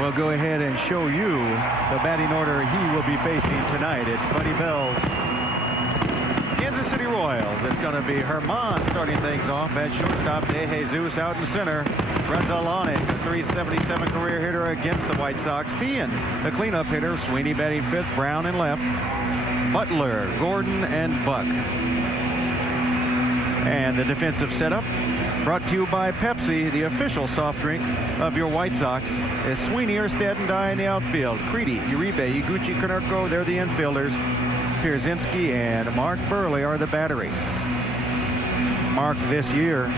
We'll go ahead and show you the batting order he will be facing tonight. It's Buddy Bell's Kansas City Royals. It's going to be Herman starting things off at shortstop. De Jesus out in center. Brazalonic, a .377 career hitter against the White Sox. Tian, the cleanup hitter. Sweeney batting fifth. Brown in left. Butler, Gordon, and Buck. And the defensive setup brought to you by Pepsi, the official soft drink of your White Sox, is Sweeney, Erstad, and Dye in the outfield. Creedy, Uribe, Iguchi, Konerko, they're the infielders. Pierzynski and Mark Burley are the battery. Mark this year,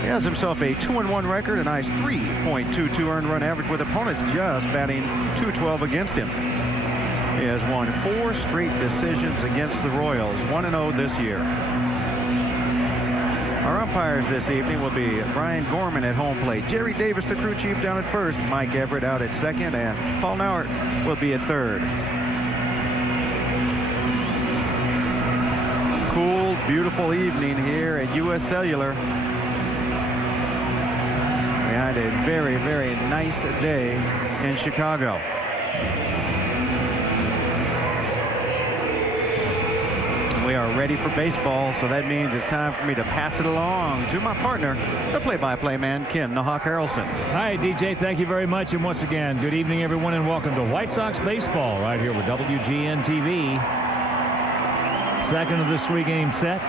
he has himself a 2-1 record, a nice 3.22 earned run average with opponents just batting .212 against him. He has won 4 straight decisions against the Royals, 1-0 this year. Our umpires this evening will be Brian Gorman at home plate, Jerry Davis, the crew chief, down at first, Mike Everett out at second, and Paul Nauert will be at third. Cool, beautiful evening here at U.S. Cellular. We had a very, very nice day in Chicago. We are ready for baseball, so that means it's time for me to pass it along to my partner, the play-by-play man, Ken the Hawk Harrelson. Hi, DJ. Thank you very much. And once again, good evening, everyone, and welcome to White Sox baseball right here with WGN TV. Second of this 3-game set.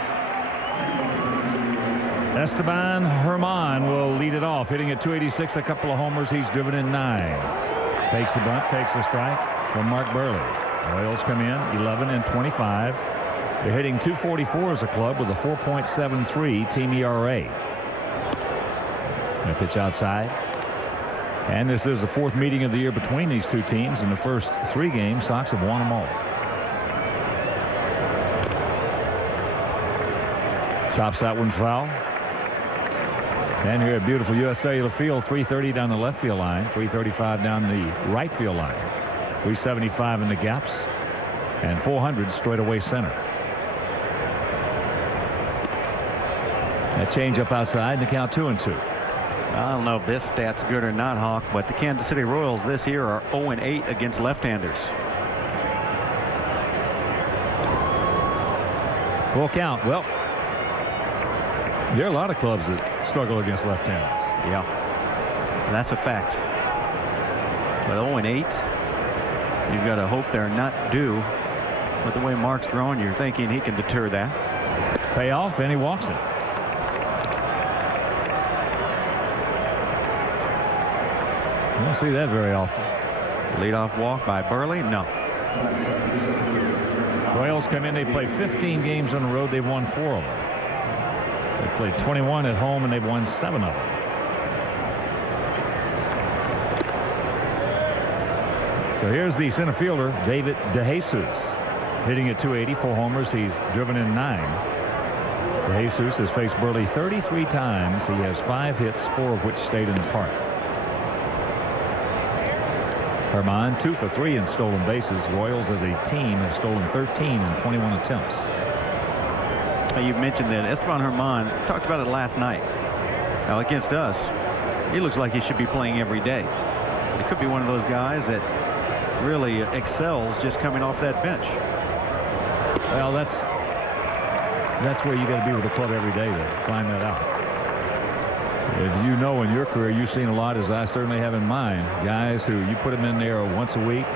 Esteban Herman will lead it off, hitting at .286, a couple of homers. He's driven in 9. Takes the bunt, takes the strike from Mark Burley. Royals come in 11 and 25. They're hitting .244 as a club with a 4.73 team ERA. A pitch outside. And this is the 4th meeting of the year between these two teams. In the first 3 games, Sox have won them all. Chops that one foul. And here at beautiful U.S. Cellular Field, 330 down the left field line, 335 down the right field line, 375 in the gaps, and 400 straight away center. That change up outside, and the count 2-2. I don't know if this stat's good or not, Hawk, but the Kansas City Royals this year are 0-8 against left-handers. Full count. Well, there are a lot of clubs that struggle against left-handers. Yeah, that's a fact. But 0-8, you've got to hope they're not due. But the way Mark's throwing, you're thinking he can deter that. Payoff, and he walks it. You don't see that very often. Leadoff walk by Burley? No. Royals come in. They play 15 games on the road. They've won 4 of them. They played 21 at home, and they've won 7 of them. So here's the center fielder, David DeJesus, hitting at .280, 4 homers. He's driven in 9. DeJesus has faced Burley 33 times. He has 5 hits, 4 of which stayed in the park. Herman 2 for 3 in stolen bases. Royals as a team have stolen 13 in 21 attempts. You've mentioned that Esteban Herman talked about it last night. Now against us, he looks like he should be playing every day. He could be one of those guys that really excels just coming off that bench. Well, that's where you got to be with the club every day to find that out. If you know in your career, you've seen a lot, as I certainly have in mine, guys who you put them in there once a week,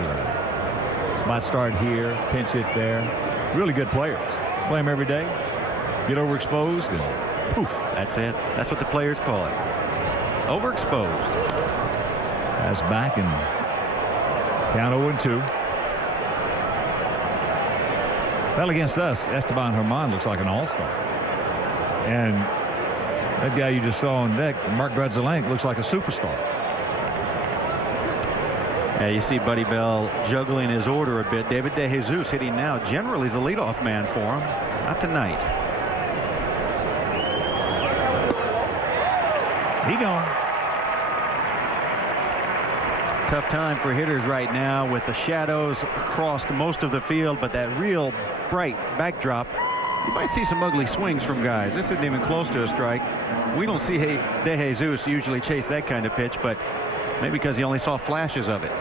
spot start here, pinch hit there. Really good players. Play them every day, get overexposed, and poof. That's it. That's what the players call it. Overexposed. That's back and count 0-2. Well, against us, Esteban Herman looks like an all-star. And that guy you just saw on deck, Mark Brazalonic, looks like a superstar. Yeah, you see Buddy Bell juggling his order a bit. David DeJesus hitting now. Generally, he's the leadoff man for him. Not tonight. He gone. Tough time for hitters right now with the shadows across most of the field, but that real bright backdrop. You might see some ugly swings from guys. This isn't even close to a strike. We don't see DeJesus usually chase that kind of pitch, but Maybe because he only saw flashes of it.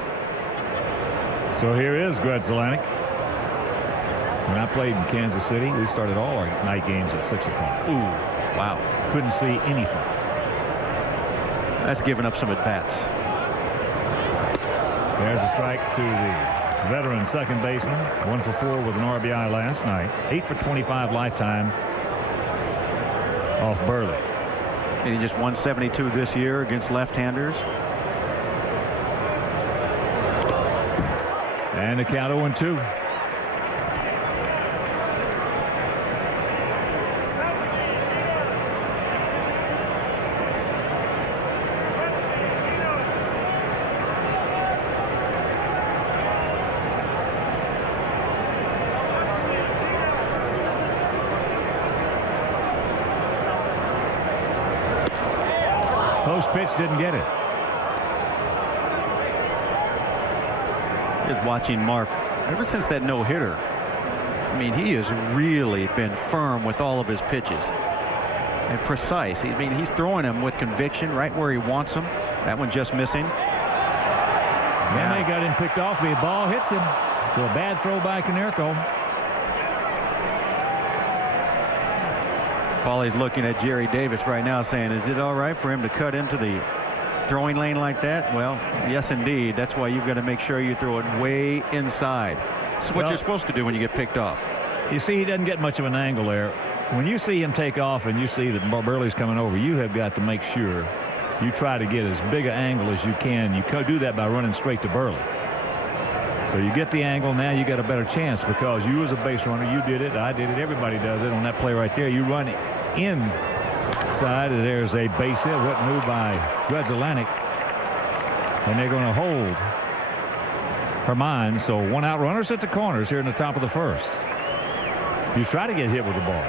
So here is Grzelcyk. When I played in Kansas City, we started all our night games at 6 o'clock. Ooh, wow. Couldn't see anything. That's giving up some at-bats. There's a strike to the veteran second baseman. 1 for 4 with an RBI last night. 8 for 25 lifetime off Burley. And he just 172 this year against left-handers. And the count 0-2. Post pitch didn't get it. Just watching Mark ever since that no-hitter. I mean, he has really been firm with all of his pitches and precise. I mean, he's throwing them with conviction right where he wants them. That one just missing. And they got him picked off. The ball hits him. So a bad throw by Konerko. Paulie's looking at Jerry Davis right now saying, is it all right for him to cut into the throwing lane like that? Well, yes, indeed. That's why you've got to make sure you throw it way inside. This is what you're supposed to do when you get picked off. You see, he doesn't get much of an angle there. When you see him take off and you see that Burley's coming over, you have got to make sure you try to get as big an angle as you can. You do that by running straight to Burley. So you get the angle. Now you got a better chance because you as a base runner, you did it. I did it. Everybody does it on that play right there. You run inside. There's a base hit. What moved by Grzelcyk. And they're going to hold Herman. So one out, runners at the corners here in the top of the first. You try to get hit with the ball.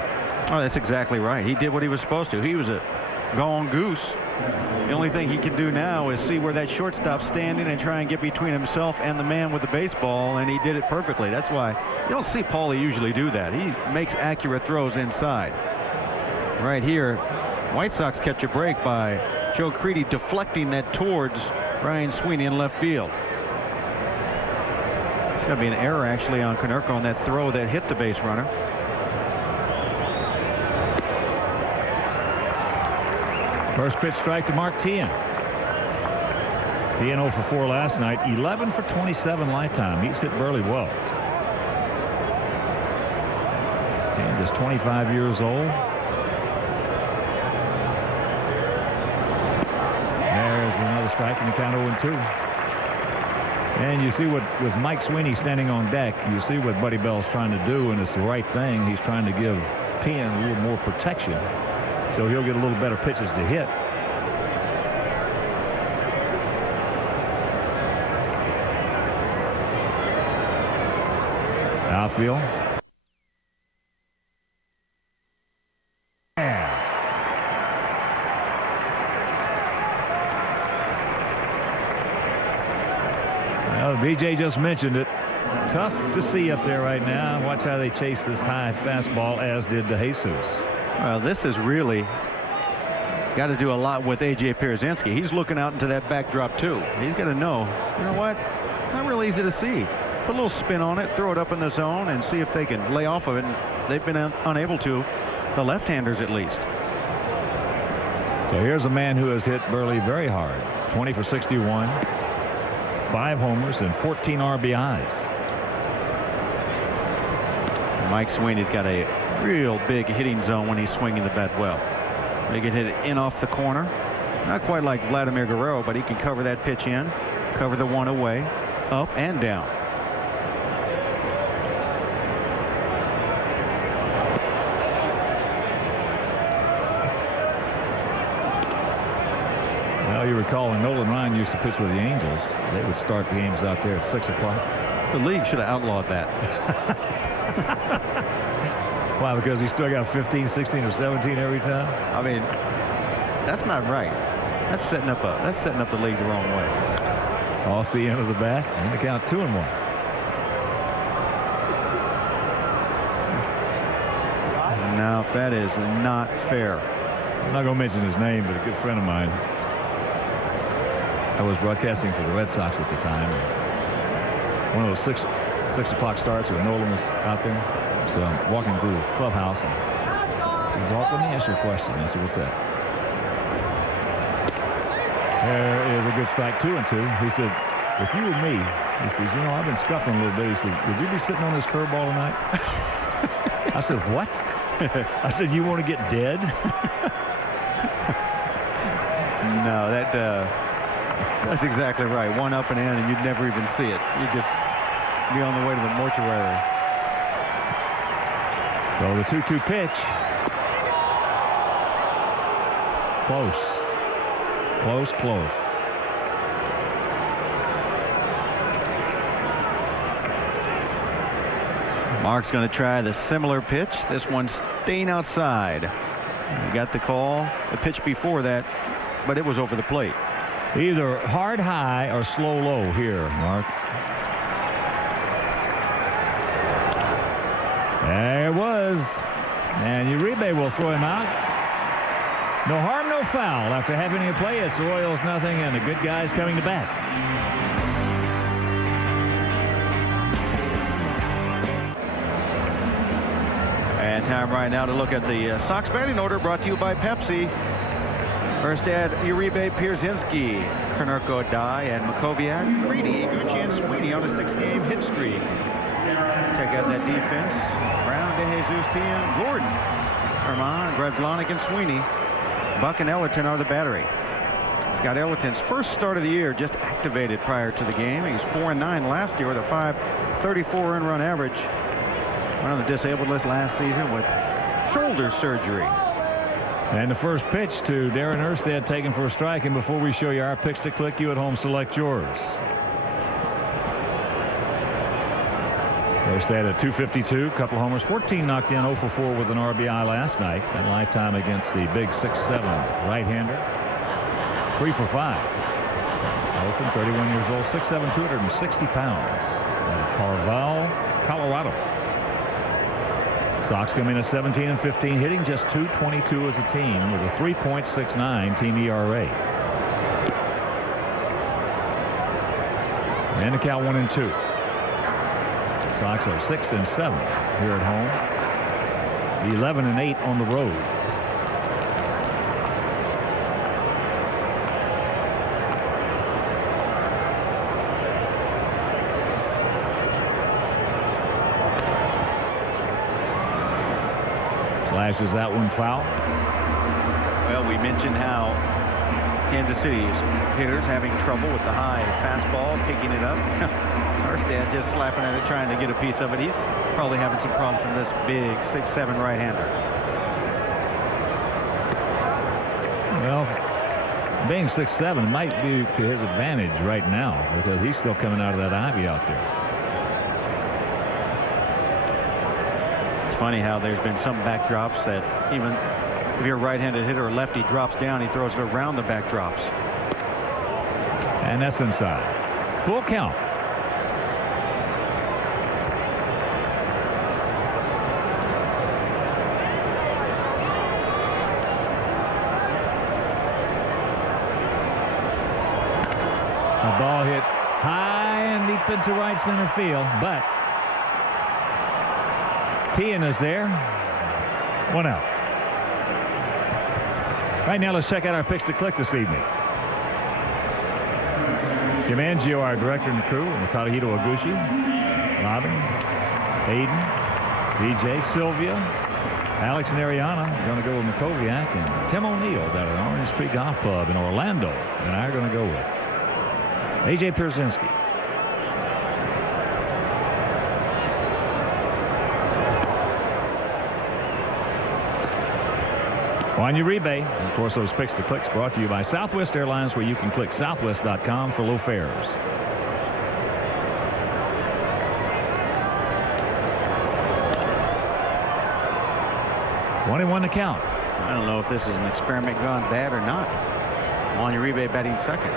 Oh, that's exactly right. He did what he was supposed to. He was a gone goose. The only thing he can do now is see where that shortstop's standing and try and get between himself and the man with the baseball, and he did it perfectly. That's why you don't see Paulie usually do that. He makes accurate throws inside. Right here, White Sox catch a break by Joe Creedy deflecting that towards Ryan Sweeney in left field. It's got to be an error actually on Konerko on that throw that hit the base runner. First pitch strike to Mark Tien. Tien 0 for 4 last night. 11 for 27 lifetime. He's hit Burley well. And just 25 years old. There's another strike in the count 0-2. And you see what with Mike Sweeney standing on deck, you see what Buddy Bell's trying to do, and it's the right thing. He's trying to give Tien a little more protection. So he'll get a little better pitches to hit. Outfield. Well, BJ just mentioned it. Tough to see up there right now. Watch how they chase this high fastball, as did the Jesus. Well, this has really got to do a lot with A.J. Pierzynski. He's looking out into that backdrop, too. He's got to know, you know what? Not real easy to see. Put a little spin on it, throw it up in the zone, and see if they can lay off of it. And they've been unable to, the left-handers at least. So here's a man who has hit Burley very hard. 20 for 61, 5 homers, and 14 RBIs. Mike Sweeney's got a real big hitting zone when he's swinging the bat well. They can hit it in off the corner. Not quite like Vladimir Guerrero, but he can cover that pitch in, cover the one away, up and down. Well, you recall when Nolan Ryan used to pitch with the Angels, they would start the games out there at 6 o'clock. The league should have outlawed that. Why? Because he still got 15, 16, or 17 every time? I mean, that's not right. That's setting up the league the wrong way. Off the end of the bat, and the count 2-1. No, that is not fair. I'm not going to mention his name, but a good friend of mine I was broadcasting for the Red Sox at the time. One of those six o'clock starts when Nolan was out there. So I'm walking through the clubhouse and he says, "Let me ask you a question." I said, "What's that?" There is a good strike, 2-2. He said, "If you were me," he says, "you know, I've been scuffling a little bit." He said, "Would you be sitting on this curveball tonight?" I said, "What?" I said, "You want to get dead?" No, that's exactly right. One up and in, and you'd never even see it. You'd just be on the way to the mortuary. So the 2-2 pitch. Close. Close. Mark's going to try the similar pitch. This one's staying outside. He got the call, the pitch before that, but it was over the plate. Either hard high or slow low here, Mark. There it was. And Uribe will throw him out. No harm, no foul. After having a play, it's the Royals nothing, and the good guys coming to bat. And time right now to look at the Sox batting order, brought to you by Pepsi. Erstad, Uribe, Pierzynski, Konerko, Dye, and Makoviak, Creedy, Iguchi, and Sweeney on a 6-game hit streak. Check out that defense. Brown, DeJesus, Tian, Gordon, Herman, Gradzlonic, and Sweeney. Buck and Ellerton are the battery. Scott Ellerton's first start of the year just activated prior to the game. He's 4-9 last year with a .534 earned run average. One on the disabled list last season with shoulder surgery. And the first pitch to Darren Erstad taken for a strike. And before we show you our picks to click, you at home select yours. Erstad at .252, couple homers, 14 knocked in, 0 for 4 with an RBI last night. And lifetime against the big 6'7" right-hander. 3 for 5. Elton, 31 years old, 6'7", 260 pounds. Out of Carval, Colorado. Sox come in at 17-15, hitting just .222 as a team with a 3.69 team ERA. And the count 1-2. Sox are 6-7 here at home. 11-8 on the road. Slashes that one foul. Well, we mentioned how Kansas City's hitters having trouble with the high fastball, picking it up. Erstad just slapping at it, trying to get a piece of it. He's probably having some problems from this big 6'7" right-hander. Well, being 6'7" might be to his advantage right now because he's still coming out of that ivy out there. Funny how there's been some backdrops that even if you're a right-handed hitter or lefty drops down, he throws it around the backdrops. And that's inside. Full count. A ball hit high and deep into right center field, but Tian is there. 1 out. Right now, let's check out our picks to click this evening. Jim Angio, our director and crew, and Tadahito Oguchi, Robin, Aiden, DJ, Sylvia, Alex and Ariana are going to go with Makoviak, and Tim O'Neill down at Orange Tree Golf Club in Orlando, and I'm going to go with A.J. Pierzynski. Juan Uribe. Of course, those picks to clicks brought to you by Southwest Airlines, where you can click southwest.com for low fares. One and 1 to count. I don't know if this is an experiment gone bad or not. Juan Uribe batting second.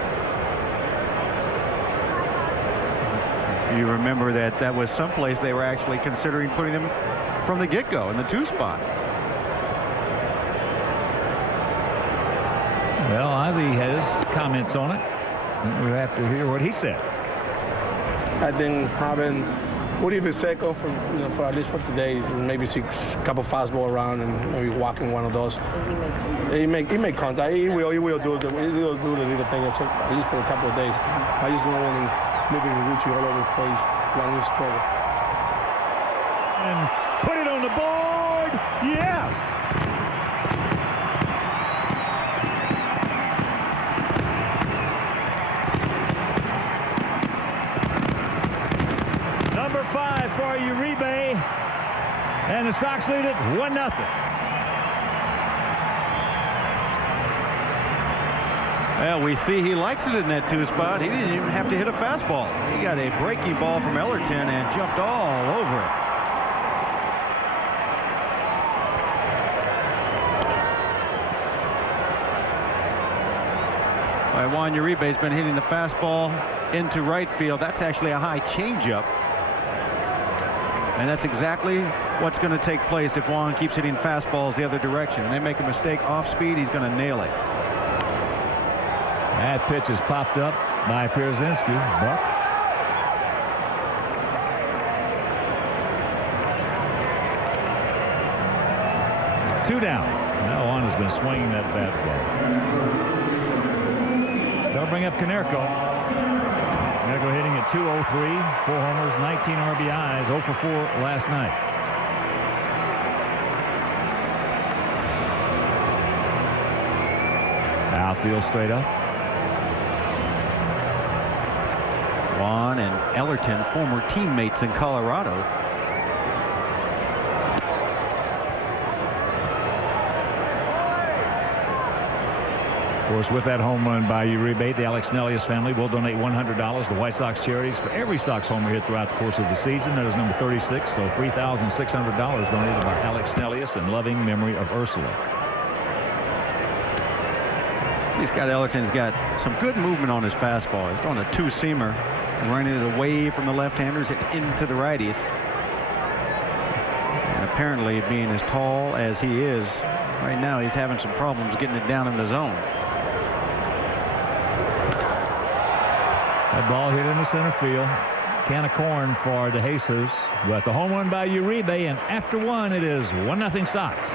You remember that was someplace they were actually considering putting him from the get-go in the 2 spot. Well, Ozzie has comments on it. We have to hear what he said. I think having Woody Viseco for at least for today, maybe see a couple fastball around and maybe walking one of those. He make contact. He will do the little thing at least for a couple of days. I just don't want him moving Gucci all over the place while he's trouble. And put it on the board. Yes. Number 5 for Uribe, and the Sox lead it 1-0. Well, we see he likes it in that 2 spot. He didn't even have to hit a fastball. He got a breaking ball from Ellerton and jumped all over it. Juan Uribe's been hitting the fastball into right field. That's actually a high changeup. And that's exactly what's going to take place if Juan keeps hitting fastballs the other direction. And they make a mistake off speed, he's going to nail it. That pitch is popped up by Pierzynski. Buck. Two down. Now Juan has been swinging that fastball. They'll bring up Konerko. Konerko hitting at 203, 4 homers, 19 RBIs, 0 for 4 last night. Outfield straight up. Juan and Ellerton, former teammates in Colorado. Of course, with that home run by Uribe, the Alex Snellius family will donate $100 to White Sox charities for every Sox homer hit throughout the course of the season. That is number 36, so $3,600 donated by Alex Snellius in loving memory of Ursula. Ellerton's got some good movement on his fastball. He's going a 2-seamer, running it away from the left-handers and into the righties. And apparently, being as tall as he is, right now he's having some problems getting it down in the zone. That ball hit into center field. Can of corn for De Jesus, but the home run by Uribe, and after one, it is 1-0 Sox.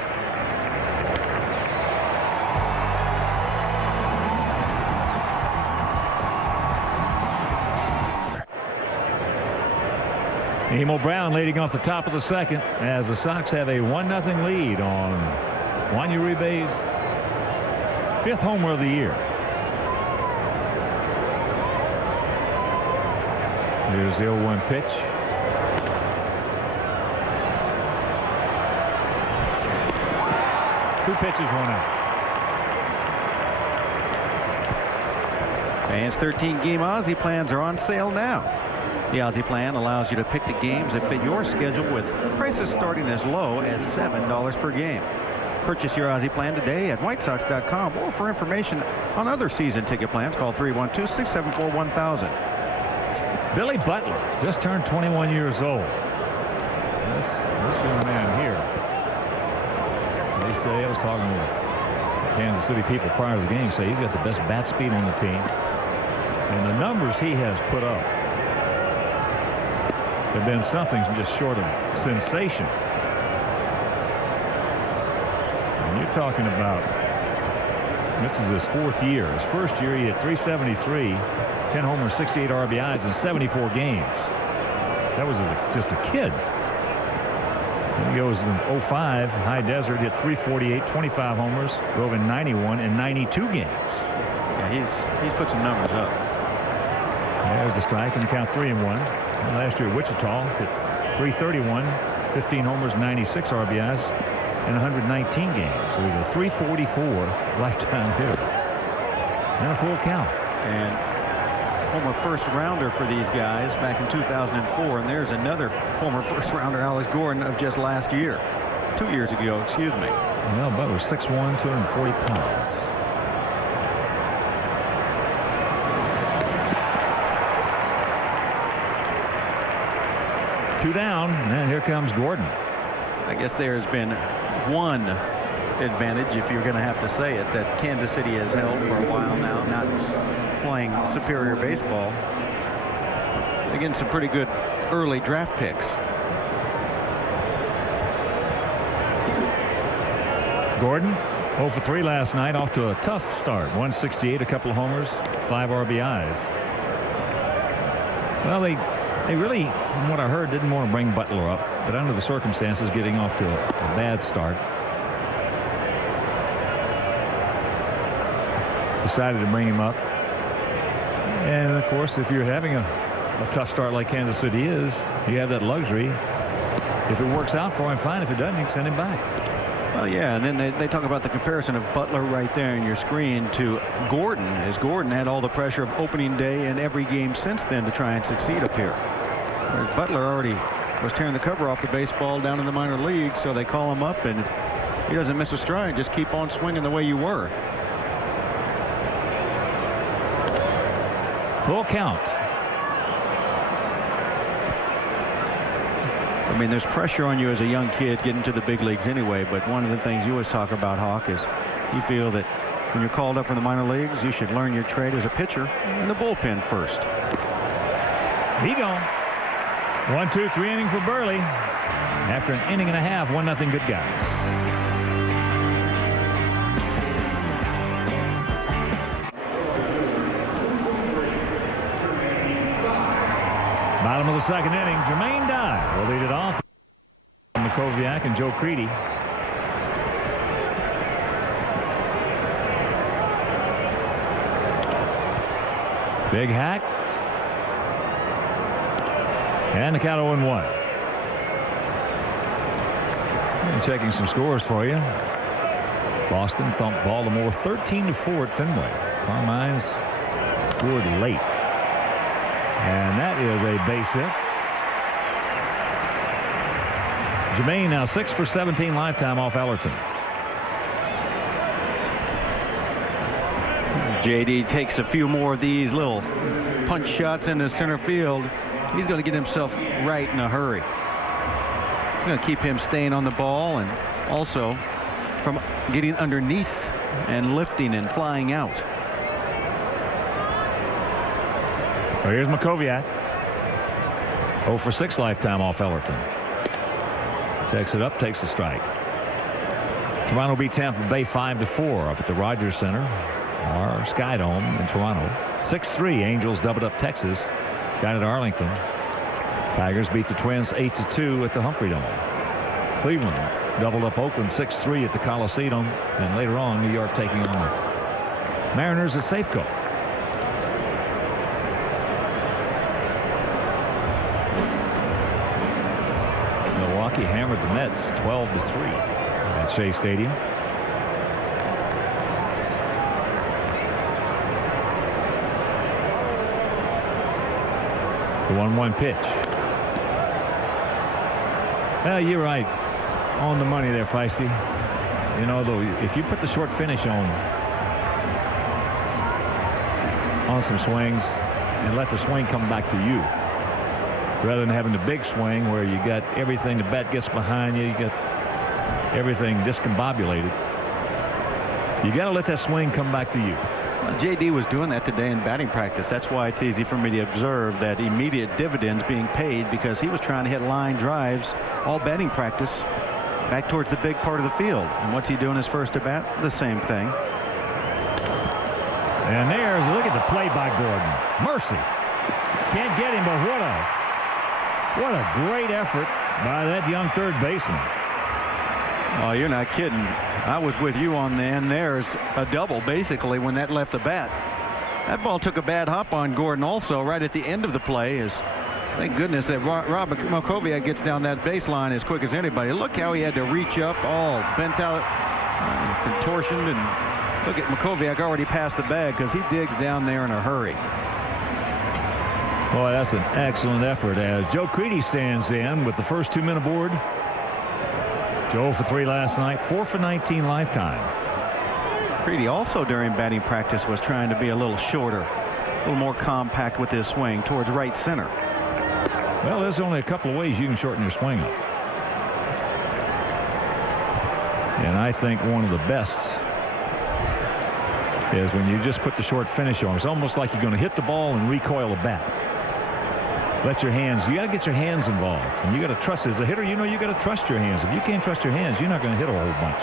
Emil Brown leading off the top of the second as the Sox have a 1-0 lead on Juan Uribe's 5th homer of the year. Here's the 0-1 pitch. Two pitches, 1 out. Fans 13-game Aussie plans are on sale now. The Aussie plan allows you to pick the games that fit your schedule with prices starting as low as $7 per game. Purchase your Aussie plan today at WhiteSox.com, or for information on other season ticket plans, call 312-674-1000. Billy Butler just turned 21 years old. This young man here, they say, I was talking with Kansas City people prior to the game, say he's got the best bat speed on the team. And the numbers he has put up have been something just short of sensation. And you're talking about, this is his 4th year. His first year he had 373, 10 homers, 68 RBIs in 74 games. That was just a kid. And he goes in 05, High Desert, hit 348, 25 homers, drove in 91 in 92 games. Yeah, he's put some numbers up. There's the strike, and the count 3-1. Last year, Wichita hit 331, 15 homers, 96 RBIs in 119 games. So he's a 344 lifetime hitter. And a full count. And former first-rounder for these guys back in 2004. And there's another former first-rounder, Alex Gordon, of just last year. 2 years ago, excuse me. Well, Butler's 6'1", 240 pounds. Two down, and here comes Gordon. I guess there's been one advantage, if you're going to have to say it, that Kansas City has held for a while now, not playing superior baseball. Again, some pretty good early draft picks. Gordon 0 for 3 last night, off to a tough start. 168, a couple of homers, 5 RBIs. Well, they really, from what I heard, didn't want to bring Butler up, but under the circumstances, getting off to a bad start, decided to bring him up. And of course, if you're having a tough start like Kansas City is, you have that luxury. If it works out for him, fine. If it doesn't, you can send him back. Well, yeah, and then they talk about the comparison of Butler right there in your screen to Gordon, as Gordon had all the pressure of opening day and every game since then to try and succeed up here. Whereas Butler already was tearing the cover off the baseball down in the minor leagues, so they call him up, and he doesn't miss a stride. Just keep on swinging the way you were. Full count. I mean, there's pressure on you as a young kid getting to the big leagues anyway, but one of the things you always talk about, Hawk, is you feel that when you're called up from the minor leagues, you should learn your trade as a pitcher in the bullpen first. He gone. 1, 2, 3 inning for Burley. After an inning and a half, 1-0 good guys. Bottom of the second inning, Jermaine Dye will lead it off. Makoviak and Joe Creedy. Big hack. And the count 0-1. And checking some scores for you. Boston thumped Baltimore 13-4 at Fenway. Carmine's scored late. And that is a base hit. Jermaine now 6 for 17 lifetime off Ellerton. JD takes a few more of these little punch shots into center field. He's going to get himself right in a hurry. It's going to keep him staying on the ball and also from getting underneath and lifting and flying out. So here's Makoviak. 0 for 6 lifetime off Ellerton. Checks it up, takes the strike. Toronto beat Tampa Bay 5-4 up at the Rogers Center, or Sky Dome in Toronto. 6-3, Angels doubled up Texas. Got it at Arlington. Tigers beat the Twins 8-2 at the Humphrey Dome. Cleveland doubled up Oakland 6-3 at the Coliseum, and later on New York taking on the Mariners at Safeco. Milwaukee hammered the Mets 12-3 at Shea Stadium. The 1-1 pitch. Well, you're right on the money there, Feisty. You know, though, if you put the short finish on some swings and let the swing come back to you, rather than having the big swing where you got everything, the bat gets behind you, you got everything discombobulated. You got to let that swing come back to you. Well, JD was doing that today in batting practice. That's why it's easy for me to observe that immediate dividends being paid, because he was trying to hit line drives all batting practice back towards the big part of the field. And what's he doing his first at bat? The same thing. And there's a look at the play by Gordon. Mercy. Can't get him, but what a great effort by that young third baseman. Oh, you're not kidding. I was with you on that. And there's a double basically when that left the bat. That ball took a bad hop on Gordon also right at the end of the play. Thank goodness that Rob Makoviak gets down that baseline as quick as anybody. Look how he had to reach up, all bent out, contortioned, and look at Makoviak already past the bag because he digs down there in a hurry. Boy, that's an excellent effort as Joe Creedy stands in with the first 2 men aboard. Joe for 3 last night, 4 for 19 lifetime. Creedy also during batting practice was trying to be a little shorter, a little more compact with his swing towards right center. Well, there's only a couple of ways you can shorten your swing up. And I think one of the best is when you just put the short finish on. It's almost like you're going to hit the ball and recoil the bat. Let your hands, you got to get your hands involved. And you got to trust, as a hitter, you know you got to trust your hands. If you can't trust your hands, you're not going to hit a whole bunch.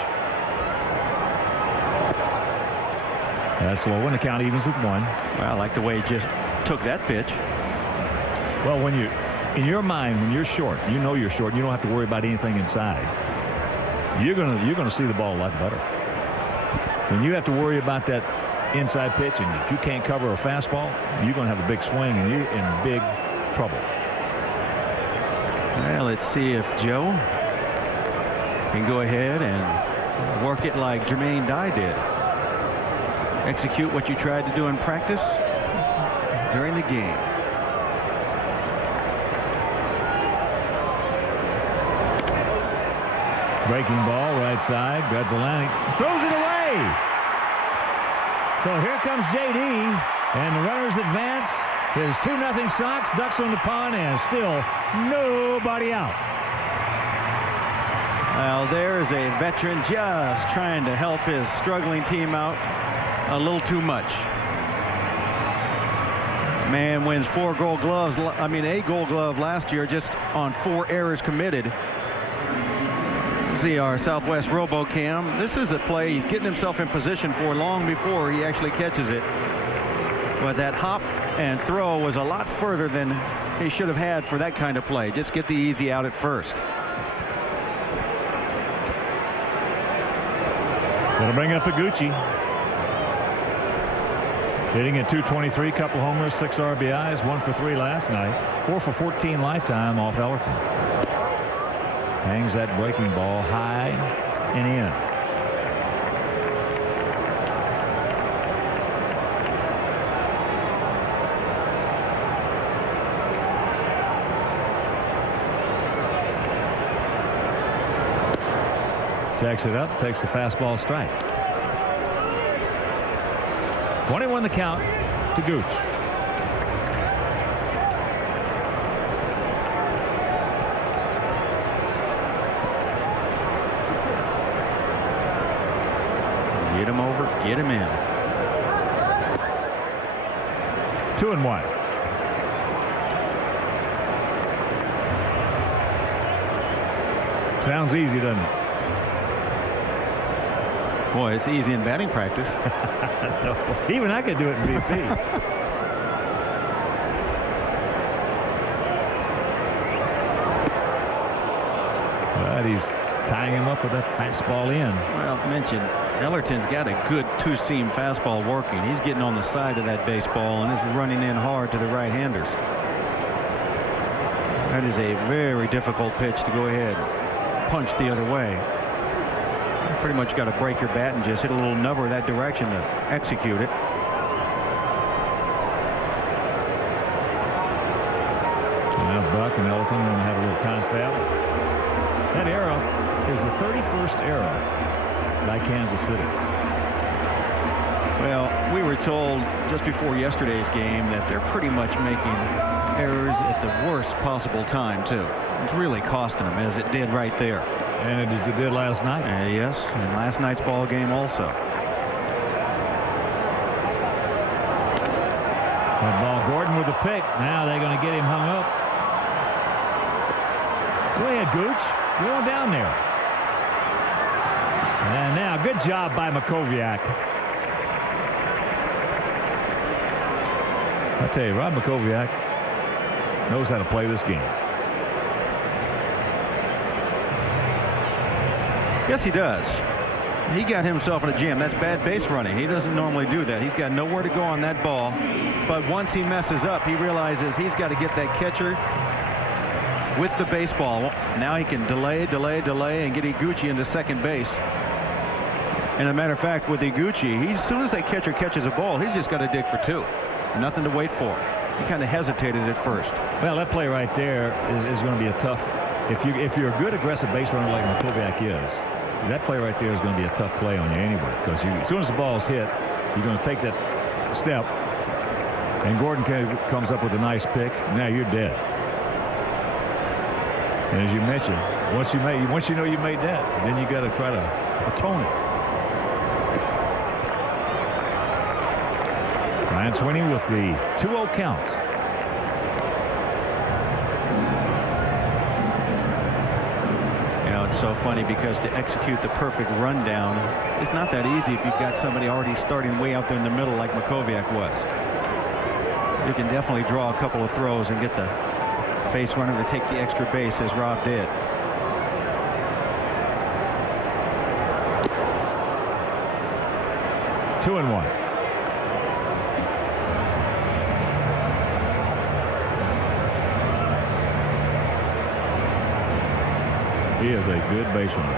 That's low, and the count evens at 1. Well, I like the way he just took that pitch. Well, when you, in your mind, when you're short, you know you're short. You don't have to worry about anything inside. You're gonna see the ball a lot better. When you have to worry about that inside pitch and you can't cover a fastball, you're gonna have a big swing and you're in big trouble. Well, let's see if Joe can go ahead and work it like Jermaine Dye did. Execute what you tried to do in practice during the game. Breaking ball, right side. Godzalani throws it away. So here comes J.D. and the runners advance. His 2-0 Sox, ducks on the pond, and still nobody out. Well, there's a veteran just trying to help his struggling team out a little too much. Man wins 4 Gold Gloves. I mean, a Gold Glove last year just on 4 errors committed. See our Southwest RoboCam. This is a play he's getting himself in position for long before he actually catches it. But that hop and throw was a lot further than he should have had for that kind of play. Just get the easy out at first. Gonna bring up Iguchi. Hitting at .223, couple homers, 6 RBIs, 1 for 3 last night, 4 for 14 lifetime off Ellerton. Hangs that breaking ball high and in. Checks it up, takes the fastball strike. 21 the count to Gooch. Get him over, get him in. 2-1. Sounds easy, doesn't it? Boy, it's easy in batting practice. No, even I could do it in BP. But he's tying him up with that fastball in. Well, mentioned Ellerton's got a good 2-seam fastball working. He's getting on the side of that baseball and is running in hard to the right-handers. That is a very difficult pitch to go ahead and punch the other way. You pretty much got to break your bat and just hit a little nubber that direction to execute it. Now Buck and Ellerton going to have a little confab. That error is the 31st error by Kansas City. Well, we were told just before yesterday's game that they're pretty much making errors at the worst possible time, too. It's really costing them, as it did right there. And as it did last night. Yes, and last night's ball game also. That ball, Gordon with the pick. Now they're going to get him hung up. Go ahead, Gooch. Go on down there. And now, good job by Makoviak. I tell you, Rob Makoviak knows how to play this game. Yes, he does. He got himself in a jam. That's bad base running. He doesn't normally do that. He's got nowhere to go on that ball. But once he messes up, he realizes he's got to get that catcher with the baseball. Now he can delay, and get Iguchi into second base. And a matter of fact, with Iguchi, as soon as that catcher catches a ball, he's just got to dig for 2. Nothing to wait for. He kind of hesitated at first. Well, that play right there is going to be a tough. If you're a good aggressive base runner like Makoviak is, that play right there is going to be a tough play on you anyway. Because as soon as the ball's hit, you're going to take that step, and Gordon comes up with a nice pick. Now you're dead. And as you mentioned, Once you know you made that, then you got to try to atone it. Ryan Sweeney with the 2-0 count. It's so funny because to execute the perfect rundown is not that easy if you've got somebody already starting way out there in the middle like Makoviak was. You can definitely draw a couple of throws and get the base runner to take the extra base as Rob did. Two and one. He is a good base runner.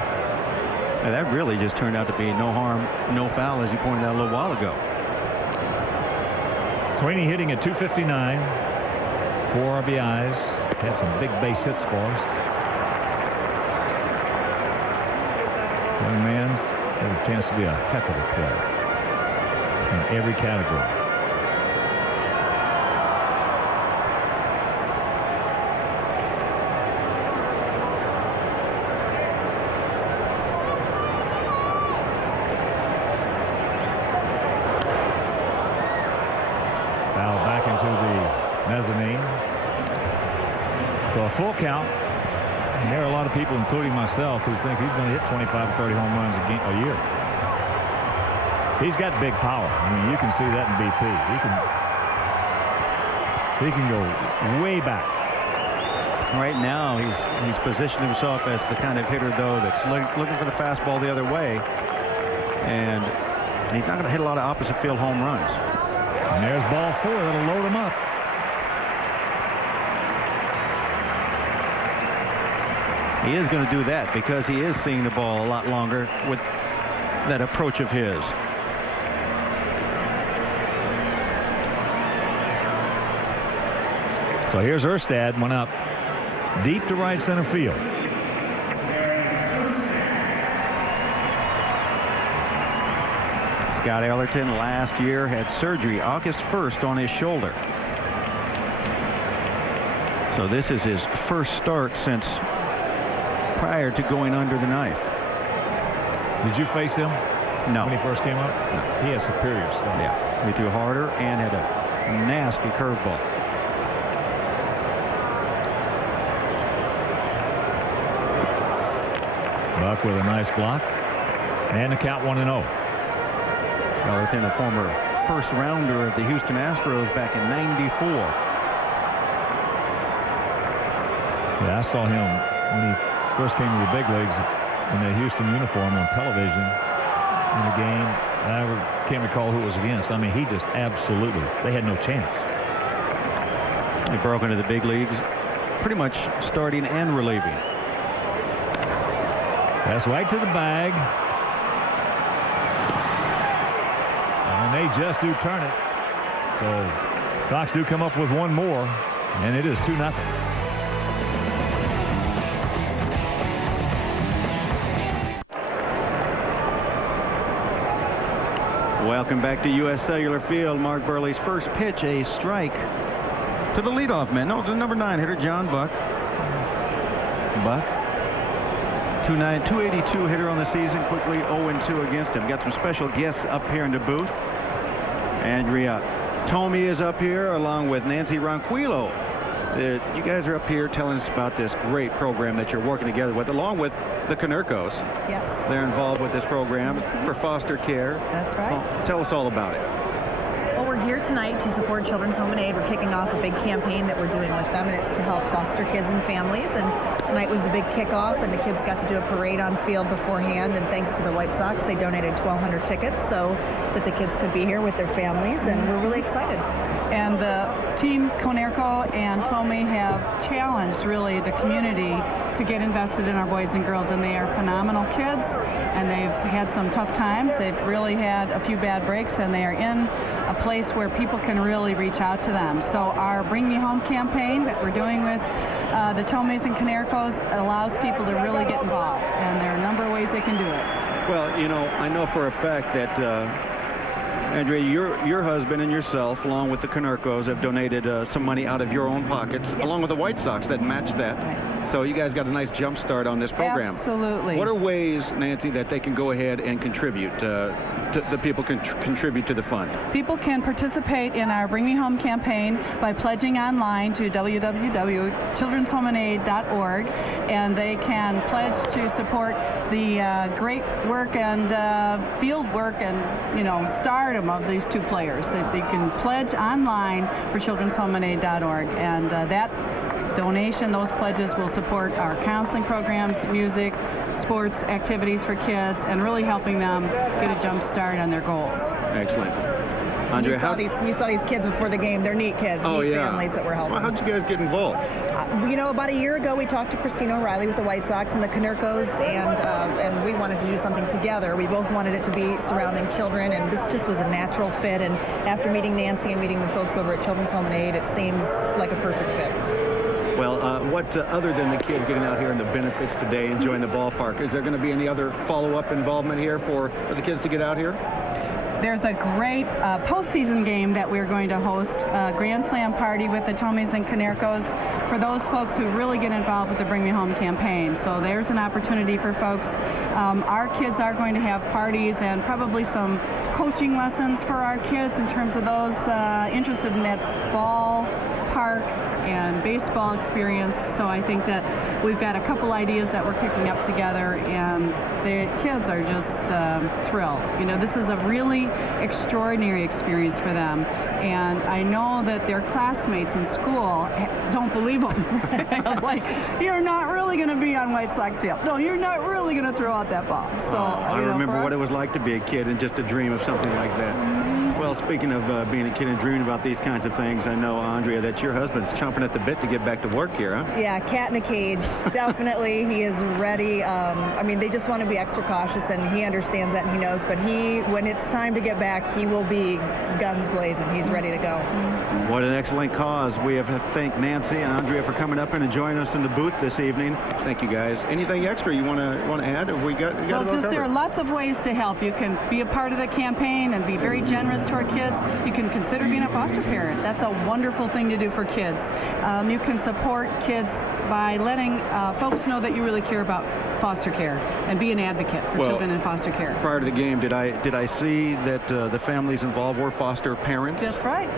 And that really just turned out to be no harm, no foul, as you pointed out a little while ago. Sweeney hitting at .259, 4 RBIs, had some big base hits for us. Young man's had a chance to be a heck of a player in every category. Mezzanine. So a full count. And there are a lot of people, including myself, who think he's going to hit 25 or 30 home runs a year. He's got big power. I mean, you can see that in BP. He can go way back. Right now, he's positioned himself as the kind of hitter, though, that's looking for the fastball the other way, and he's not going to hit a lot of opposite field home runs. And there's ball 4. That'll load him up. He is going to do that because he is seeing the ball a lot longer with that approach of his. So here's Erstad, went up deep to right center field. Scott Ellerton last year had surgery August 1st on his shoulder. So this is his first start since prior to going under the knife. Did you face him? No. When he first came up? No. He has superior stuff. Yeah. He threw harder and had a nasty curveball. Buck with a nice block. And the count 1-0. Ellerton, a former first rounder of the Houston Astros back in '94. Yeah, I saw him when he first came to the big leagues in a Houston uniform on television in a game. I can't recall who it was against. I mean, he just absolutely, they had no chance. He broke into the big leagues pretty much starting and relieving. That's right to the bag. And they just do turn it. So Sox do come up with one more, and it is 2-0. Welcome back to U.S. Cellular Field. Mark Burley's first pitch, a strike to the leadoff man. No, the number 9 hitter, John Buck. Buck, 282 hitter on the season, quickly 0-2 against him. Got some special guests up here in the booth. Andrea Tomey is up here along with Nancy Ronquillo. You guys are up here telling us about this great program that you're working together with, along with the Konerkos. Yes. They're involved with this program for foster care. That's right. Well, tell us all about it. Well, we're here tonight to support Children's Home and Aid. We're kicking off a big campaign that we're doing with them, and it's to help foster kids and families. And tonight was the big kickoff, and the kids got to do a parade on field beforehand. And thanks to the White Sox, they donated 1,200 tickets so that the kids could be here with their families, and we're really excited. And the team Konerko and Tomey have challenged really the community to get invested in our boys and girls, and they are phenomenal kids, and they've had some tough times. They've really had a few bad breaks, and they are in a place where people can really reach out to them. So our Bring Me Home campaign that we're doing with the Tomeys and Konerkos allows people to really get involved, and there are a number of ways they can do it. Well, you know, I know for a fact that Andrea, your husband and yourself, along with the Konerkos, have donated some money out of your own pockets, along with the White Sox that matched that. Right. So you guys got a nice jump start on this program. Absolutely. What are ways, Nancy, that they can go ahead and contribute? The people can contribute to the fund? People can participate in our Bring Me Home campaign by pledging online to www.childrenshomeandaid.org, and they can pledge to support the great work and field work and stardom of these two players. They can pledge online for childrenshomeandaid.org, and that donation, those pledges will support our counseling programs, music, sports activities for kids, and really helping them get a jump start on their goals. Excellent. Andrea, you saw these kids before the game. They're neat kids, neat families that we're helping. Well, how'd you guys get involved? About a year ago, we talked to Christine O'Reilly with the White Sox and the Konerkos, and we wanted to do something together. We both wanted it to be surrounding children, and this just was a natural fit. And after meeting Nancy and meeting the folks over at Children's Home and Aid, it seems like a perfect fit. Well, what other than the kids getting out here and the benefits today, enjoying the ballpark, is there going to be any other follow-up involvement here for the kids to get out here? There's a great postseason game that we're going to host, a Grand Slam party with the Tomies and Konerkos for those folks who really get involved with the Bring Me Home campaign. So there's an opportunity for folks. Our kids are going to have parties and probably some coaching lessons for our kids in terms of those interested in that ballpark and baseball experience. So I think that we've got a couple ideas that we're cooking up together, and the kids are just thrilled. This is a really extraordinary experience for them, and I know that their classmates in school don't believe them. I was like, you're not really going to be on White Sox field. No, you're not really going to throw out that ball. So I remember what it was like to be a kid and just to dream of something like that. Well, speaking of being a kid and dreaming about these kinds of things, I know, Andrea, that your husband's chomping at the bit to get back to work here, huh? Yeah, cat in a cage. Definitely, he is ready. They just want to be extra cautious, and he understands that and he knows, but when it's time to get back, he will be guns blazing. He's ready to go. What an excellent cause. We have to thank Nancy and Andrea for coming up and joining us in the booth this evening. Thank you, guys. Anything extra you want to add? Have we got there are lots of ways to help. You can be a part of the campaign and be very generous to our kids. You can consider being a foster parent. That's a wonderful thing to do for kids. You can support kids by letting folks know that you really care about foster care and be an advocate for children in foster care. Prior to the game, did I see that the families involved were foster parents? That's right.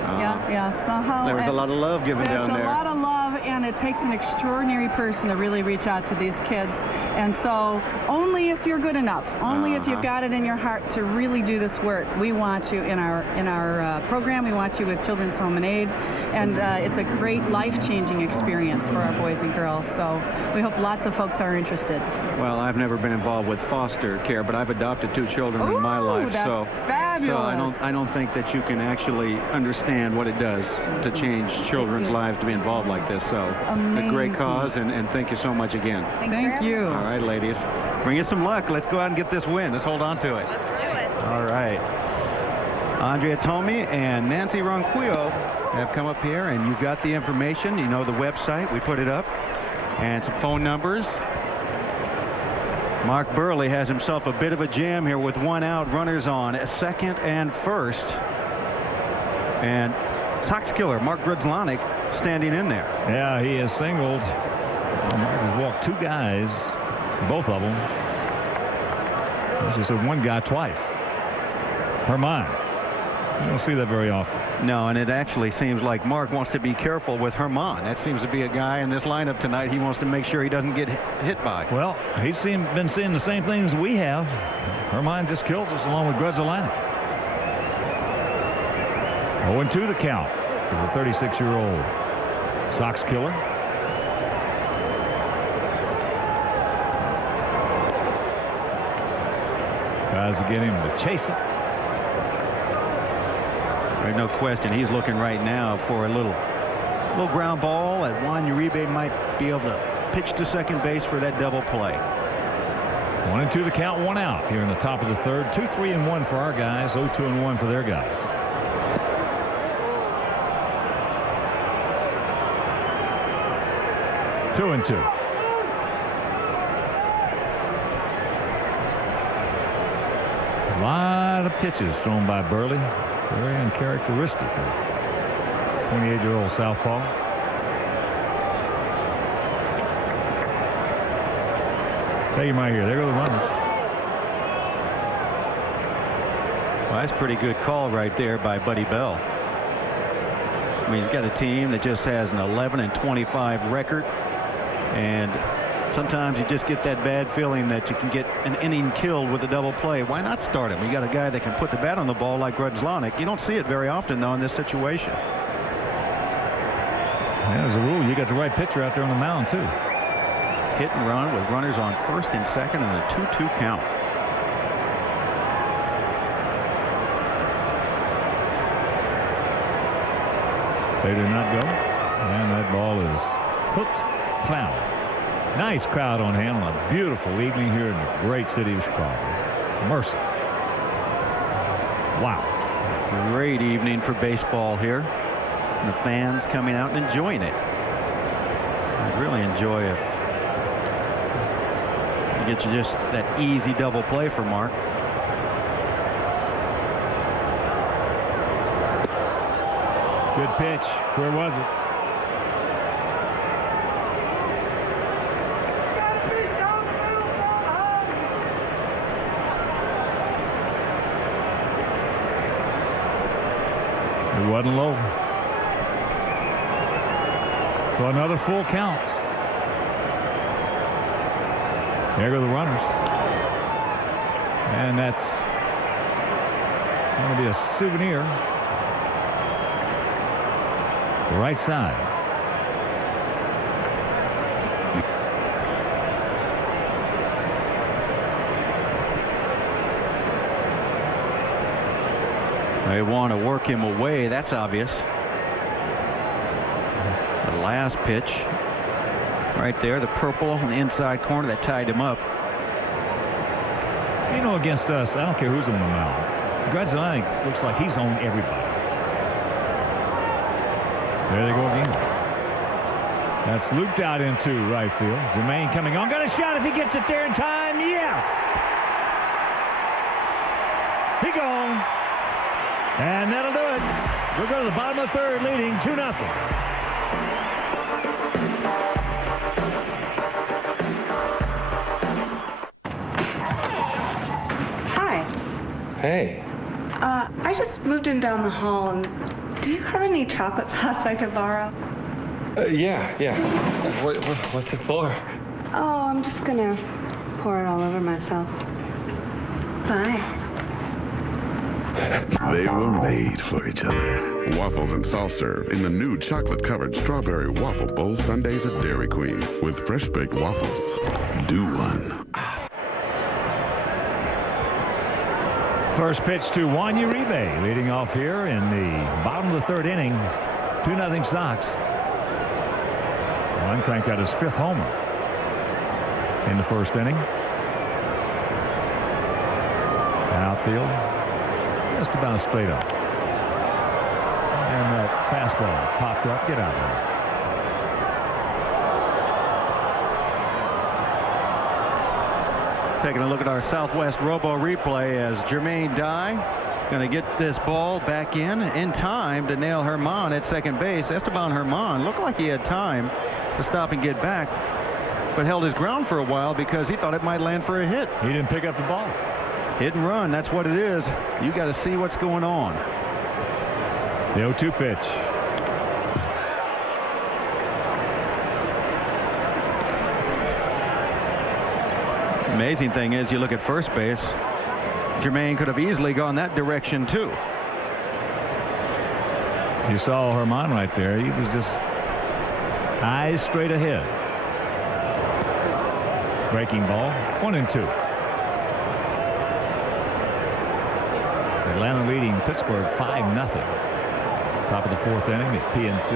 Yes. There was a lot of love given down there. It's a lot of love, and it takes an extraordinary person to really reach out to these kids. And so only if you're good enough, only if you've got it in your heart to really do this work, we want you in our program. We want you with Children's Home and Aid, and it's a great life-changing experience for our boys and girls. So we hope lots of folks are interested. Well, I've never been involved with foster care, but I've adopted 2 children in my life. That's fabulous. So I don't think that you can actually understand what it does to change children's lives to be involved like this. So it's amazing. A great cause, and thank you so much again. Thank you. All right, ladies. Bring us some luck. Let's go out and get this win. Let's hold on to it. Let's do it. All right. Andrea Tomey and Nancy Ronquillo have come up here, and you've got the information. You know the website. We put it up. And some phone numbers. Mark Burley has himself a bit of a jam here with 1 out, runners on second and first. And Sox killer Mark Grudzlonic standing in there. Yeah, he is singled. Mark has walked 2 guys, both of them. He's just said 1 guy twice. Herman. You don't see that very often. No, and it actually seems like Mark wants to be careful with Herman. That seems to be a guy in this lineup tonight he wants to make sure he doesn't get hit by. Well, he's been seeing the same things we have. Herman just kills us along with Grudzlonic. 0-2 the count for the 36-year-old Sox killer. Tries to get him to chase it. There's no question he's looking right now for a little ground ball that Juan Uribe might be able to pitch to second base for that double play. 1-2 the count, 1 out here in the top of the third. 2-3-1 for our guys, 0-2-1 for their guys. Two and 2. Live lot of pitches thrown by Burley. Very uncharacteristic of 28-year-old southpaw. Take him right here. There go the runners. Well, that's a pretty good call right there by Buddy Bell. I mean, he's got a team that just has an 11-25 record, and sometimes you just get that bad feeling that you can get an inning killed with a double play. Why not start him? You got a guy that can put the bat on the ball like Grudslonic. You don't see it very often, though, in this situation. Yeah, as a rule, you got the right pitcher out there on the mound, too. Hit and run with runners on first and second and a 2-2 count. They do not go, and that ball is hooked foul. Nice crowd on hand on a beautiful evening here in the great city of Chicago. Mercy. Wow. Great evening for baseball here. And the fans coming out and enjoying it. I'd really enjoy if you get you just that easy double play for Mark. Good pitch. Where was it? It wasn't low. So another full count. There go the runners. And that's going to be a souvenir. Right side. They want to work him away. That's obvious. The last pitch right there, the purple on the inside corner that tied him up. You know, against us, I don't care who's on the mound. Grudslonic looks like he's on everybody. There they go again. That's looped out into right field. Jermaine coming on. Got a shot if he gets it there in time. Yes. He gone. And that'll do it. We'll go to the bottom of the third, leading 2-0. Hi. Hey. I just moved in down the hall, and do you have any chocolate sauce I could borrow? Yeah. What's it for? Oh, I'm just gonna pour it all over myself. Bye. They were made for each other. Waffles and soft serve in the new chocolate-covered strawberry waffle bowl sundaes at Dairy Queen with fresh-baked waffles. Do one. First pitch to Juan Uribe, leading off here in the bottom of the third inning. 2-0 Sox. Juan cranked out his 5th homer in the first inning. Outfield just about straight up. And that fastball popped up. Get out of there. Taking a look at our Southwest Robo replay as Jermaine Dye going to get this ball back in time to nail Herman at second base. Esteban Herman looked like he had time to stop and get back, but held his ground for a while because he thought it might land for a hit. He didn't pick up the ball. Hit and run, that's what it is. You got to see what's going on. The 0-2 pitch. Amazing thing is, you look at first base, Jermaine could have easily gone that direction too. You saw Herman right there. He was just eyes straight ahead. Breaking ball. 1-2. Atlanta leading Pittsburgh 5-0. Top of the 4th inning at PNC.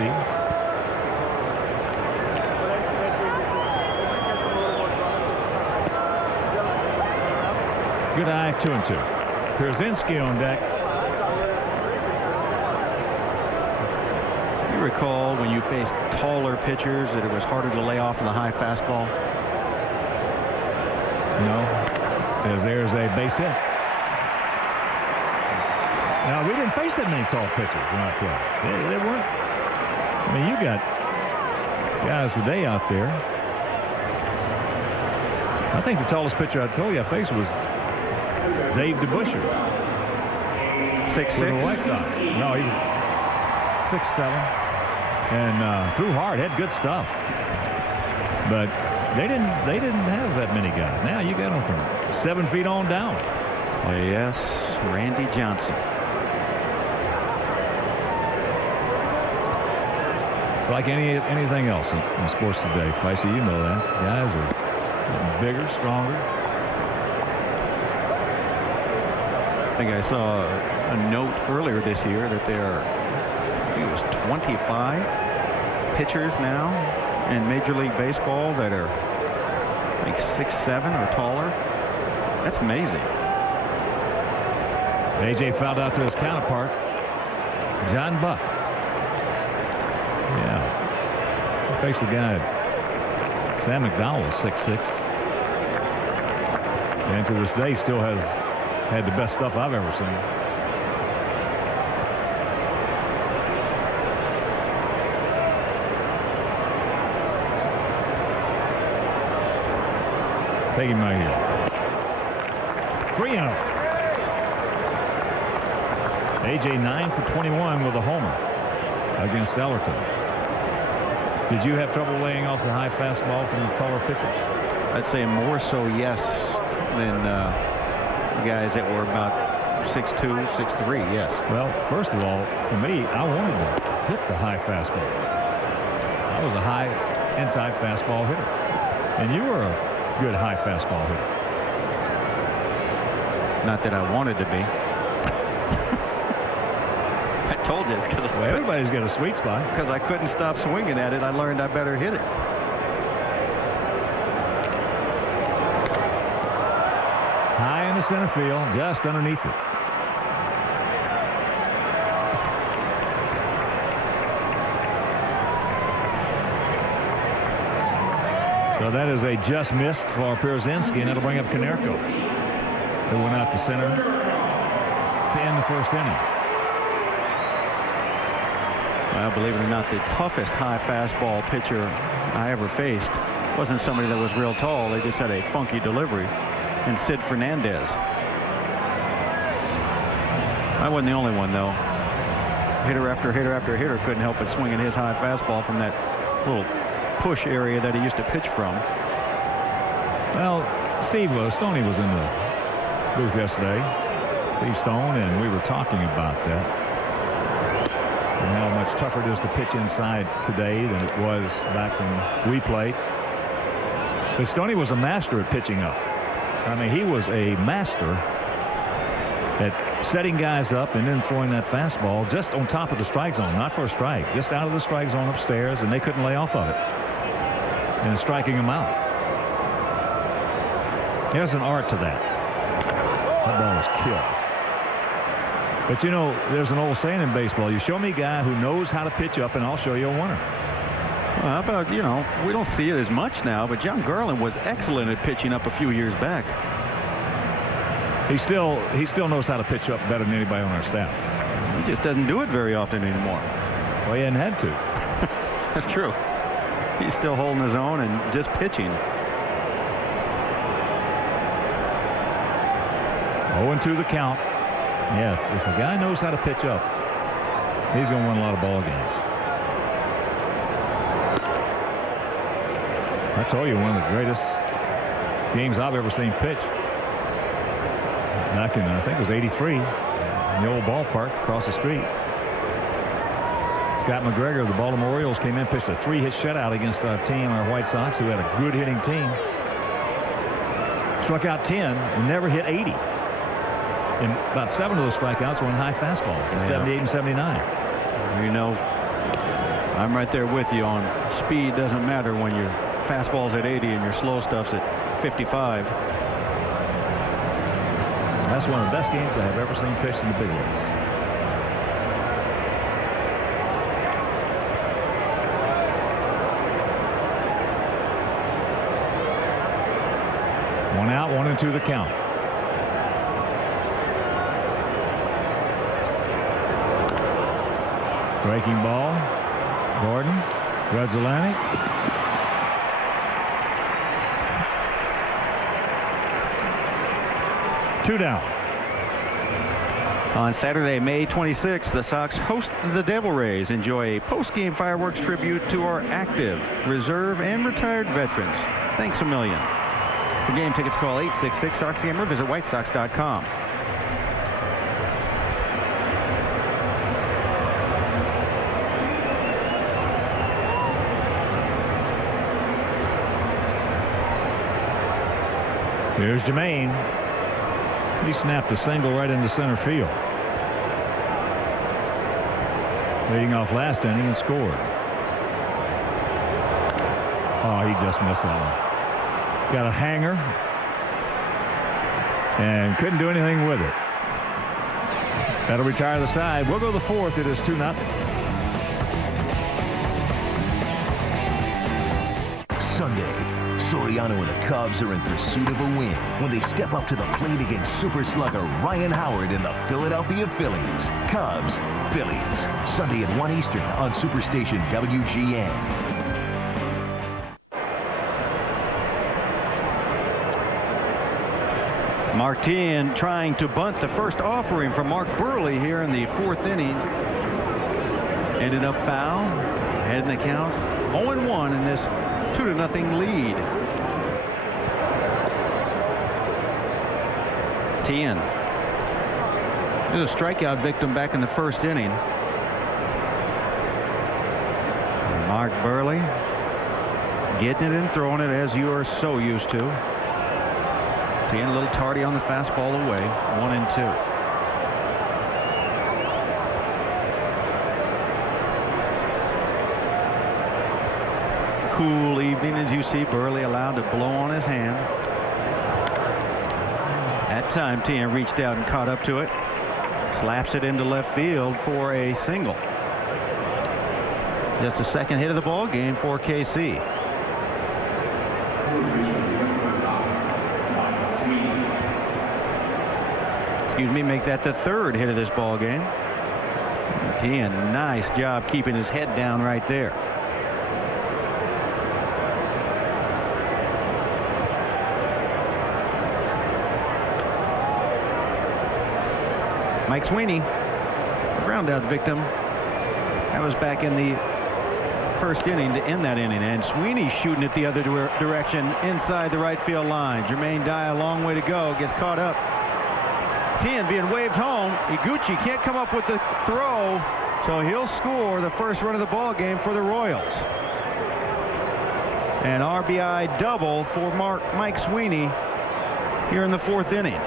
Good eye. 2-2. Pierzynski on deck. You recall when you faced taller pitchers that it was harder to lay off in the high fastball? No, as there's a base hit. Now, we didn't face that many tall pitchers when I played. They weren't. I mean, you got guys today out there. I think the tallest pitcher I told you I faced was Dave DeBuscher. 6'6". For the White Sox. No, he was 6'7". And threw hard, had good stuff. But they didn't have that many guys. Now you got them from 7 feet on down. Yes, Randy Johnson. It's like anything else in sports today. Feisty, you know that. Guys are getting bigger, stronger. I think I saw a note earlier this year that there are, I think it was 25 pitchers now in Major League Baseball that are like 6'7" or taller. That's amazing. A.J. fouled out to his counterpart, John Buck. Yeah. He faced a guy, Sam McDowell, was 6'6". And to this day still has had the best stuff I've ever seen. Take him right here. 3-0. A.J. 9 for 21 with a homer against Ellerton. Did you have trouble laying off the high fastball from the taller pitchers? I'd say more so yes than guys that were about 6'2", 6'3", yes. Well, first of all, for me, I wanted to hit the high fastball. I was a high inside fastball hitter. And you were a good high fastball hitter. Not that I wanted to be. I told you it's because everybody's got a sweet spot. Because I couldn't stop swinging at it, I learned I better hit it. High in the center field, just underneath it. So that is a just missed for Pierzynski, and that'll bring up Konerko, who went out to center to end the first inning. Well, believe it or not, the toughest high fastball pitcher I ever faced wasn't somebody that was real tall. They just had a funky delivery. And Sid Fernandez. I wasn't the only one, though. Hitter after hitter after hitter couldn't help but swinging his high fastball from that little push area that he used to pitch from. Well, Steve Stoney was in the booth yesterday. Steve Stone, and we were talking about that. And how much tougher it is to pitch inside today than it was back when we played. But Stoney was a master at pitching up. I mean, he was a master at setting guys up and then throwing that fastball just on top of the strike zone, not for a strike, just out of the strike zone upstairs, and they couldn't lay off of it. And striking them out. There's an art to that. That ball was killed. But, you know, there's an old saying in baseball, you show me a guy who knows how to pitch up and I'll show you a winner. Well, how about, you know, we don't see it as much now, but John Garland was excellent at pitching up a few years back. He still knows how to pitch up better than anybody on our staff. He just doesn't do it very often anymore. Well, he hadn't had to. That's true. He's still holding his own and just pitching. 0-2 the count. Yeah, if a guy knows how to pitch up, he's going to win a lot of ball games. I told you, one of the greatest games I've ever seen pitched. Back in, I think it was '83, in the old ballpark across the street. Scott McGregor of the Baltimore Orioles came in, pitched a 3-hit shutout against our team, our White Sox, who had a good hitting team. Struck out 10 and never hit 80. And about 7 of those strikeouts were on high fastballs, 78 and 79. You know, I'm right there with you on speed doesn't matter when your fastball's at 80 and your slow stuff's at 55. That's one of the best games I have ever seen pitched in the big leagues. One out, 1-2 the count. Breaking ball. Gordon. Reds Atlantic. Two down. On Saturday, May 26th, the Sox host the Devil Rays. Enjoy a post-game fireworks tribute to our active, reserve, and retired veterans. Thanks a million. For game tickets, call 866-SOX-GAME or visit whitesox.com. Here's Jermaine. He snapped a single right into center field. Leading off last inning and scored. Oh, he just missed that one. Got a hanger and couldn't do anything with it. That'll retire the side. We'll go to the fourth. It is 2-0. Sunday, Soriano and the Cubs are in pursuit of a win when they step up to the plate against super slugger Ryan Howard and the Philadelphia Phillies. Cubs, Phillies, Sunday at 1 Eastern on Superstation WGN. Martin trying to bunt the first offering from Mark Burley here in the fourth inning. Ended up foul. Head in the count. 0-1 in this 2-0 lead. Tien. There's a strikeout victim back in the first inning. Mark Burley getting it and throwing it as you are so used to. Tien a little tardy on the fastball away. 1-2. Cool evening as you see Burley allowed to blow on his hand. That time Tien reached out and caught up to it. Slaps it into left field for a single. Just the second hit of the ball game for KC. Excuse me, make that the third hit of this ball game. Tien, nice job keeping his head down right there. Mike Sweeney, ground out victim. That was back in the first inning to end that inning, and Sweeney shooting it the other direction inside the right field line. Jermaine Dye a long way to go, gets caught up. Tien being waved home. Iguchi can't come up with the throw, so he'll score the first run of the ball game for the Royals. An RBI double for Mike Sweeney here in the fourth inning.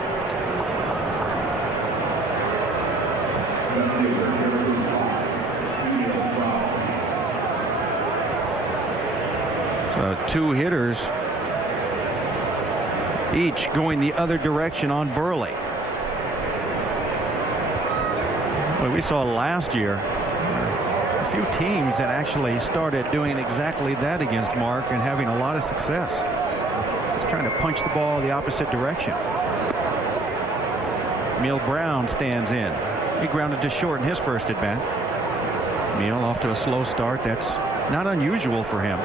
So two hitters, each going the other direction on Burley. Well, we saw last year a few teams that actually started doing exactly that against Mark and having a lot of success. He's trying to punch the ball the opposite direction. Emil Brown stands in. He grounded to short in his first at bat. Emil off to a slow start. That's not unusual for him.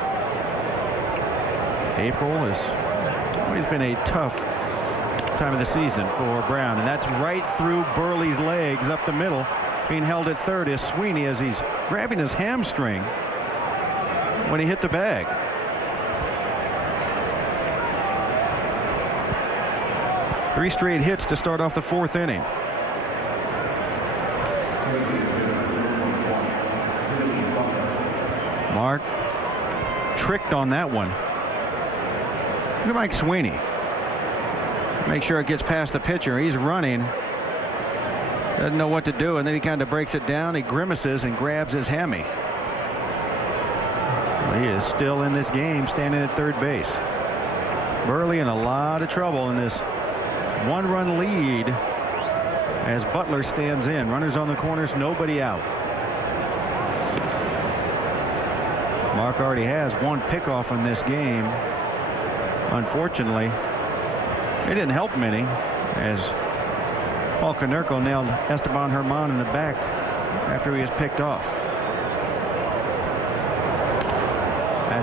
April has always been a tough time of the season for Brown, and that's right through Burley's legs up the middle. Being held at third is Sweeney as he's grabbing his hamstring when he hit the bag. Three straight hits to start off the fourth inning. Mark tricked on that one. Look at Mike Sweeney. Make sure it gets past the pitcher. He's running. Doesn't know what to do, and then he kind of breaks it down. He grimaces and grabs his hammy. Well, he is still in this game, standing at third base. Burley in a lot of trouble in this one-run lead as Butler stands in. Runners on the corners, nobody out. Mark already has one pickoff in this game. Unfortunately, it didn't help many as Paul Konerko nailed Esteban Herman in the back after he was picked off.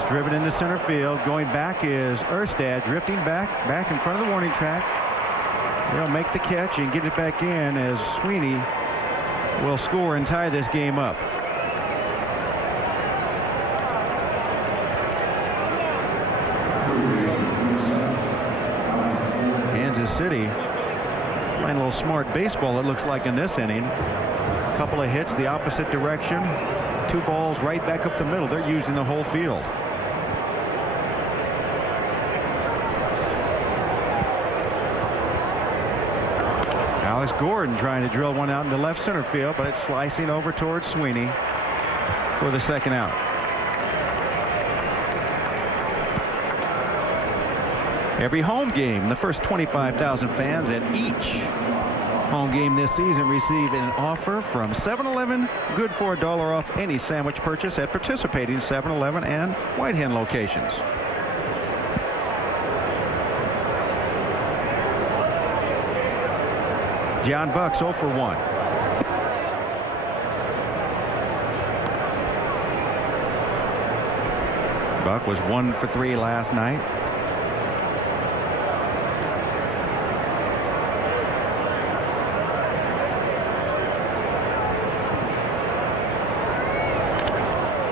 driven into center field. Going back is Erstad, drifting back in front of the warning track. They'll make the catch and get it back in as Sweeney will score and tie this game up. Kansas City playing a little smart baseball, it looks like, in this inning. A couple of hits the opposite direction. 2 balls right back up the middle. They're using the whole field. Alex Gordon trying to drill one out into left center field, but it's slicing over towards Sweeney for the second out. Every home game, the first 25,000 fans at each home game this season receive an offer from 7-Eleven, good for $1 off any sandwich purchase at participating 7-Eleven and White Hen locations. John Buck's 0 for 1. Buck was 1 for 3 last night.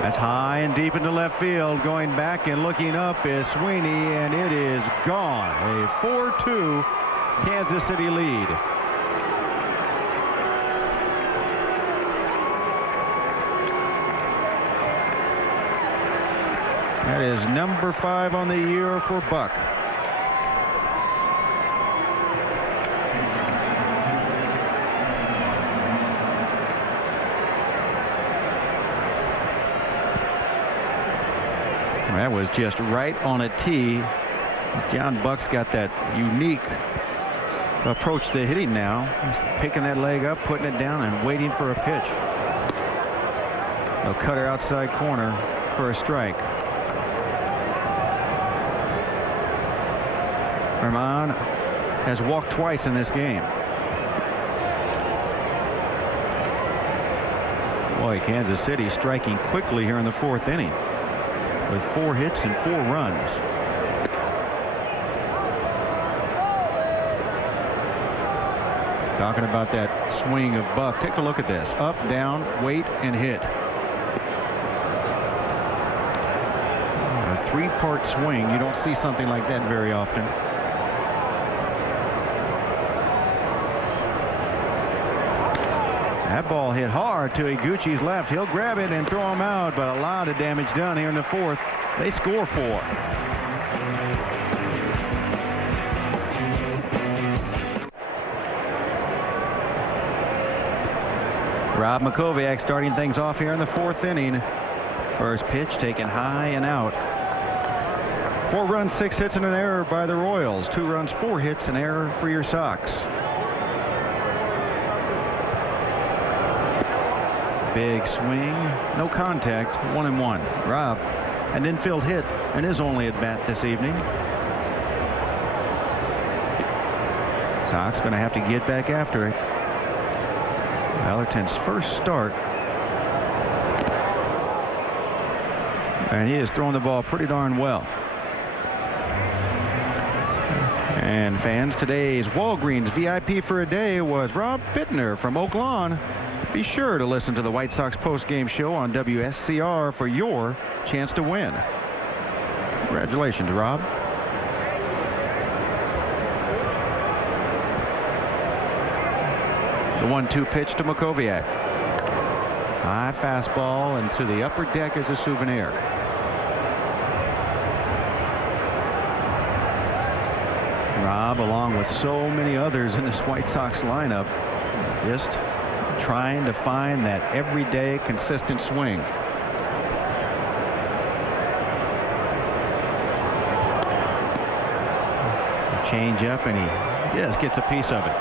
That's high and deep into left field. Going back and looking up is Sweeney, and it is gone. A 4-2 Kansas City lead. That is number 5 on the year for Buck. That was just right on a tee. John Buck's got that unique approach to hitting now. He's picking that leg up, putting it down, and waiting for a pitch. A cutter outside corner for a strike. Herman has walked twice in this game. Boy, Kansas City striking quickly here in the 4th inning with 4 hits and 4 runs. Talking about that swing of Buck, take a look at this. Up, down, wait, and hit. A 3-part swing. You don't see something like that very often. That ball hit hard to Iguchi's left. He'll grab it and throw him out, but a lot of damage done here in the 4th. They score 4. Rob Makoviak starting things off here in the 4th inning. First pitch taken high and out. 4 runs, 6 hits, and an error by the Royals. 2 runs, 4 hits, an error for your Sox. Big swing, no contact, 1-1. Rob, an infield hit and his only at bat this evening. Sox going to have to get back after it. Allerton's first start, and he is throwing the ball pretty darn well. And fans, today's Walgreens VIP for a day was Rob Bittner from Oak Lawn. Be sure to listen to the White Sox post-game show on WSCR for your chance to win. Congratulations, Rob. The 1-2 pitch to Makoviak. High fastball, and to the upper deck is a souvenir. Rob, along with so many others in this White Sox lineup, just trying to find that everyday consistent swing. Change up, and he just gets a piece of it.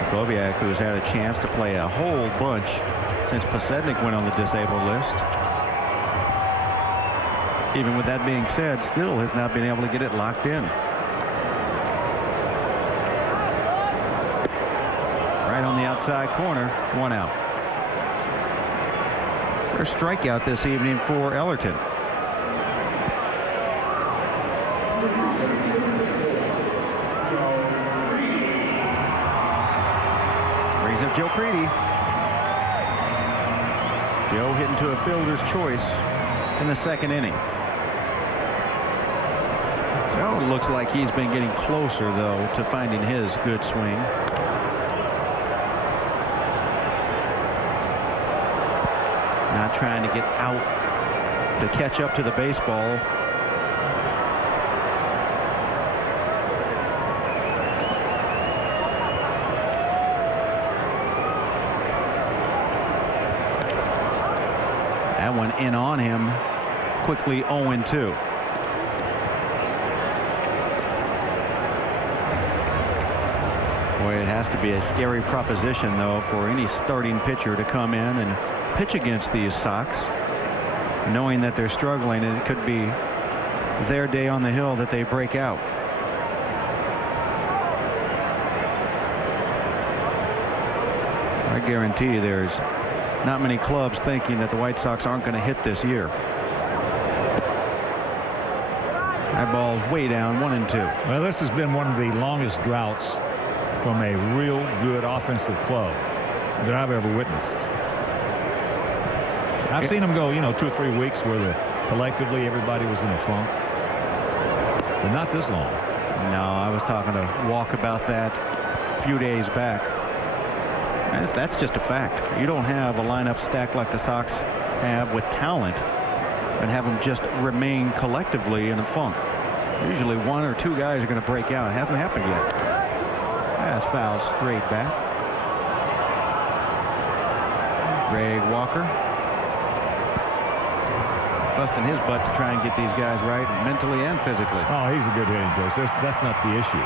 Makoviak, who has had a chance to play a whole bunch since Pasednik went on the disabled list. Even with that being said, still has not been able to get it locked in. Right on the outside corner, 1 out. First strikeout this evening for Ellerton. Brings up Joe Creedy. Joe hitting to a fielder's choice in the second inning. Joe looks like he's been getting closer, though, to finding his good swing. Not trying to get out to catch up to the baseball. That one in on him. Quickly 0-2. Boy, it has to be a scary proposition, though, for any starting pitcher to come in and pitch against these Sox, knowing that they're struggling, and it could be their day on the hill that they break out. I guarantee there's not many clubs thinking that the White Sox aren't going to hit this year. That ball's way down, 1-2. Well, this has been one of the longest droughts from a real good offensive club that I've ever witnessed. I've seen them go, 2 or 3 weeks where collectively everybody was in a funk, but not this long. No, I was talking to Walk about that a few days back. That's just a fact. You don't have a lineup stacked like the Sox have with talent and have them just remain collectively in a funk. Usually 1 or 2 guys are going to break out. It hasn't happened yet. That's foul straight back. Greg Walker busting his butt to try and get these guys right mentally and physically. Oh, he's a good hitting coach. That's not the issue.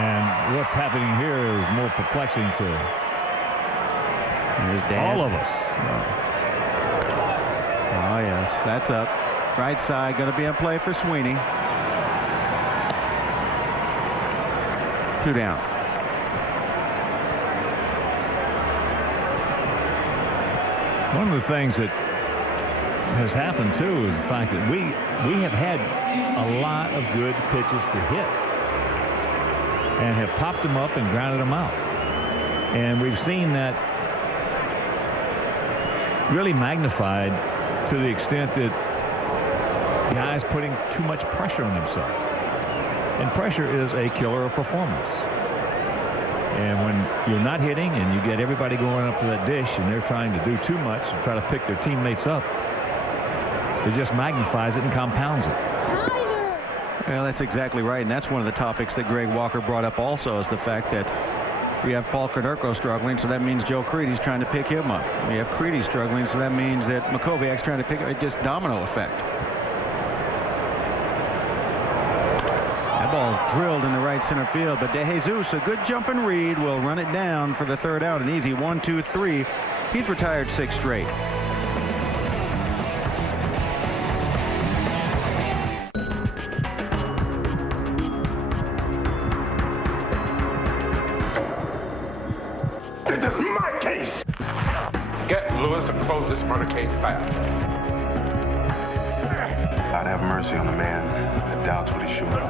And what's happening here is more perplexing to his dad. All of us. Oh, yes. That's up. Right side going to be in play for Sweeney. 2 down. One of the things that has happened, too, is the fact that we have had a lot of good pitches to hit and have popped them up and grounded them out. And we've seen that really magnified to the extent that guys putting too much pressure on themselves. And pressure is a killer of performance. And when you're not hitting and you get everybody going up to that dish and they're trying to do too much and try to pick their teammates up, it just magnifies it and compounds it. Well, that's exactly right, and that's one of the topics that Greg Walker brought up also, is the fact that we have Paul Konerko struggling, so that means Joe Creedy's trying to pick him up. We have Creedy struggling, so that means that Makoviak's trying to pick up. Just domino effect. That ball's drilled in the right center field, but De Jesus, a good jump and read, will run it down for the 3rd out. An easy 1-2-3. He's retired 6 straight. This is my case. Get Lewis to close this murder case fast. God have mercy on the man that doubts what he's sure of.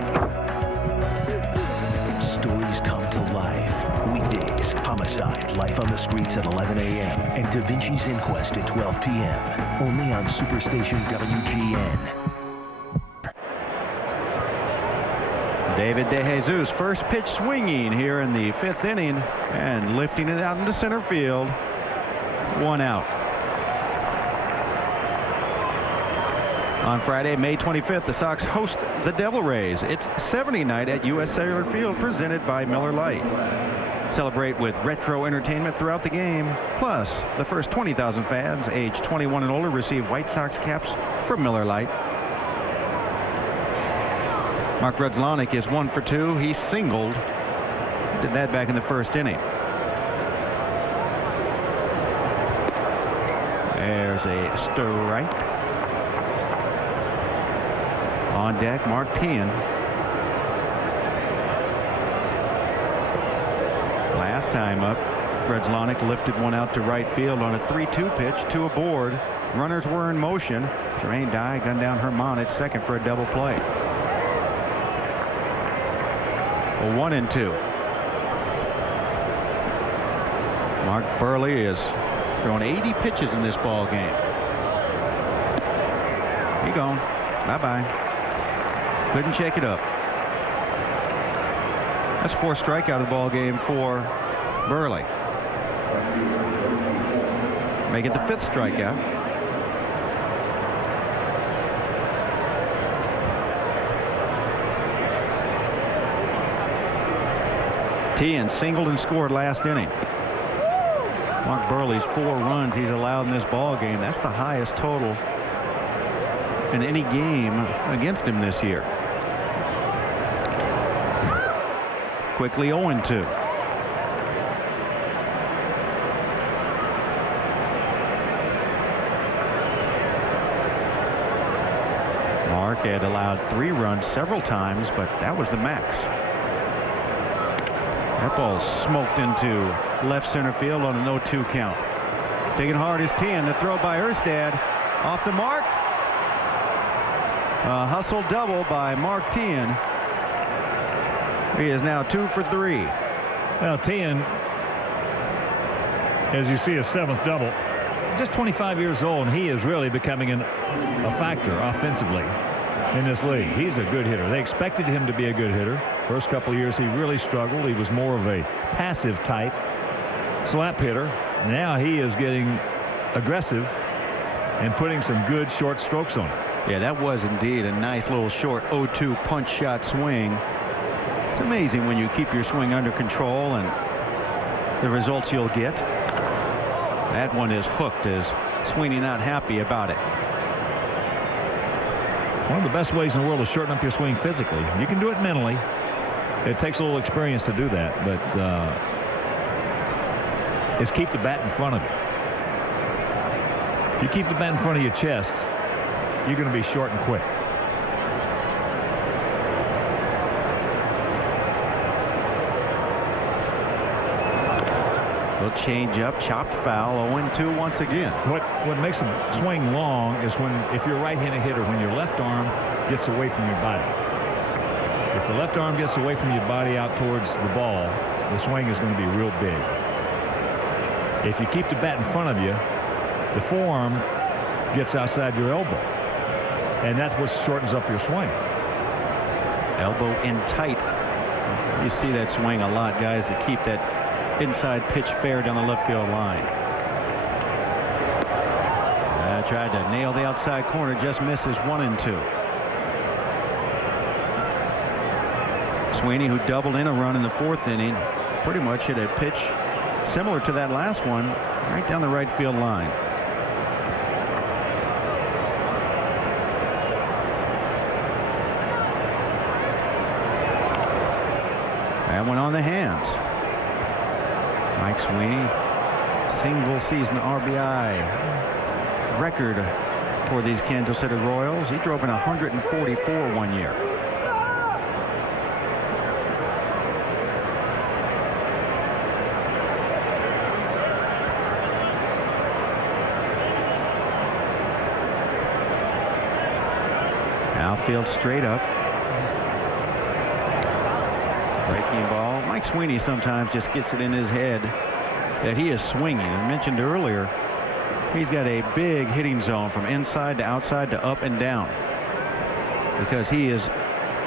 Stories come to life. Weekdays, Homicide, Life on the Streets at 11 a.m. and Da Vinci's Inquest at 12 p.m. Only on Superstation WGN. David De Jesus, first pitch swinging here in the 5th inning and lifting it out into center field. 1 out. On Friday, May 25th, the Sox host the Devil Rays. It's 70 night at U.S. Cellular Field, presented by Miller Lite. Celebrate with retro entertainment throughout the game. Plus, the first 20,000 fans age 21 and older receive White Sox caps from Miller Lite. Mark Rudzlonik is 1 for 2. He singled. Did that back in the 1st inning. There's a strike. On deck, Mark Teahan. Last time up, Gredzlonic lifted one out to right field on a 3-2 pitch to a board. Runners were in motion. Jermaine Dye gunned down Herman at second for a double play. A 1-2. Mark Burley has thrown 80 pitches in this ball game. He gone. Bye-bye. Couldn't shake it up. That's 4th strikeout of the ball game for Burley. Make it the 5th strikeout. Tian singled and scored last inning. Mark Burley's 4 runs he's allowed in this ball game. That's the highest total in any game against him this year. Quickly 0-2. Mark had allowed 3 runs several times, but that was the max. That ball smoked into left center field on a 0-2 count. Digging hard is Tian. The throw by Erstad off the mark. A hustle double by Mark Tian. He is now 2 for 3. Well, Tian, as you see, a 7th double. Just 25 years old, and he is really becoming a factor offensively in this league. He's a good hitter. They expected him to be a good hitter. First couple of years, he really struggled. He was more of a passive type slap hitter. Now he is getting aggressive and putting some good short strokes on it. Yeah, that was indeed a nice little short 0-2 punch shot swing. It's amazing when you keep your swing under control and the results you'll get. That one is hooked. Is Sweeney not happy about it? One of the best ways in the world to shorten up your swing physically. You can do it mentally. It takes a little experience to do that, but is keep the bat in front of you. If you keep the bat in front of your chest, you're going to be short and quick. Little change up, chopped foul, 0-2 once again. What makes him swing long is if you're a right-handed hitter, when your left arm gets away from your body. If the left arm gets away from your body out towards the ball, the swing is going to be real big. If you keep the bat in front of you, the forearm gets outside your elbow, and that's what shortens up your swing. Elbow in tight. You see that swing a lot, guys, that keep that inside pitch fair down the left field line. Tried to nail the outside corner, just misses. 1-2. Sweeney, who doubled in a run in the 4th inning, pretty much hit a pitch similar to that last one right down the right field line. That one on the hands. Mike Sweeney, single season RBI record for these Kansas City Royals. He drove in 144 one year. Outfield straight up. Breaking ball. Mike Sweeney sometimes just gets it in his head that he is swinging. I mentioned earlier, he's got a big hitting zone from inside to outside to up and down, because he is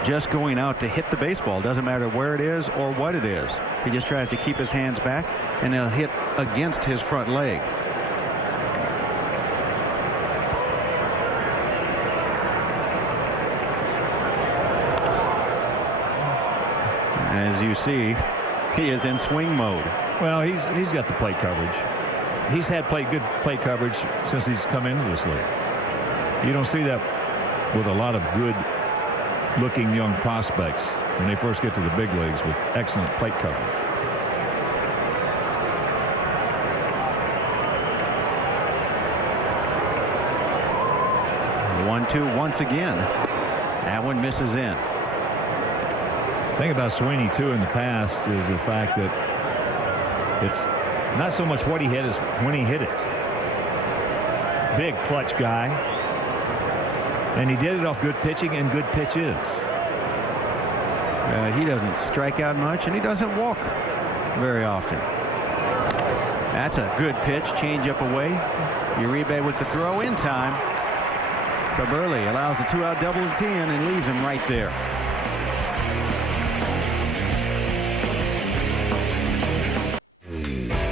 just going out to hit the baseball. Doesn't matter where it is or what it is. He just tries to keep his hands back, and he'll hit against his front leg. As you see, he is in swing mode. Well, he's got the plate coverage. He's had good plate coverage since he's come into this league. You don't see that with a lot of good-looking young prospects when they first get to the big leagues with excellent plate coverage. The 1-2 once again. That one misses in. The thing about Sweeney, too, in the past is the fact that it's Not so much what he hit as when he hit it. Big clutch guy. And he did it off good pitching and good pitches. He doesn't strike out much, and he doesn't walk very often. That's a good pitch. Change up away. Uribe with the throw in time. So Burley allows the 2-out double to 10 and leaves him right there.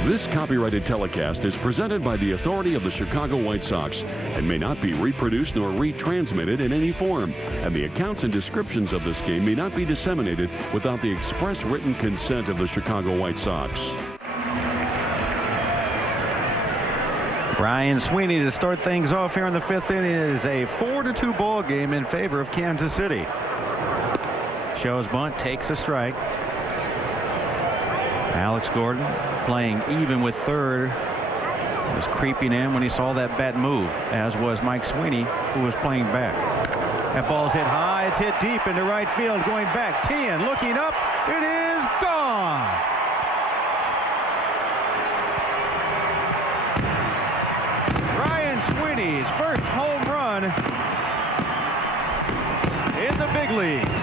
This copyrighted telecast is presented by the authority of the Chicago White Sox and may not be reproduced nor retransmitted in any form. And the accounts and descriptions of this game may not be disseminated without the express written consent of the Chicago White Sox. Ryan Sweeney to start things off here in the 5th inning. It is a 4-2 ball game in favor of Kansas City. Shows bunt, takes a strike. Alex Gordon playing even with third. Was creeping in when he saw that bat move, as was Mike Sweeney, who was playing back. That ball's hit high. It's hit deep into right field. Going back. Tian looking up. It is gone. Ryan Sweeney's first home run in the big leagues.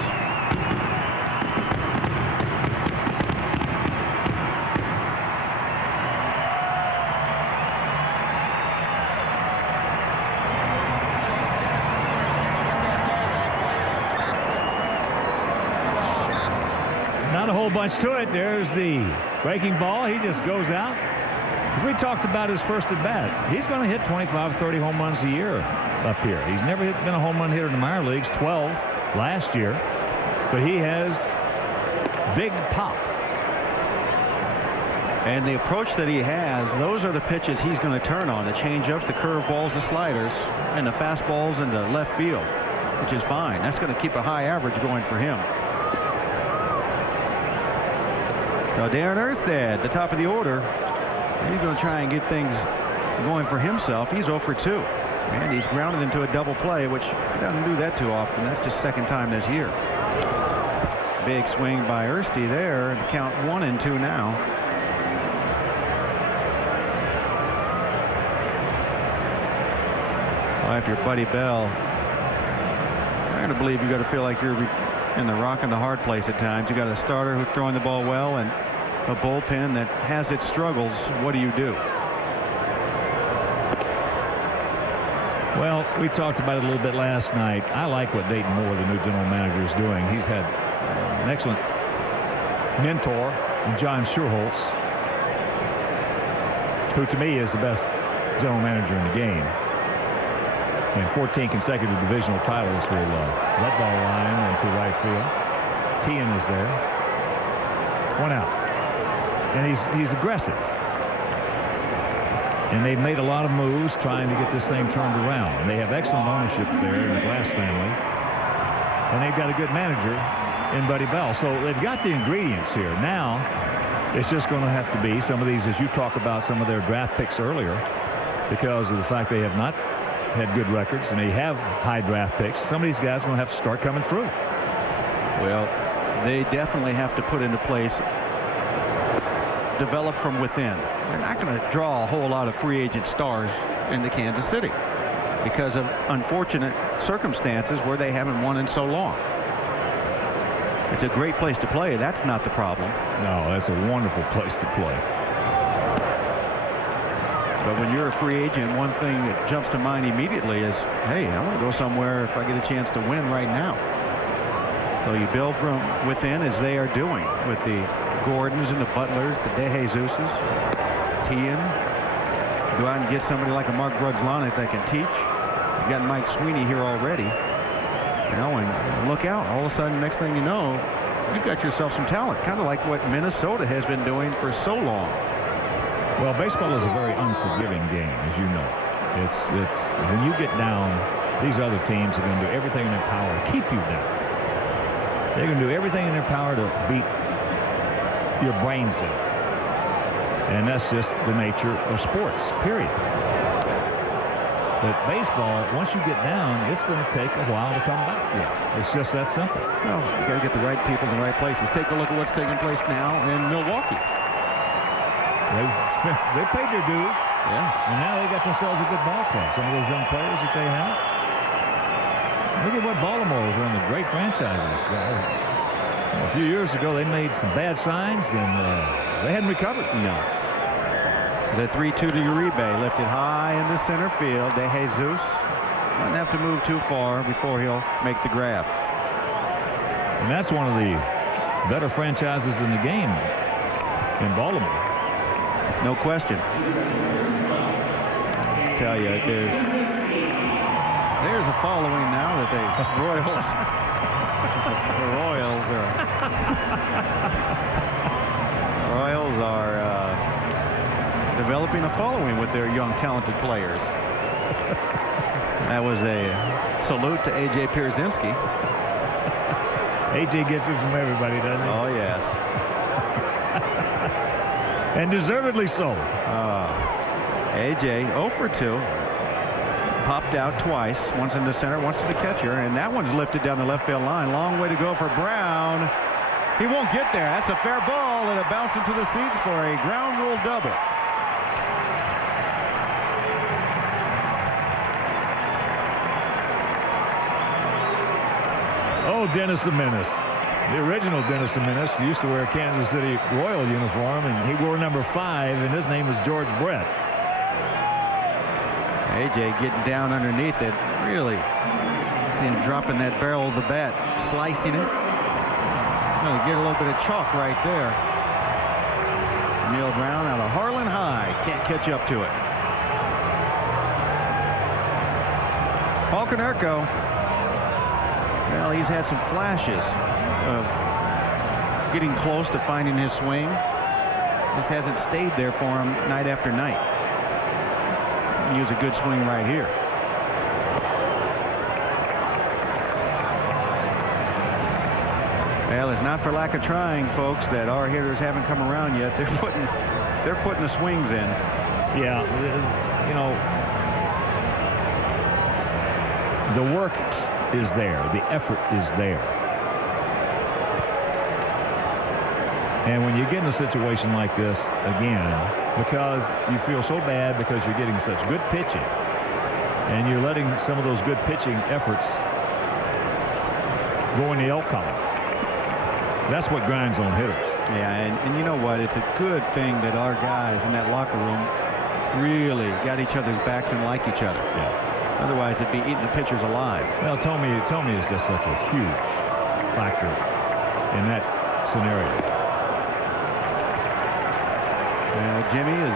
Not a whole bunch to it. There's the breaking ball. He just goes out. As we talked about his first at bat, he's going to hit 25, 30 home runs a year up here. He's never been a home run hitter in the minor leagues, 12 last year. But he has big pop. And the approach that he has, those are the pitches he's going to turn on. The changeups, the curveballs, the sliders, and the fastballs into left field, which is fine. That's going to keep a high average going for him. So Darren Erstad, the top of the order, he's going to try and get things going for himself. He's 0 for 2. And he's grounded into a double play, which he doesn't do that too often. That's just second time this year. Big swing by Ersty there, and count 1-2 now. Well, if you're Buddy Bell, I got to believe you got to feel like you're in the rock and the hard place at times. You got a starter who's throwing the ball well and a bullpen that has its struggles. What do you do? Well, we talked about it a little bit last night. I like what Dayton Moore, the new general manager, is doing. He's had an excellent mentor in John Schuerholz, who to me is the best general manager in the game. And 14 consecutive divisional titles will lead ball line into right field. Tian is there. 1 out. And he's aggressive. And they've made a lot of moves trying to get this thing turned around. They have excellent ownership there in the Glass family. And they've got a good manager in Buddy Bell. So they've got the ingredients here. Now it's just going to have to be some of these, as you talk about some of their draft picks earlier, because of the fact they have not had good records and they have high draft picks. Some of these guys are going to have to start coming through. Well, they definitely have to put into place, develop from within. They're not going to draw a whole lot of free agent stars into Kansas City because of unfortunate circumstances where they haven't won in so long. It's a great place to play. That's not the problem. No, that's a wonderful place to play. But when you're a free agent, one thing that jumps to mind immediately is, hey, I want to go somewhere if I get a chance to win right now. So you build from within, as they are doing with the Gordons and the Butlers, the De Jesuses, Tian. Go out and get somebody like a Mark Brugslanek that can teach. You've got Mike Sweeney here already. You know, and look out. All of a sudden, next thing you know, you've got yourself some talent, kind of like what Minnesota has been doing for so long. Well, baseball is a very unforgiving game, as you know. It's when you get down, these other teams are going to do everything in their power to keep you down. They're going to do everything in their power to beat your brains in. And that's just the nature of sports, period. But baseball, once you get down, it's going to take a while to come back. Yeah, it's just that simple. Well, you got to get the right people in the right places. Take a look at what's taking place now in Milwaukee. They paid their dues. Yes. And now they got themselves a good ball club. Some of those young players that they have. Look at what Baltimore was, one of the great franchises. A few years ago, they made some bad signs, and they hadn't recovered. No. The 3-2 to Uribe, lifted high into center field. De Jesus doesn't have to move too far before he'll make the grab. And that's one of the better franchises in the game in Baltimore. No question. I tell you, there's a following now that the Royals are developing a following with their young talented players. That was a salute to A.J. Pierzynski. A.J. gets it from everybody, doesn't he? Oh, yes. And deservedly so. A.J. 0 for 2. Popped out twice, once in the center, once to the catcher, and that one's lifted down the left field line. Long way to go for Brown. He won't get there. That's a fair ball, and it bounced into the seats for a ground rule double. Oh, Dennis the Menace. The original Dennis the Menace used to wear a Kansas City Royal uniform, and he wore number 5, and his name was George Brett. A.J. getting down underneath it. Really see him dropping that barrel of the bat, slicing it. Gonna get a little bit of chalk right there. Neil Brown out of Harlan High. Can't catch up to it. Paul Konerko. Well, he's had some flashes of getting close to finding his swing. Just hasn't stayed there for him night after night. He was a good swing right here. Well, it's not for lack of trying, folks, that our hitters haven't come around yet. They're putting the swings in. Yeah, you know, the work is there, the effort is there. And when you get in a situation like this again, because you feel so bad because you're getting such good pitching, and you're letting some of those good pitching efforts go in the L column. That's what grinds on hitters. Yeah, and you know what? It's a good thing that our guys in that locker room really got each other's backs and like each other. Yeah. Otherwise, it'd be eating the pitchers alive. Well, Tommy is just such a huge factor in that scenario. Jimmy is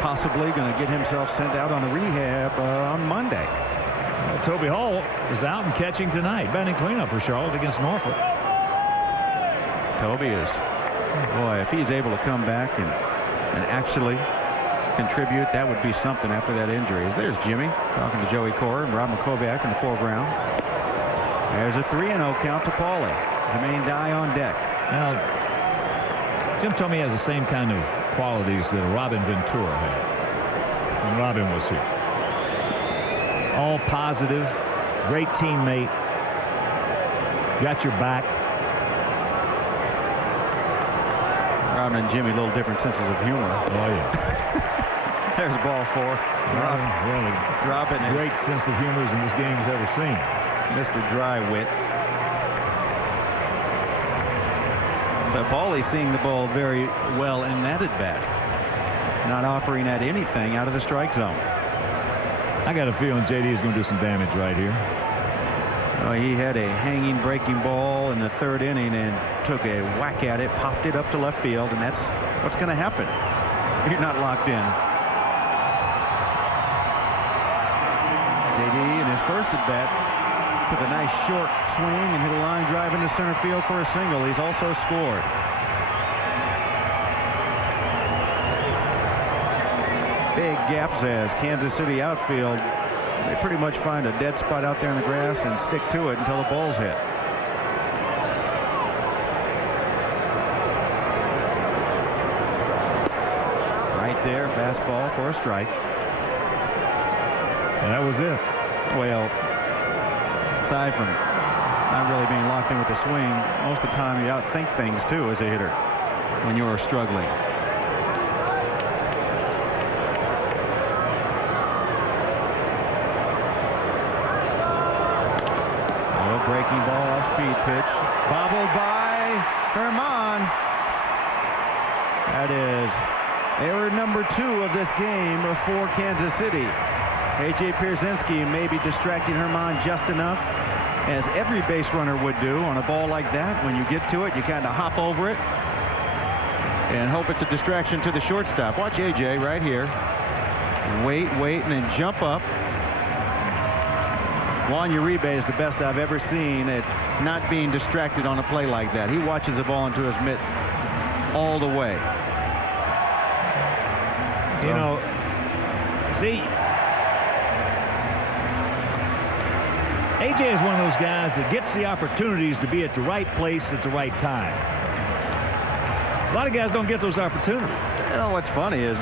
possibly going to get himself sent out on a rehab on Monday. Well, Toby Hall is out and catching tonight. Batting cleanup for Charlotte against Norfolk. Toby is, boy, if he's able to come back and actually contribute, that would be something after that injury. There's Jimmy talking to Joey Corr and Rob McCovac in the foreground. There's a 3-0 count to Paulie. Jermaine Dye on deck. Now, Jim told me he has the same kind of qualities that Robin Ventura had when Robin was here. All positive, great teammate, got your back. Robin and Jimmy, a little different senses of humor. Oh, yeah. There's ball 4. Robin is great sense of humor in this game has ever seen. Mr. Dry Wit. So Paulie's seeing the ball very well in that at bat. Not offering at anything out of the strike zone. I got a feeling JD is going to do some damage right here. He had a hanging breaking ball in the 3rd inning and took a whack at it, popped it up to left field, and that's what's going to happen. You're not locked in. JD in his first at bat took a nice short swing and hit a line drive into center field for a single. He's also scored. Big gaps as Kansas City outfield. They pretty much find a dead spot out there in the grass and stick to it until the ball's hit. Right there, fastball for a strike. And that was it. Well, aside from not really being locked in with the swing, most of the time you outthink things too as a hitter when you're struggling. pitch. Bobbled by Herman. That is error number 2 of this game for Kansas City. A.J. Pierzynski may be distracting Herman just enough, as every base runner would do on a ball like that. When you get to it, you kind of hop over it and hope it's a distraction to the shortstop. Watch A.J. right here. Wait, and then jump up. Juan Uribe is the best I've ever seen at not being distracted on a play like that. He watches the ball into his mitt all the way. You know, see, A.J. is one of those guys that gets the opportunities to be at the right place at the right time. A lot of guys don't get those opportunities. You know, what's funny is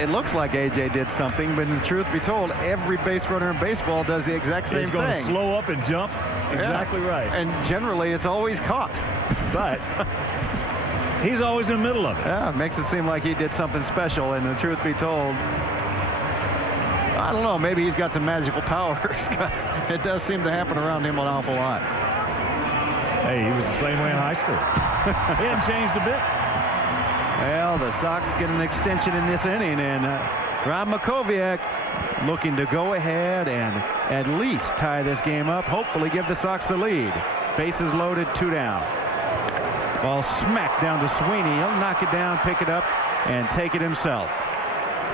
it looks like A.J. did something, but the truth be told, every base runner in baseball does the exact same thing. He's going to slow up and jump. Exactly right. And generally, it's always caught. But he's always in the middle of it. Yeah, it makes it seem like he did something special, and the truth be told, I don't know, maybe he's got some magical powers, because it does seem to happen around him an awful lot. Hey, he was the same way in high school. He hadn't changed a bit. Well, the Sox get an extension in this inning, and Rob Makoviak looking to go ahead and at least tie this game up, hopefully give the Sox the lead. Bases loaded, 2 down. Ball smacked down to Sweeney. He'll knock it down, pick it up, and take it himself.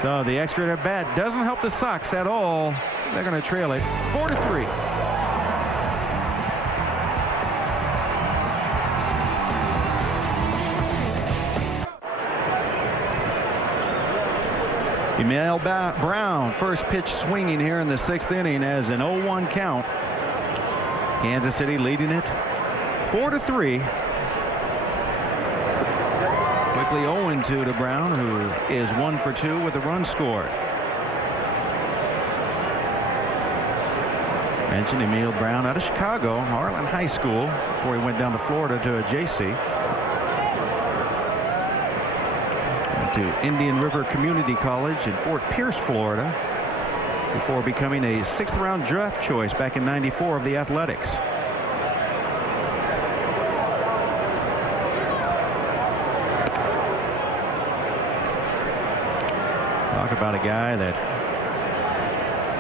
So the extra at bat doesn't help the Sox at all. They're going to trail it 4-3. Emil Brown, first pitch swinging here in the 6th inning as an 0-1 count. Kansas City leading it 4-3. Quickly 0-2 to Brown, who is 1 for 2 with a run scored. Mentioned Emil Brown out of Chicago, Harlan High School, before he went down to Florida to a JC. To Indian River Community College in Fort Pierce, Florida, before becoming a 6th-round draft choice back in '94 of the Athletics. Talk about a guy that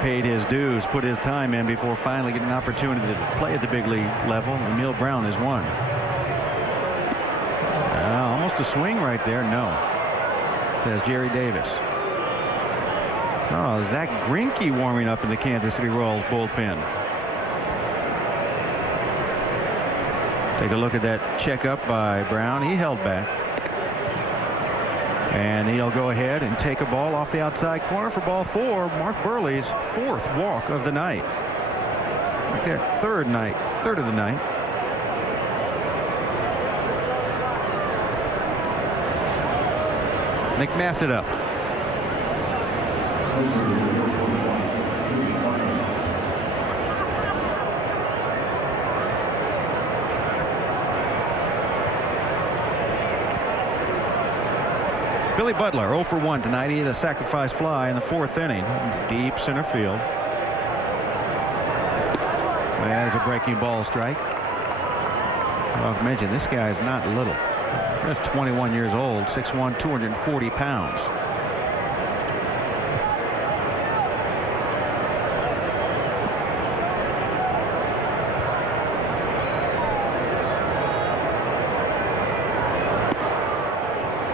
paid his dues, put his time in before finally getting an opportunity to play at the big league level. Emil Brown is one. Almost a swing right there. No. Says Jerry Davis. Oh, Zach Greinke warming up in the Kansas City Royals bullpen. Take a look at that checkup by Brown. He held back. And he'll go ahead and take a ball off the outside corner for ball 4. Mark Burley's 4th walk of the night. Right there, third of the night. Nick Massett up. Billy Butler 0 for 1 tonight. He had a sacrifice fly in the 4th inning. Deep center field. There's a breaking ball strike. Well, I mentioned this guy is not little. He's 21 years old, 6'1", 240 pounds.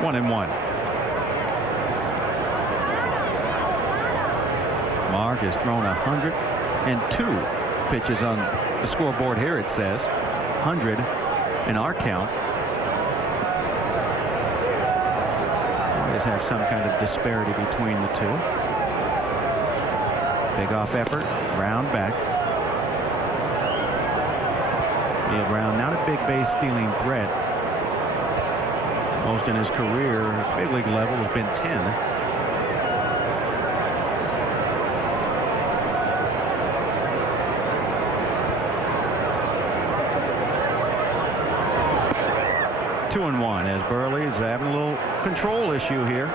One and one. Mark has thrown 102 pitches on the scoreboard here. It says 100 in our count. Always have some kind of disparity between the two. Big off effort. Brown back. Neil Brown not a big base stealing threat. Most in his career big league level has been 10. Two and one as Burley is having a little control issue here.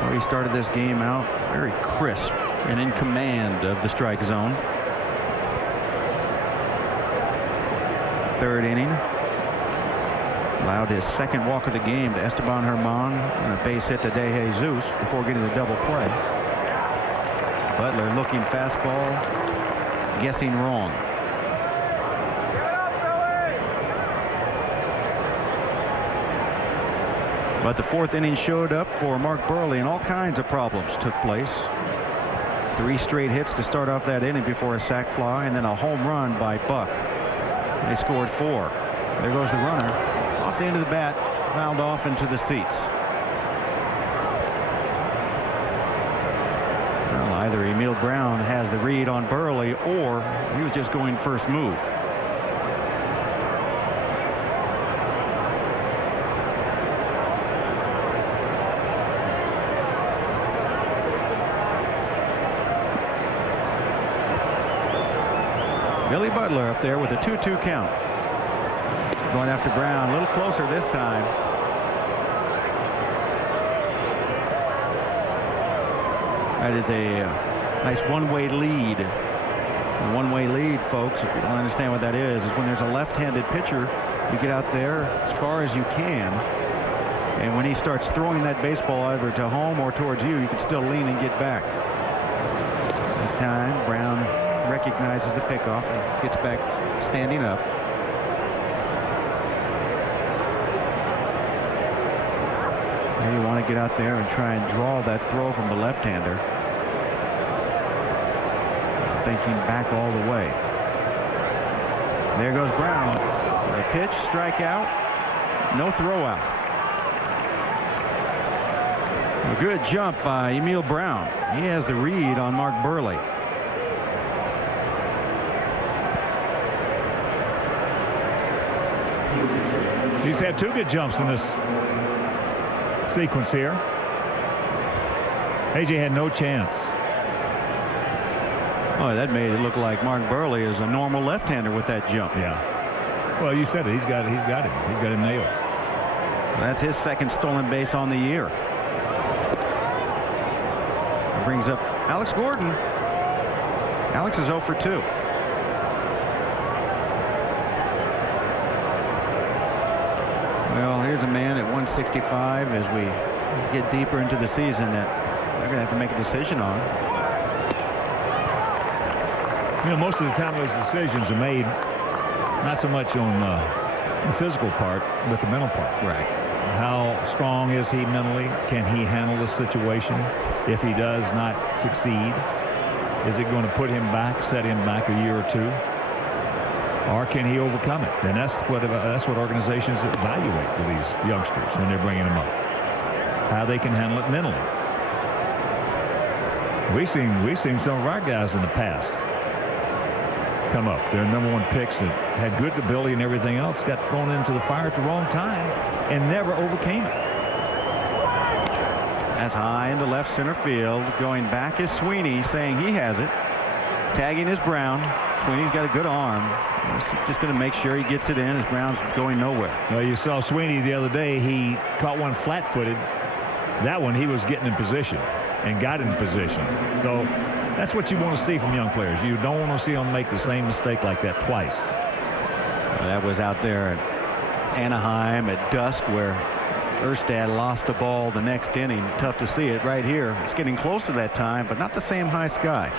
Well, he started this game out very crisp and in command of the strike zone. third inning. Allowed his second walk of the game to Esteban Herman and a base hit to De Jesus before getting the double play. Butler looking fastball, guessing wrong. But the fourth inning showed up for Mark Burley, and all kinds of problems took place. 3 straight hits to start off that inning before a sac fly, and then a home run by Buck. They scored 4. There goes the runner. Off the end of the bat, fouled off into the seats. Well, either Emil Brown has the read on Burley, or he was just going first move. Billy Butler up there with a 2-2 count. Going after Brown, a little closer this time. That is a nice one-way lead. A one-way lead, folks, if you don't understand what that is when there's a left-handed pitcher, you get out there as far as you can. And when he starts throwing that baseball either to home or towards you, you can still lean and get back. This time, Brown recognizes the pickoff and gets back standing up. Now you want to get out there and try and draw that throw from the left-hander. Thinking back all the way. There goes Brown. A pitch, strikeout, no throw out. A good jump by Emil Brown. He has the read on Mark Burley. He's had 2 good jumps in this sequence here. AJ had no chance. Oh, that made it look like Mark Burley is a normal left-hander with that jump. Yeah. Well, you said it. He's got it. He's got it nailed. That's his second stolen base on the year. That brings up Alex Gordon. Alex is 0 for 2. Well, here's a man at 165 as we get deeper into the season that they're going to have to make a decision on. You know, most of the time those decisions are made not so much on the physical part, but the mental part. Right. How strong is he mentally? Can he handle the situation? If he does not succeed, is it going to put him back, set him back a year or 2? Or can he overcome it? And that's what organizations evaluate with these youngsters when they're bringing them up. How they can handle it mentally. We've seen some of our guys in the past come up. Their #1 picks that had good ability and everything else got thrown into the fire at the wrong time and never overcame it. That's high into left center field. Going back is Sweeney, saying he has it. Tagging is Brown. Sweeney's got a good arm. Just going to make sure he gets it in as Brown's going nowhere. Well, you saw Sweeney the other day. He caught one flat-footed. That one he was getting in position and got in position. So that's what you want to see from young players. You don't want to see them make the same mistake like that twice. Well, that was out there at Anaheim at dusk where Erstad lost the ball the next inning. Tough to see it right here. It's getting close to that time, but not the same high sky.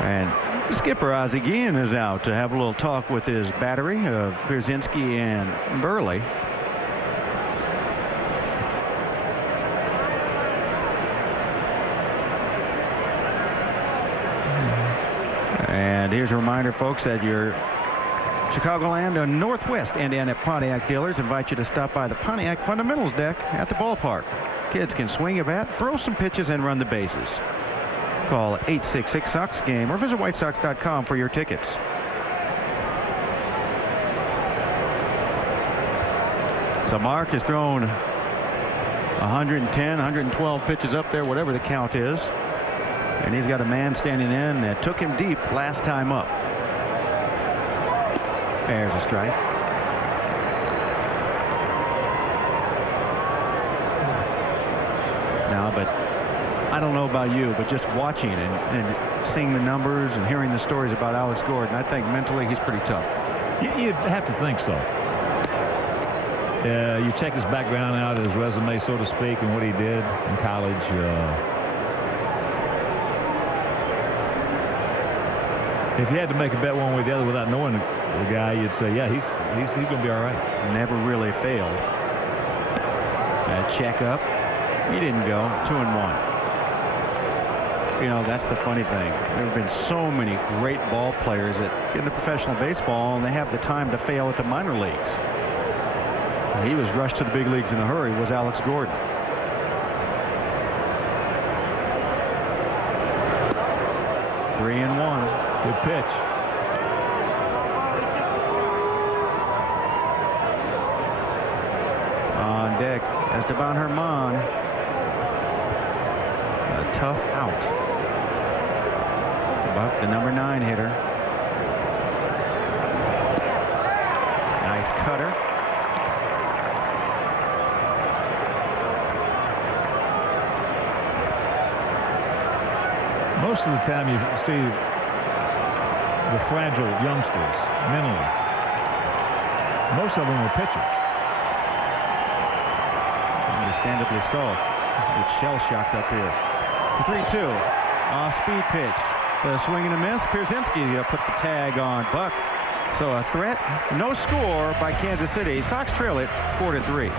And skipper Ozzie Guillen is out to have a little talk with his battery of Pierzynski and Burley. And here's a reminder, folks, that your Chicagoland and Northwest Indiana Pontiac dealers invite you to stop by the Pontiac Fundamentals deck at the ballpark. Kids can swing a bat, throw some pitches, and run the bases. Call 866-SOX-GAME or visit whitesox.com for your tickets. So Mark has thrown 110, 112 pitches up there, whatever the count is. And he's got a man standing in that took him deep last time up. There's a strike. Now, but I don't know about you, but just watching and seeing the numbers and hearing the stories about Alex Gordon, I think mentally he's pretty tough. You'd have to think so. You check his background out, his resume, so to speak, and what he did in college. If you had to make a bet one way or the other without knowing the guy, you'd say, yeah, he's going to be all right. Never really failed. Check up. He didn't go. 2-1. You know, that's the funny thing. There have been so many great ball players that get into professional baseball, and they have the time to fail at the minor leagues. He was rushed to the big leagues in a hurry, was Alex Gordon. Three and one. Good pitch. On deck, Esteban Herman. A tough out. Buck, the number 9 hitter. Nice cutter. Most of the time you see the fragile youngsters mentally. Most of them are pitchers. Understandably so. It's shell-shocked up here. 3-2. Off-speed pitch. The swing and a miss. Pierzynski put the tag on Buck. So a threat. No score by Kansas City. Sox trail it 4-3.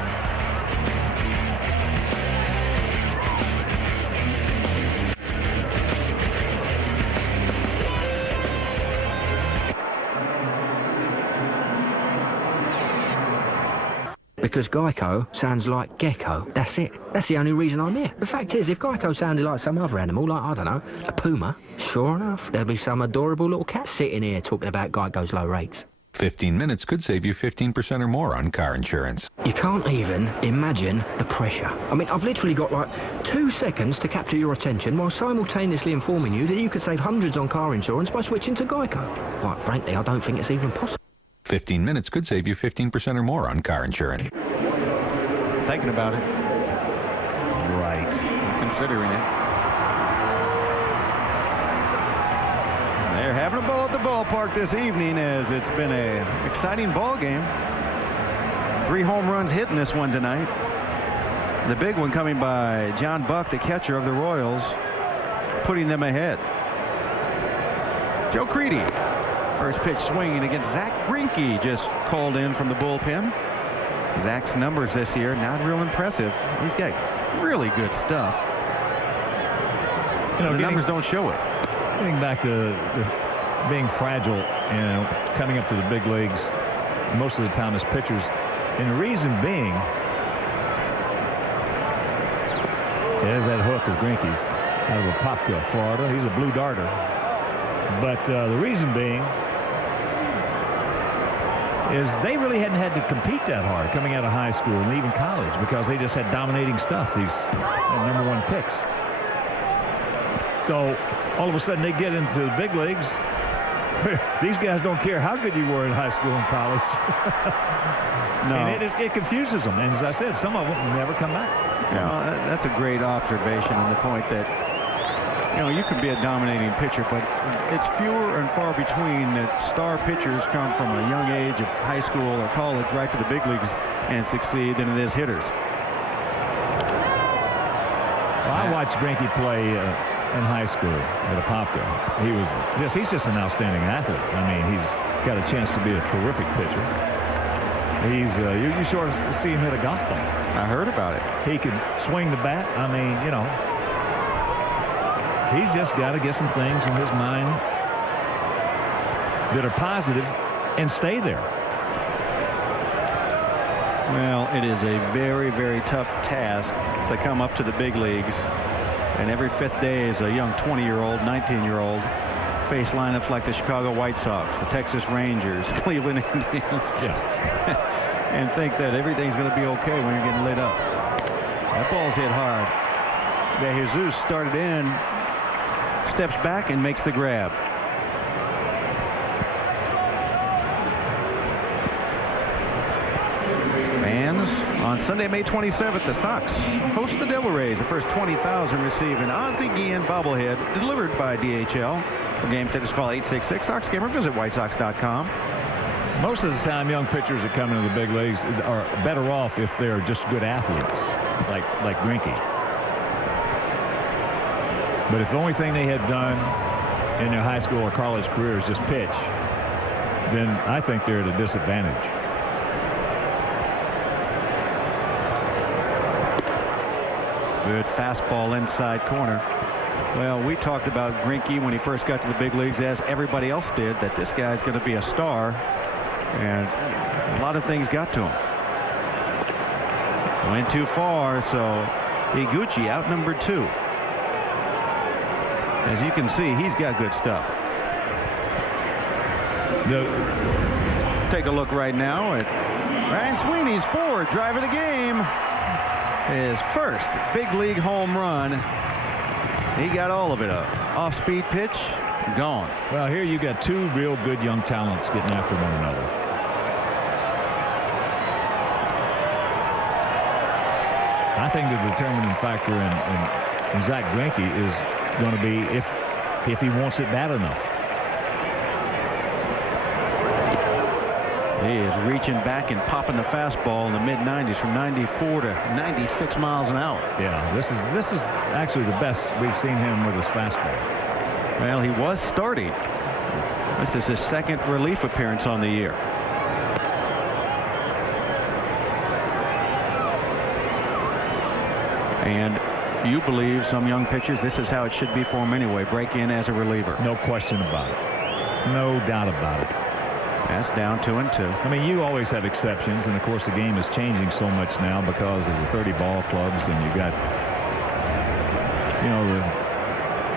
Because Geico sounds like gecko. That's it. That's the only reason I'm here. The fact is, if Geico sounded like some other animal, like, I don't know, a puma, sure enough, there'd be some adorable little cat sitting here talking about Geico's low rates. 15 minutes could save you 15% or more on car insurance. You can't even imagine the pressure. I mean, I've literally got like 2 seconds to capture your attention while simultaneously informing you that you could save hundreds on car insurance by switching to Geico. Quite frankly, I don't think it's even possible. 15 minutes could save you 15% or more on car insurance. Thinking about it. Right. Considering it. They're having a ball at the ballpark this evening, as it's been an exciting ball game. 3 home runs hit in this one tonight. The big one coming by John Buck, the catcher of the Royals, putting them ahead. Joe Creedy. First pitch swinging against Zach Greinke, just called in from the bullpen. Zach's numbers this year, not real impressive. He's got really good stuff. You know, the numbers don't show it. Getting back to being fragile and coming up to the big leagues most of the time as pitchers, and the reason being is that hook of Greinke's out of Apopka, Florida. He's a blue darter. But the reason being is they really hadn't had to compete that hard coming out of high school and even college, because they just had dominating stuff, these number 1 picks. So all of a sudden they get into the big leagues. These guys don't care how good you were in high school and college. No. And it confuses them. And as I said, some of them never come back. Yeah, that's a great observation, and the point that, you know, you can be a dominating pitcher, but it's fewer and far between that star pitchers come from a young age of high school or college right to the big leagues and succeed than it is hitters. Well, I watched Greinke play in high school at Apopka. He's just an outstanding athlete. I mean, he's got a chance to be a terrific pitcher. He's you sort of see him hit a golf ball. I heard about it. He could swing the bat. I mean, you know, he's just got to get some things in his mind that are positive and stay there. Well, it is a very, very tough task to come up to the big leagues. And every 5th day is a young 20-year-old, 19-year-old face lineups like the Chicago White Sox, the Texas Rangers, Cleveland Indians. Yeah. And think that everything's going to be okay when you're getting lit up. That ball's hit hard. De Jesus started in, steps back and makes the grab. Fans, on Sunday, May 27th, the Sox host the Devil Rays. The first 20,000 receive an Ozzie Guillen bobblehead delivered by DHL. For game tickets, call 866-SOX-GAME or visit whitesox.com. Most of the time, young pitchers that come into the big leagues are better off if they're just good athletes, like Greinke. But if the only thing they had done in their high school or college career is just pitch, then I think they're at a disadvantage. Good fastball inside corner. Well, we talked about Greinke when he first got to the big leagues, as everybody else did, that this guy's going to be a star. And a lot of things got to him. Went too far, so Higuchi out number 2. As you can see, he's got good stuff. Take a look right now at Ryan Sweeney's fourth drive of the game. His first big league home run. He got all of it up. Off-speed pitch, gone. Well, here you got two real good young talents getting after one another. I think the determining factor in Zach Greinke is going to be if he wants it bad enough. He is reaching back and popping the fastball in the mid-90s from 94 to 96 miles an hour. Yeah, this is actually the best we've seen him with his fastball. Well, he was starting. This is his second relief appearance on the year. And you believe some young pitchers, this is how it should be for them anyway, break in as a reliever. No question about it. No doubt about it. That's down 2-2. I mean, you always have exceptions, and of course the game is changing so much now because of the 30 ball clubs, and you got, you know,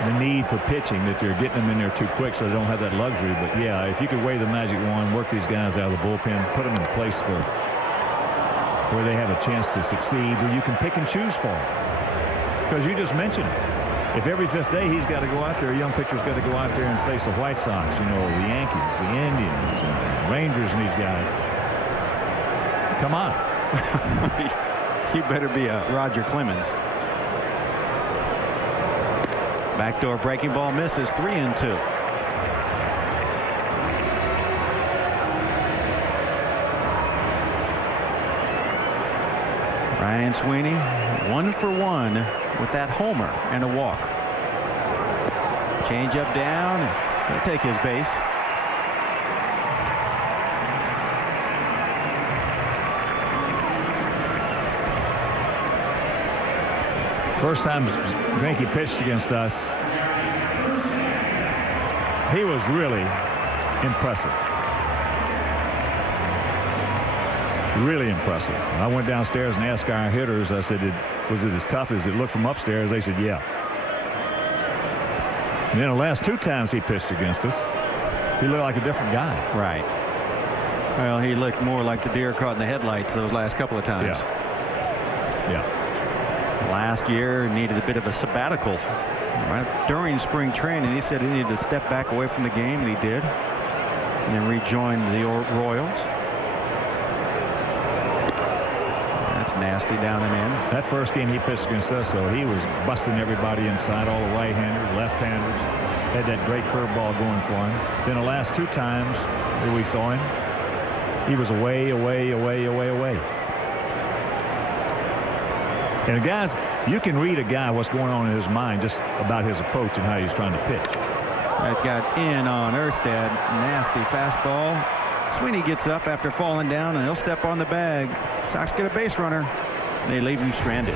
the need for pitching, that you're getting them in there too quick so they don't have that luxury. But yeah, if you could wave the magic wand, work these guys out of the bullpen, put them in a place for where they have a chance to succeed, where you can pick and choose for them. Because you just mentioned it. If every 5th day he's got to go out there, a young pitcher's got to go out there and face the White Sox, you know, the Yankees, the Indians, and the Rangers, and these guys. Come on. You better be a Roger Clemens. Backdoor breaking ball misses, 3-2. Ryan Sweeney 1 for 1 with that homer and a walk. Change up down. He'll take his base. First time Greinke pitched against us, he was really impressive. Really impressive. I went downstairs and asked our hitters, I said, was it as tough as it looked from upstairs? They said, yeah. And then the last 2 times he pitched against us, he looked like a different guy. Right. Well, he looked more like the deer caught in the headlights those last couple of times. Yeah. Last year needed a bit of a sabbatical. Right during spring training, he said he needed to step back away from the game, and he did. And then rejoined the Royals. Nasty down and in. That first game he pitched against us, so he was busting everybody inside, all the right-handers, left-handers. Had that great curveball going for him. Then the last 2 times that we saw him, he was away. And the guys, you can read a guy what's going on in his mind just about his approach and how he's trying to pitch. That got in on Erstad. Nasty fastball. Sweeney gets up after falling down, and he'll step on the bag. Sox get a base runner. They leave him stranded.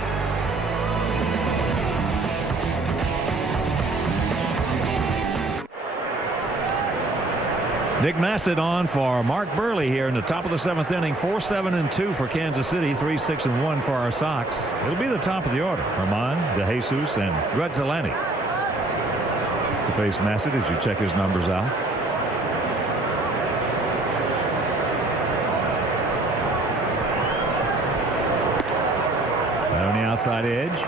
Nick Massett on for Mark Burley here in the top of the 7th inning. 4-7-2 for Kansas City. 3-6-1 for our Sox. It'll be the top of the order. Herman, DeJesus, and Grudzalani to face Massett as you check his numbers out. On the outside edge.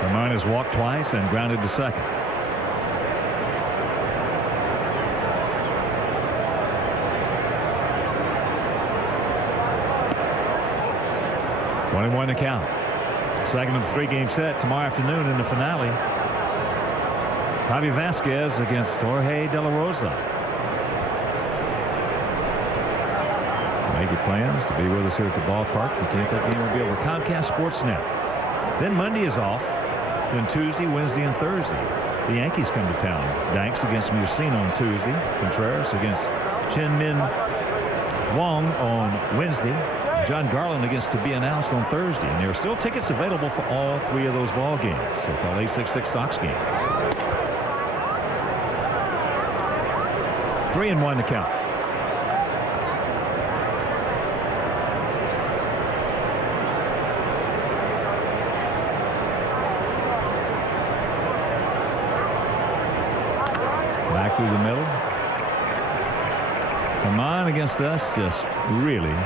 Herman has walked twice and grounded to second. 1-1 to count. Second of the 3-game set tomorrow afternoon in the finale. Javi Vasquez against Jorge De La Rosa. Make your plans to be with us here at the ballpark. The Kentucky game will be over Comcast Sportsnet. Then Monday is off. Then Tuesday, Wednesday, and Thursday, the Yankees come to town. Danks against Mussina on Tuesday. Contreras against Chen Min Wong on Wednesday. John Garland against to be announced on Thursday. And there are still tickets available for all 3 of those ball games. So-called 866 Sox game. 3-1 to count. Back through the middle. Herman against us just really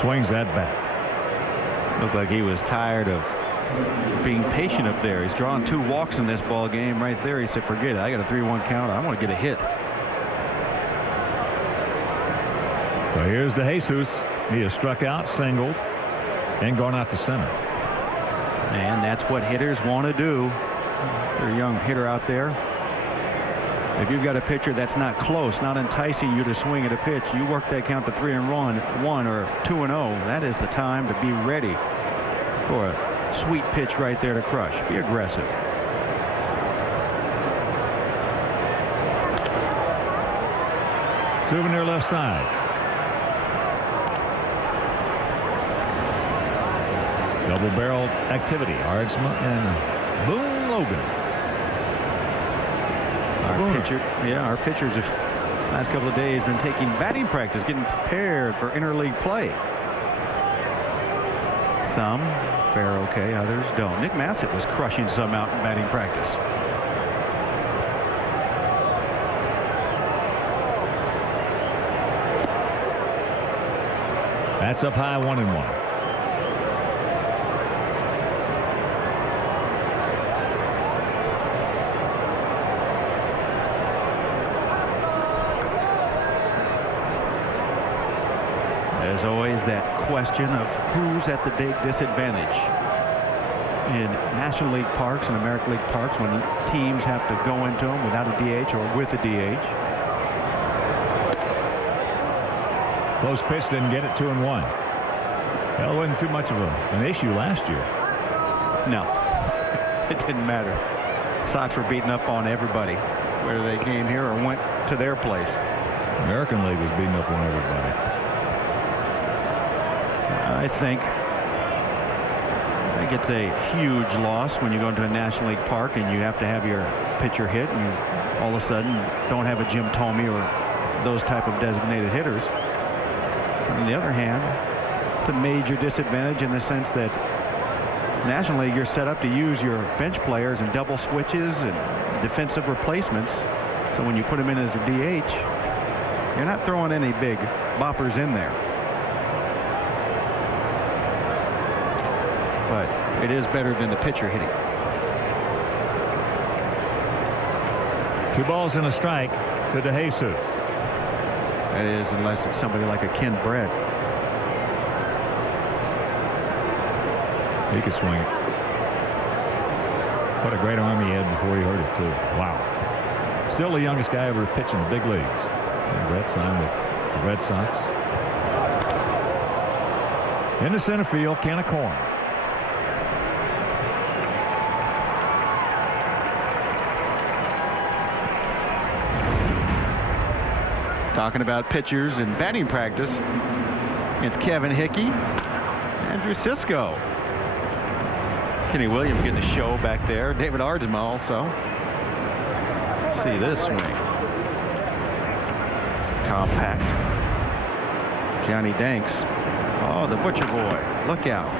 swings that bat. Looked like he was tired of being patient up there. He's drawn 2 walks in this ball game right there. He said, forget it. I got a 3-1 count. I want to get a hit. So here's DeJesus. He has struck out, singled, and gone out to center. And that's what hitters want to do. You're a young hitter out there. If you've got a pitcher that's not close, not enticing you to swing at a pitch, you work that count to 3-1, 1 or 2-0. That is the time to be ready for a sweet pitch right there to crush. Be aggressive. Souvenir left side. Double-barreled activity. Ardsma and Boone Logan. Our pitchers have last couple of days been taking batting practice, getting prepared for interleague play. Some fare okay, others don't. Nick Massett was crushing some out in batting practice. That's up high, 1-1. There's always that question of who's at the big disadvantage in National League parks and American League parks when teams have to go into them without a DH or with a DH. Close pitch, didn't get it. 2-1. Well, it wasn't too much of an issue last year. No, it didn't matter. Sox were beating up on everybody, whether they came here or went to their place. American League was beating up on everybody. I think it's a huge loss when you go into a National League park and you have to have your pitcher hit and you all of a sudden don't have a Jim Thome or those type of designated hitters. On the other hand, it's a major disadvantage in the sense that National League, you're set up to use your bench players and double switches and defensive replacements. So when you put them in as a DH, you're not throwing any big boppers in there. But it is better than the pitcher hitting. 2 balls and a strike to DeJesus. That is, unless it's somebody like a Ken Brett. He could swing it. What a great arm he had before he hurt it, too. Wow. Still the youngest guy ever pitched in the big leagues. And Brett signed with the Red Sox. In the center field, can of corn. Talking about pitchers and batting practice. It's Kevin Hickey, Andrew Cisco. Kenny Williams getting the show back there. David Ardsma also. See this swing. Compact. Johnny Danks. Oh, the Butcher Boy. Look out.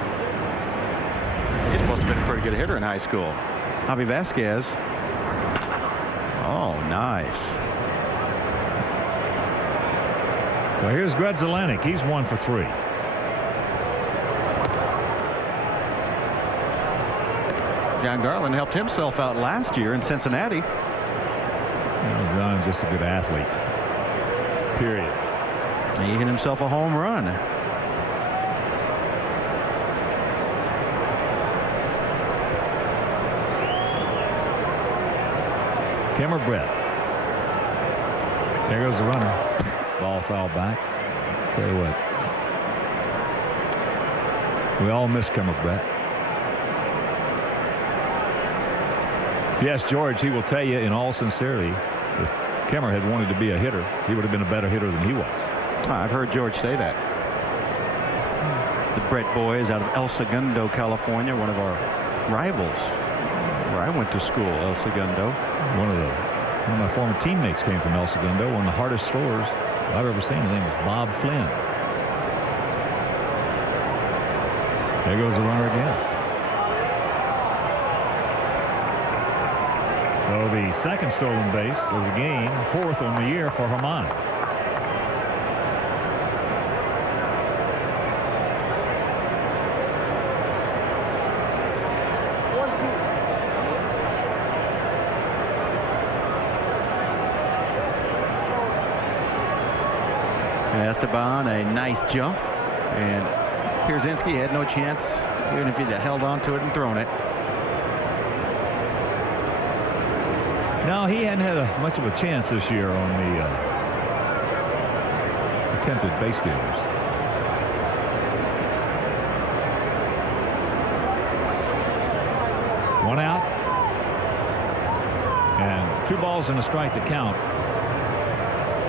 He's supposed to have been a pretty good hitter in high school. Javi Vasquez. Oh, nice. So here's Greg Zelenik. He's 1 for 3. John Garland helped himself out last year in Cincinnati. You know, John's just a good athlete. Period. And he hit himself a home run Kimmer Brett. There goes the runner. Ball foul back. Tell you what. We all miss Kimmer Brett. If you ask George, he will tell you in all sincerity, if Kimmer had wanted to be a hitter, he would have been a better hitter than he was. I've heard George say that. The Brett boys out of El Segundo, California, one of our rivals where I went to school, El Segundo. One of my former teammates came from El Segundo, one of the hardest throwers I've ever seen. His name was Bob Flynn. There goes the runner again. So the second stolen base of the game, 4th on the year for Herman. Esteban, a nice jump, and Pierzynski had no chance, even if he'd held on to it and thrown it. No, he hadn't had much of a chance this year on the attempted base stealers. One out, and 2 balls and a strike to count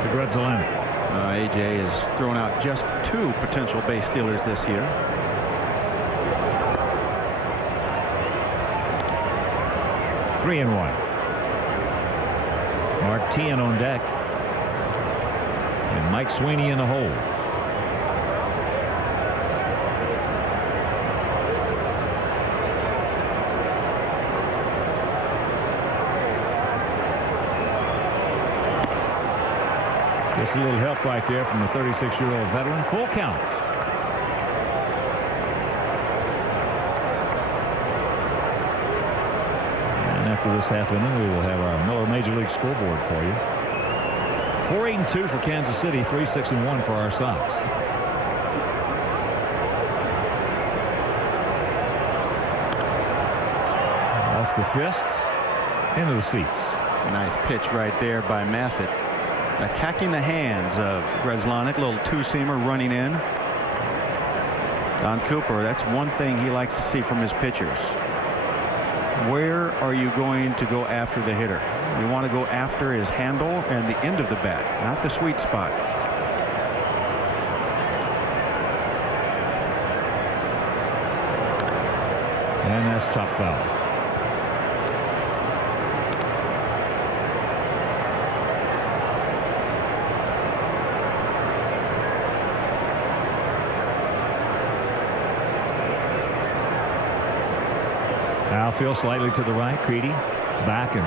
to Gredzelanek. AJ has thrown out just 2 potential base stealers this year. Three and 1. Martin on deck. And Mike Sweeney in the hole. Just a little help right there from the 36-year-old veteran. Full count. And after this half inning, we will have our Miller Major League scoreboard for you. 4-8-2 for Kansas City, 3-6-1 for our Sox. Off the fists, into the seats. A nice pitch right there by Massett. Attacking the hands of Gredzelanek. Little 2-seamer running in. Don Cooper, that's one thing he likes to see from his pitchers. Where are you going to go after the hitter? You want to go after his handle and the end of the bat, not the sweet spot. And that's top foul. Outfield slightly to the right. Creedy back and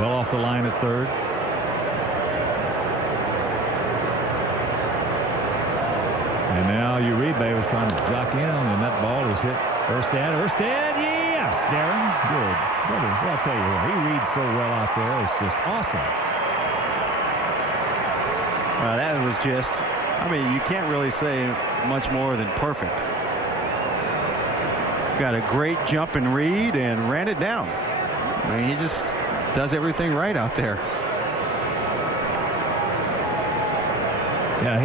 well off the line at third. And now Uribe was trying to jock in, and that ball is hit Erstad. Erstad, yes, Darren. Good. Well, I'll tell you what, he reads so well out there. It's just awesome. Well, that was just, I mean, you can't really say much more than perfect. Got a great jump and read and ran it down. I mean, he just does everything right out there. Yeah,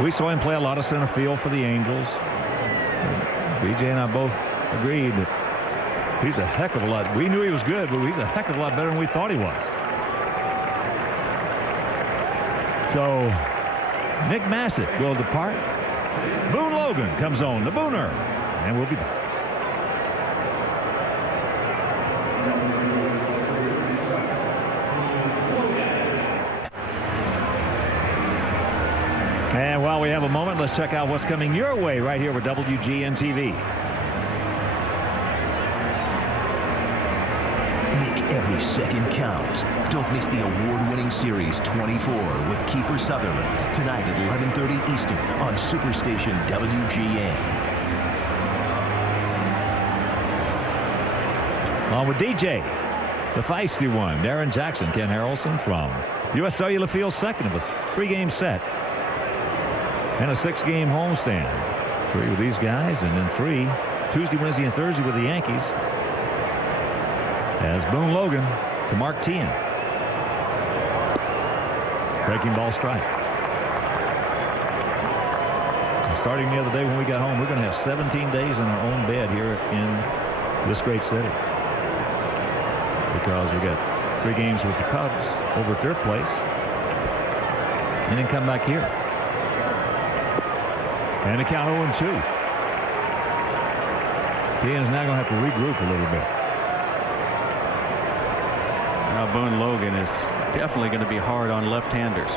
we saw him play a lot of center field for the Angels. BJ and I both agreed that he's a heck of a lot. We knew he was good, but he's a heck of a lot better than we thought he was. So Nick Massett will depart. Boone Logan comes on, the Booner, and we'll be back. And while we have a moment, let's check out what's coming your way right here with WGN-TV. Make every second count. Don't miss the award-winning series 24 with Kiefer Sutherland tonight at 11:30 Eastern on Superstation WGN. On with DJ, the feisty one, Darren Jackson, Ken Harrelson from U.S. Cellular Field, second of a 3-game set and a 6-game homestand. 3 with these guys, and then 3 Tuesday, Wednesday, and Thursday with the Yankees. As Boone Logan to Mark Tien. Breaking ball strike. Starting the other day when we got home, we're going to have 17 days in our own bed here in this great city. Because we got 3 games with the Cubs over at their place. And then come back here. And a count 0-2. Tien's now going to have to regroup a little bit. Now Boone Logan is definitely going to be hard on left-handers.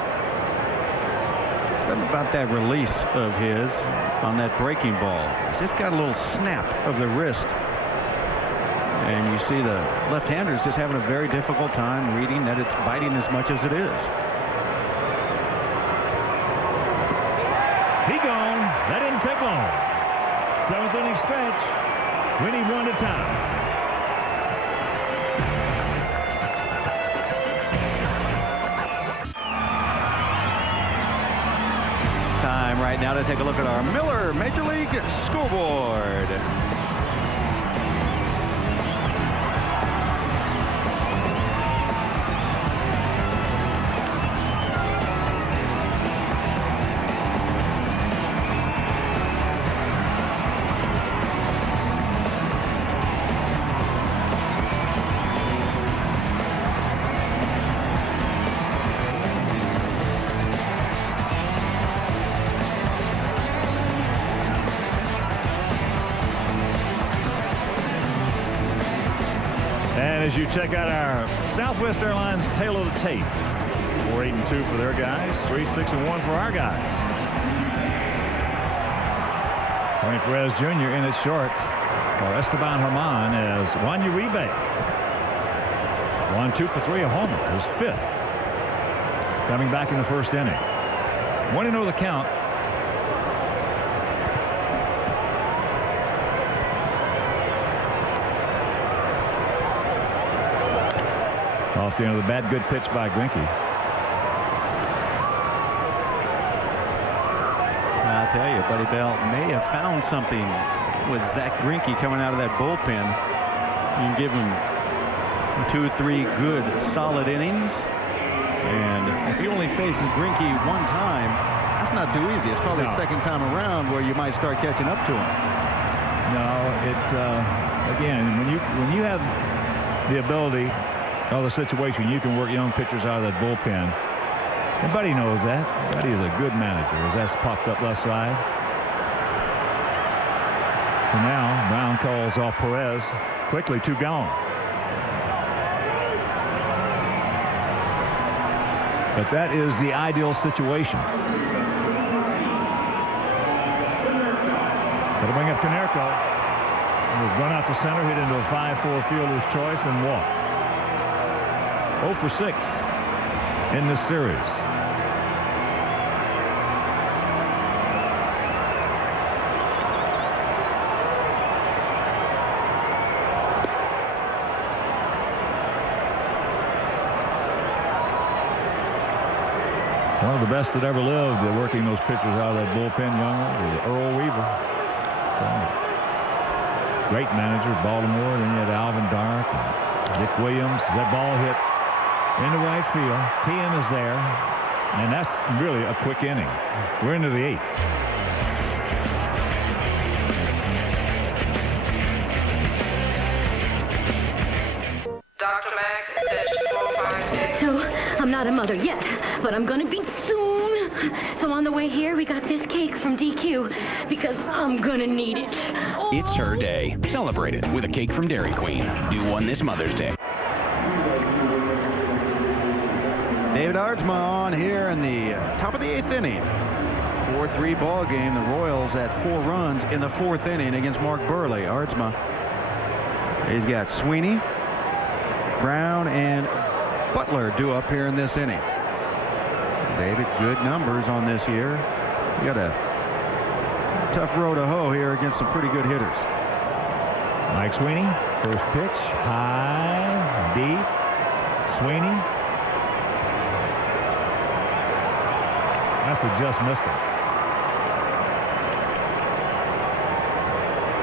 Something about that release of his on that breaking ball. He's just got a little snap of the wrist. And you see the left-handers just having a very difficult time reading that it's biting as much as it is. He gone. That didn't take long. 7th inning stretch. We need 1 to tie. Time right now to take a look at our Miller Major League scoreboard. As you check out our Southwest Airlines tail of the tape. 4-8-2 for their guys. 3-6-1 for our guys. Tony Perez Jr. in it short for Esteban Herman as Juan Uribe. 1-2 for 3, a homer. His 5th. Coming back in the 1st inning. 1-0 the count. Off the end of the bat, good pitch by Greinke. I'll tell you, Buddy Bell may have found something with Zach Greinke coming out of that bullpen. You can give him 2-3 good, solid innings. And if he only faces Greinke 1 time, that's not too easy. It's probably the 2nd time around where you might start catching up to him. No, again, when you have the ability, the situation, you can work young pitchers out of that bullpen. And Buddy knows that. Buddy is a good manager as that's popped up left side. So now Brown calls off Perez. Quickly 2 gone. But that is the ideal situation. That'll bring up Konerko. He was run out to center, hit into a 5-4 fielder's choice and walked. 0 for 6 in this series. One of the best that ever lived working those pitchers out of that bullpen, Younger, was Earl Weaver. Great manager, Baltimore. Then you had Alvin Dark and Dick Williams. That ball hit into right field. Tien is there. And that's really a quick inning. We're into the 8th. Dr. Max, section 456. So, I'm not a mother yet, but I'm gonna be soon. So on the way here, we got this cake from DQ because I'm gonna need it. It's her day. Celebrate it with a cake from Dairy Queen. Do one this Mother's Day. David Aardsma on here in the top of the 8th inning. 4-3 ball game. The Royals at 4 runs in the 4th inning against Mark Burley. Aardsma. He's got Sweeney, Brown, and Butler due up here in this inning. David, good numbers on this year. You got a tough row to hoe here against some pretty good hitters. Mike Sweeney, first pitch, high, deep. Sweeney. That's a just missed it.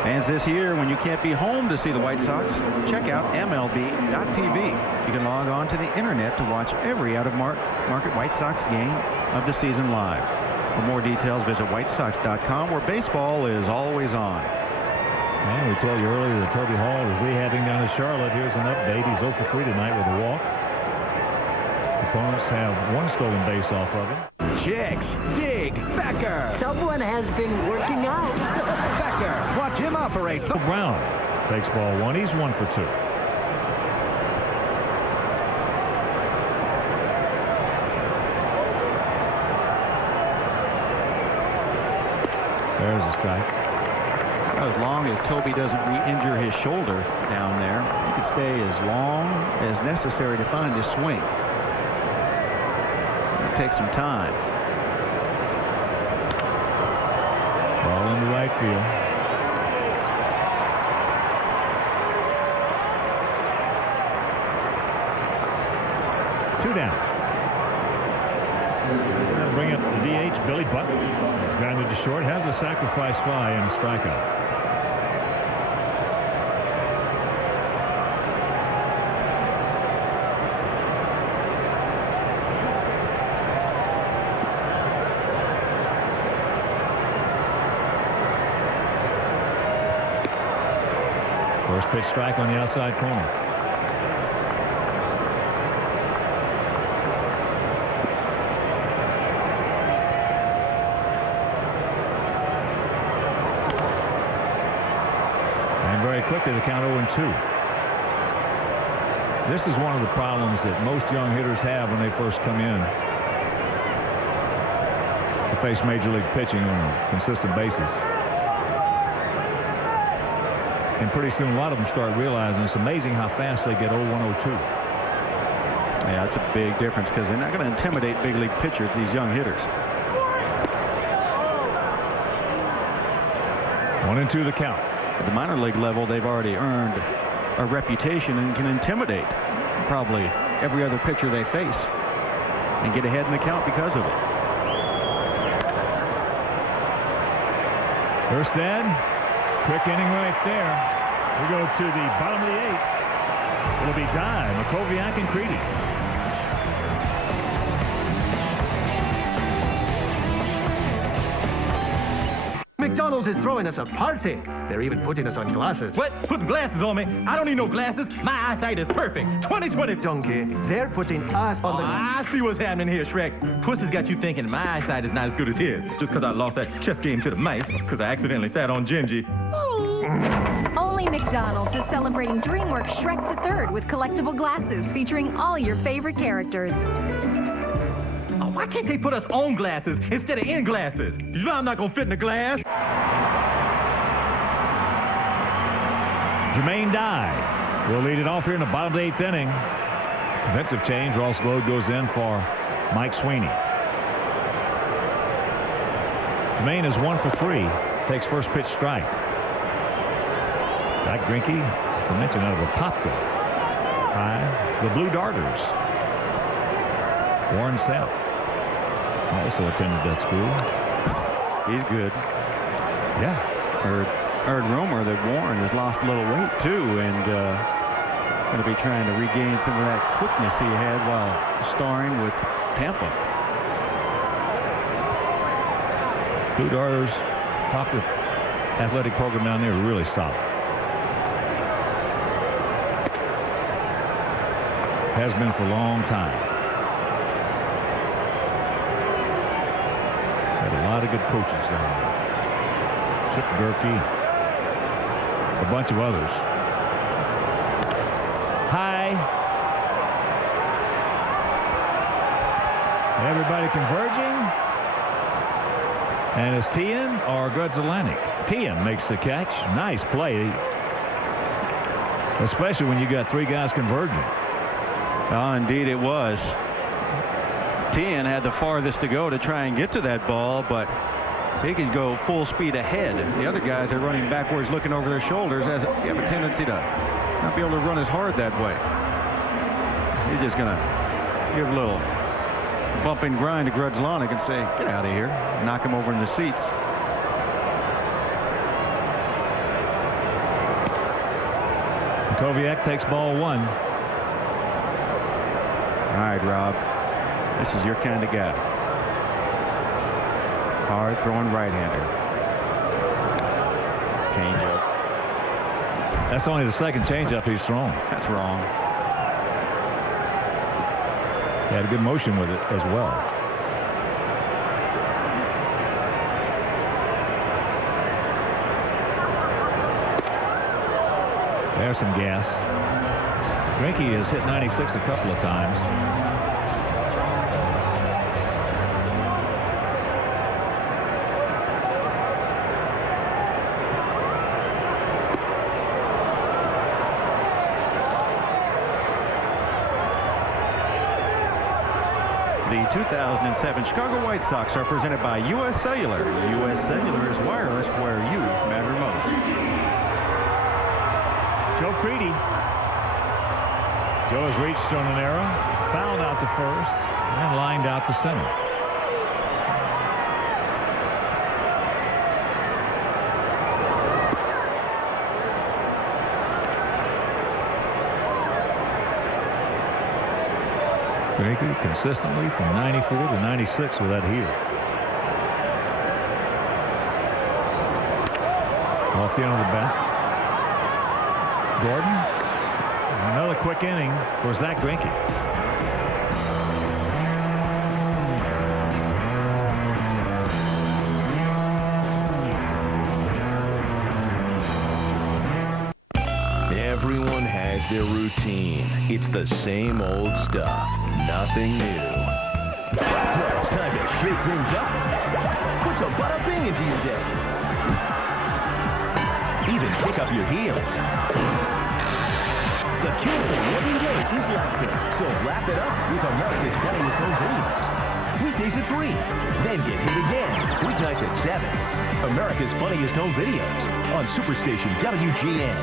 And this year, when you can't be home to see the White Sox, check out MLB.tv. You can log on to the internet to watch every out-of-market White Sox game of the season live. For more details, visit whitesox.com, where baseball is always on. And we told you earlier that Toby Hall is rehabbing down in Charlotte. Here's an update. He's 0 for 3 tonight with a walk. Opponents have 1 stolen base off of him. Chicks, dig Becker. Someone has been working out. Becker, watch him operate. Brown takes ball 1. He's 1 for 2. There's a strike. As long as Toby doesn't re-injure his shoulder down there, he could stay as long as necessary to find his swing. It'll take some time. Ball into right field. Two down. That'll bring up the DH, Billy Butler. He's grounded to short, has a sacrifice fly and a strikeout. First pitch strike on the outside corner. And very quickly the count 0-2. This is one of the problems that most young hitters have when they first come in to face major league pitching on a consistent basis. And pretty soon a lot of them start realizing it's amazing how fast they get 0-1-0-2. Yeah, that's a big difference because they're not going to intimidate big league pitchers, these young hitters. 1-2 the count. At the minor league level, they've already earned a reputation and can intimidate probably every other pitcher they face and get ahead in the count because of it. Erstad. Quick inning right there. We go to the bottom of the 8th. It'll be Dye, Makoviak, and Creedy. McDonald's is throwing us a party. They're even putting us on glasses. What? Putting glasses on me? I don't need no glasses. My eyesight is perfect. 20/20. Donkey, they're putting us on the... I see what's happening here, Shrek. Puss has got you thinking my eyesight is not as good as his. Just because I lost that chess game to the mice because I accidentally sat on Gingy. Only McDonald's is celebrating DreamWorks Shrek the Third with collectible glasses featuring all your favorite characters. Oh, why can't they put us on glasses instead of in glasses? You know I'm not going to fit in the glass. Jermaine Dye will lead it off here in the bottom of the 8th inning. Defensive change. Ross Glode goes in for Mike Sweeney. Jermaine is 1 for 3. Takes first pitch strike. Jack Greinke, as I mentioned, out of Apopka. High. The Blue Darters. Warren Sapp also attended that school. He's good. Yeah. Heard rumor that Warren has lost a little weight too, and going to be trying to regain some of that quickness he had while starring with Tampa. Blue Darters, popular athletic program down there, really solid. Has been for a long time. Had a lot of good coaches down there. Chip Gerke, a bunch of others. High. Everybody converging. And it's Tien or Godzelanek. Tien makes the catch. Nice play. Especially when you got 3 guys converging. Oh, indeed it was. Tien had the farthest to go to try and get to that ball, but he could go full speed ahead. The other guys are running backwards looking over their shoulders, as you have a tendency to not be able to run as hard that way. He's just going to give a little bump and grind to Grudzlonic and say, get out of here. Knock him over in the seats. Koviak takes ball 1. All right, Rob. This is your kind of guy. Hard throwing right-hander. Change-up. That's only the second changeup he's thrown. That's wrong. He had a good motion with it as well. There's some gas. Greinke has hit 96 a couple of times. The 2007 Chicago White Sox are presented by U.S. Cellular. U.S. Cellular is wireless where you matter most. Joe Creedy. Joe has reached on an error, fouled out to first, and lined out to center. Greinke consistently from 94 to 96 with that heater. Off the end of the bat. Gordon. Another quick inning for Zach Greinke. Everyone has their routine. It's the same old stuff. Nothing new. Well, it's time to shake things up. Put some bada bing into your day. Even kick up your heels. The cure for the everyday is laughter. So laugh it up with America's Funniest Home Videos. Weekdays at 3. Then get hit again. Weeknights at 7. America's Funniest Home Videos on Superstation WGN.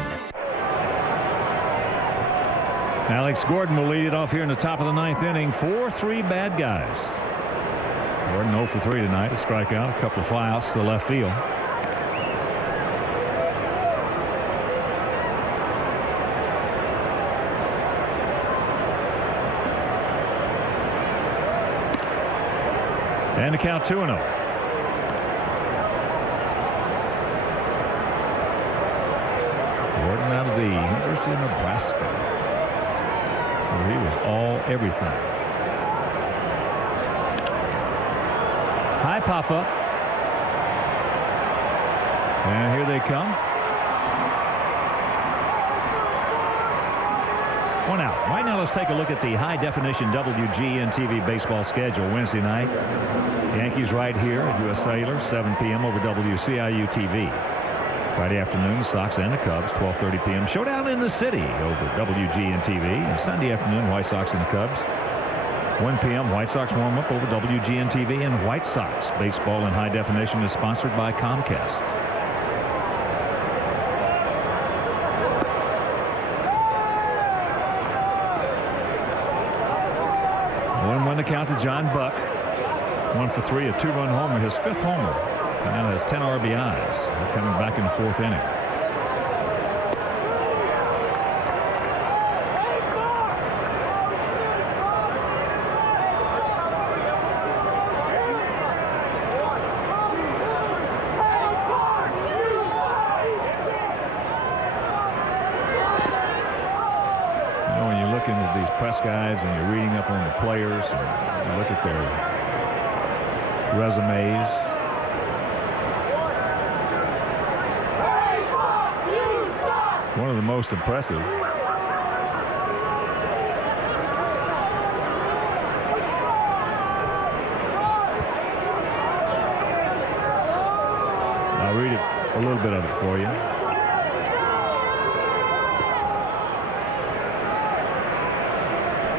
Alex Gordon will lead it off here in the top of the 9th inning. 4-3 bad guys. Gordon 0 for 3 tonight. A strikeout, a couple of flyouts to left field. And the count 2-0. Gordon out of the University of Nebraska, where he was all everything. High pop up. And here they come. One out. Right now, let's take a look at the high-definition WGN TV baseball schedule. Wednesday night, Yankees right here at U.S. Cellular, 7 p.m. over WCIU TV. Friday afternoon, Sox and the Cubs, 12:30 p.m. Showdown in the City over WGN TV. And Sunday afternoon, White Sox and the Cubs. 1 p.m. White Sox warm-up over WGN TV. And White Sox baseball in high definition is sponsored by Comcast. 1-1 the count to John Buck. 1 for 3, a 2-run homer, his 5th homer. And now has 10 RBIs. They're coming back in the 4th inning. When you're looking at these press guys and you're reading up on the players and you look at their resumes, one of the most impressive I'll read it, a little bit of it for you.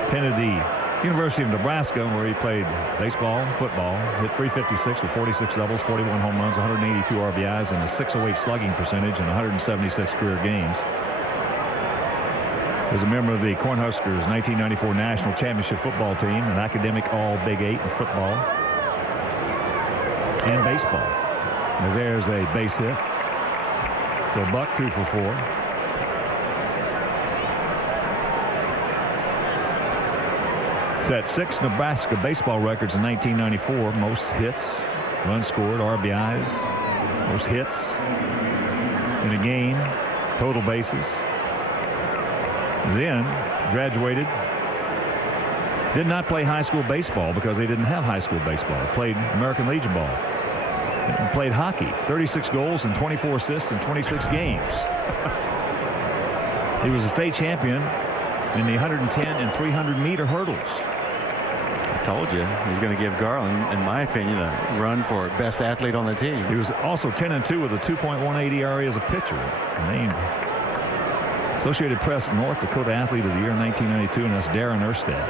Attended the University of Nebraska, where he played baseball, football, hit .356 with 46 doubles, 41 home runs, 182 RBIs, and a .608 slugging percentage in 176 career games. Was a member of the Cornhuskers 1994 National Championship football team, an academic All-Big 8 in football and baseball. As there's a base hit. So Buck 2 for 4. Set 6 Nebraska baseball records in 1994. Most hits, runs scored, RBIs, most hits in a game, total bases. Then graduated. Did not play high school baseball because they didn't have high school baseball. Played American Legion ball. And played hockey. 36 goals and 24 assists in 26 games. He was a state champion in the 110 and 300 meter hurdles. I told you he's going to give Garland, in my opinion, a run for best athlete on the team. He was also 10-2 with a 2.18 ERA as a pitcher. Named Associated Press North Dakota Athlete of the Year in 1992, and that's Darren Erstad.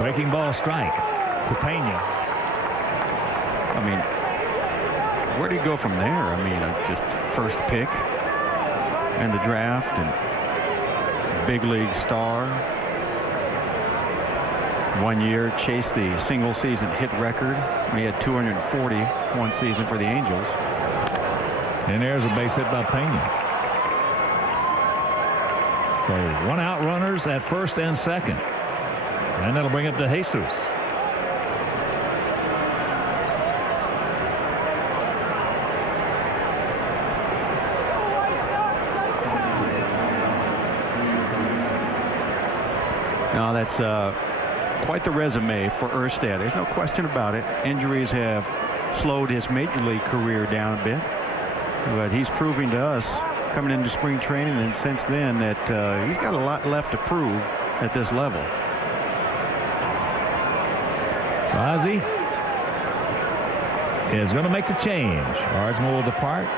Breaking ball strike to Pena. I mean, where do you go from there? I mean, just first pick and the draft and big league star. 1 year chased the single season hit record. He had 240 one season for the Angels. And there's a base hit by Pena. So 1 out runners at first and second. And that'll bring up to Jesus. Now that's quite the resume for Erstad. There's no question about it. Injuries have slowed his major league career down a bit. But he's proving to us coming into spring training and since then that he's got a lot left to prove at this level. Ozzie is going to make the change. Ardsma will depart.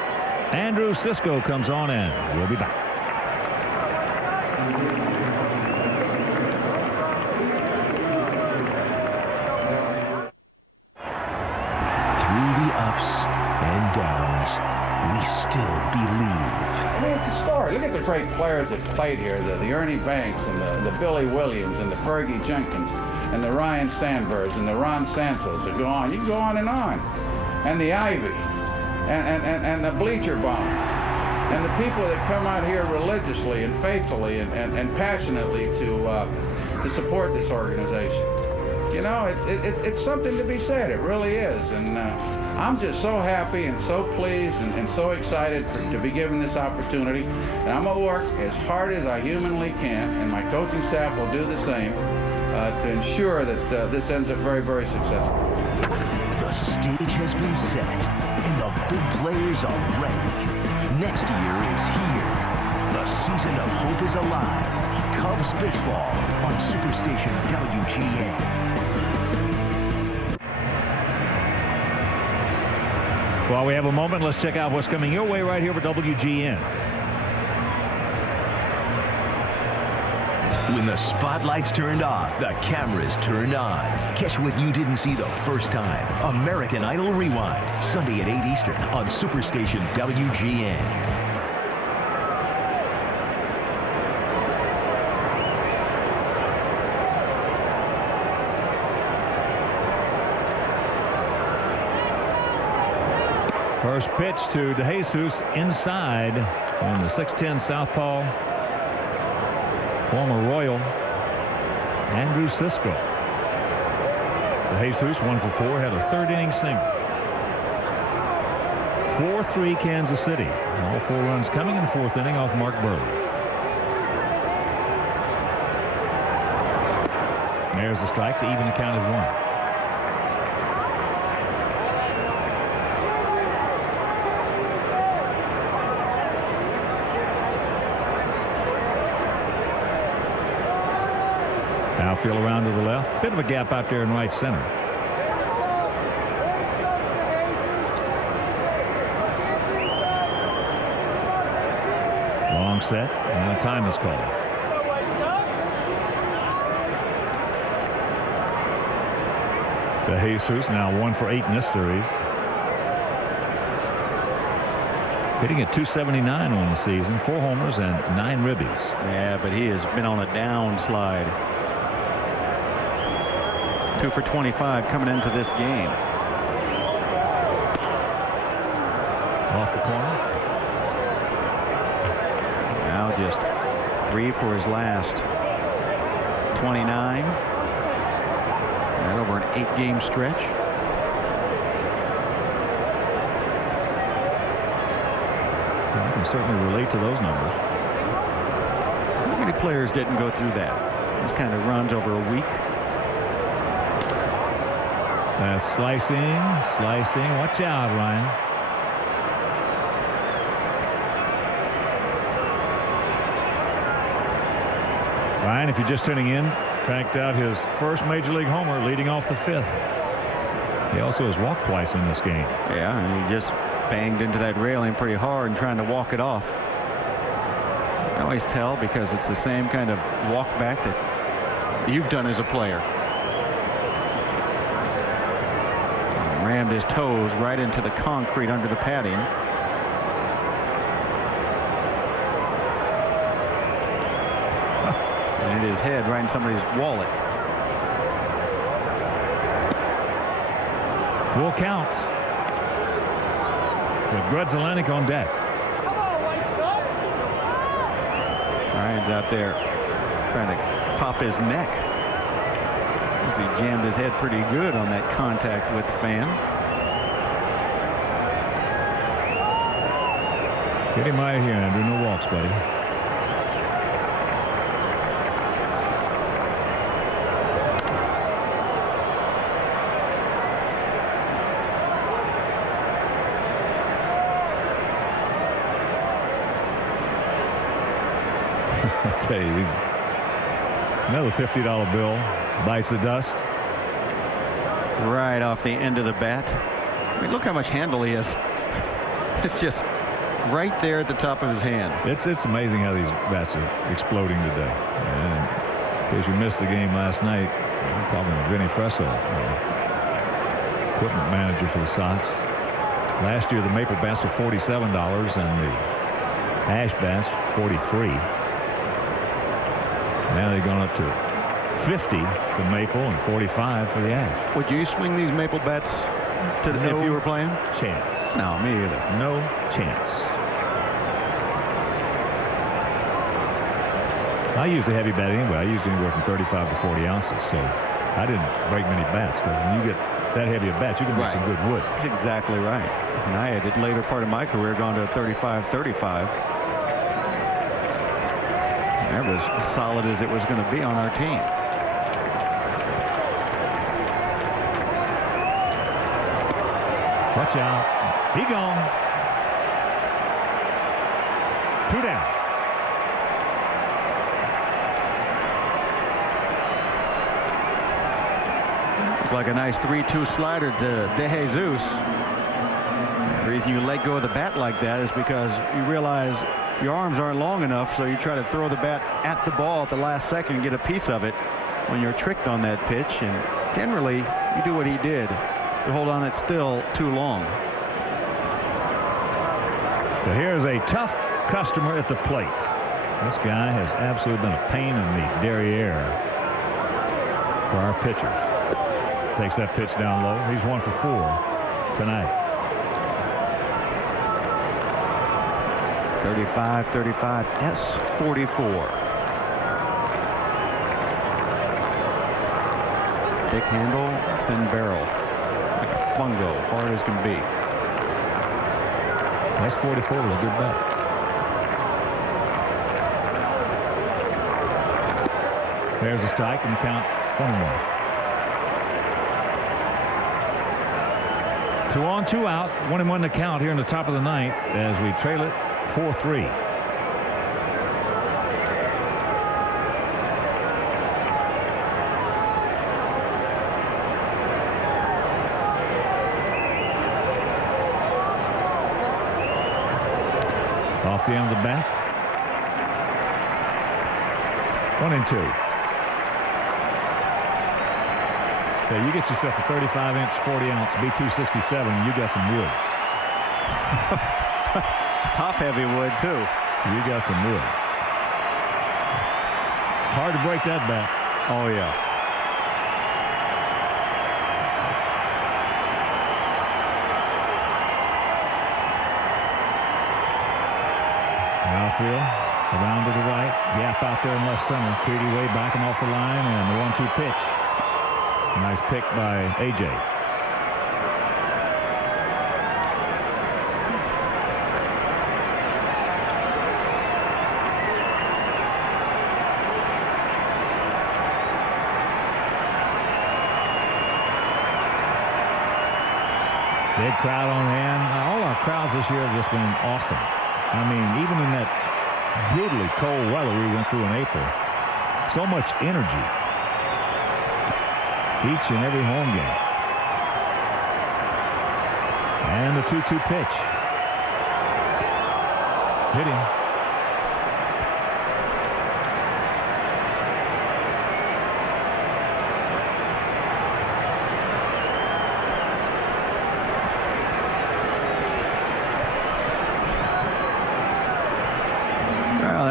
Andrew Cisco comes on in. We'll be back. Through the ups and downs, we still believe. I mean, it's a story. Look at the great players that played here, the Ernie Banks and the Billy Williams and the Fergie Jenkins and the Ryan Sandbergs and the Ron Santos that go on. You can go on. And the Ivy and the Bleacher Bombs and the people that come out here religiously and faithfully and passionately to support this organization. You know, it's something to be said. It really is. And I'm just so happy and so pleased and so excited to be given this opportunity. And I'm going to work as hard as I humanly can, and my coaching staff will do the same to ensure that this ends up very, very successful. The stage has been set, and the big players are ready. Next year is here. The season of hope is alive. Cubs baseball on Superstation WGN. While we have a moment, let's check out what's coming your way right here for WGN. When the spotlight's turned off, the camera's turned on. Catch what you didn't see the first time. American Idol Rewind, Sunday at 8 Eastern on Superstation WGN. First pitch to DeJesus inside on the 6'10 southpaw, former Royal, Andrew Cisco. DeJesus 1 for 4, had a third inning single. 4-3 Kansas City. All 4 runs coming in the 4th inning off Mark Burley. There's the strike to even the count at 1. Outfield around to the left. Bit of a gap out there in right center. Long set. And a time is called. DeJesus now 1 for 8 in this series. Hitting at .279 on the season. 4 homers and 9 ribbies. Yeah, but he has been on a downslide. 2 for 25 coming into this game. Off the corner. Now just 3 for his last 29. That over an 8-game stretch. I can certainly relate to those numbers. How many players didn't go through that? This kind of runs over a week. Slicing. Watch out, Ryan. Ryan, if you're just tuning in, cranked out his first Major League homer, leading off the 5th. He also has walked twice in this game. Yeah, and he just banged into that railing pretty hard and trying to walk it off. I always tell because it's the same kind of walk back that you've done as a player. Rammed his toes right into the concrete under the padding. And hit his head right in somebody's wallet. Full count. With Grudzelanic on deck. Ryan's out there trying to pop his neck as he jammed his head pretty good on that contact with the fan. Get him out of here, Andrew. No walks, buddy. Okay, another $50 bill bites the dust. Right off the end of the bat. I mean, look how much handle he has. It's just right there at the top of his hand. It's amazing how these bats are exploding today. And in case you missed the game last night, I'm talking to Vinny Fresso, equipment manager for the Sox. Last year the maple bats were $47 and the ash bats $43. Now they've gone up to $50 for maple and $45 for the ash. Would you swing these maple bats if you were playing? Chance. No, me either. No chance. I used a heavy bat anyway. I used anywhere from 35 to 40 ounces, so I didn't break many bats because when you get that heavy a bat, you can make some good wood. That's exactly right. And I had it later part of my career gone to 35-35. That was as solid as it was going to be on our team. Watch out. He gone. 2 down. Looked like a nice 3-2 slider to De Jesus. The reason you let go of the bat like that is because you realize your arms aren't long enough, so you try to throw the bat at the ball at the last second and get a piece of it when you're tricked on that pitch. And generally, you do what he did. You hold on it still too long. So here's a tough customer at the plate. This guy has absolutely been a pain in the derriere for our pitchers. Takes that pitch down low. He's 1 for 4 tonight. 35-35 S44. Thick handle, thin barrel. Like a fungo, hard as can be. S44 was a good bat. There's a strike and the count 1-1. 2 on, 2 out. 1-1 to count here in the top of the 9th as we trail it 4-3. Off the end of the bat. 1-2. Okay, you get yourself a 35-inch, 40-ounce B267, and you got some wood. Top-heavy wood, too. You got some wood. Hard to break that bat. Oh, yeah. Outfield. Around to the right. Gap out there in left center. Creedy way back and off the line, and the 1-2 pitch. Nice pick by A.J. Big crowd on hand. All our crowds this year have just been awesome. I mean, even in that brutally cold weather we went through in April, so much energy each and every home game. And the 2-2 pitch. Hit him.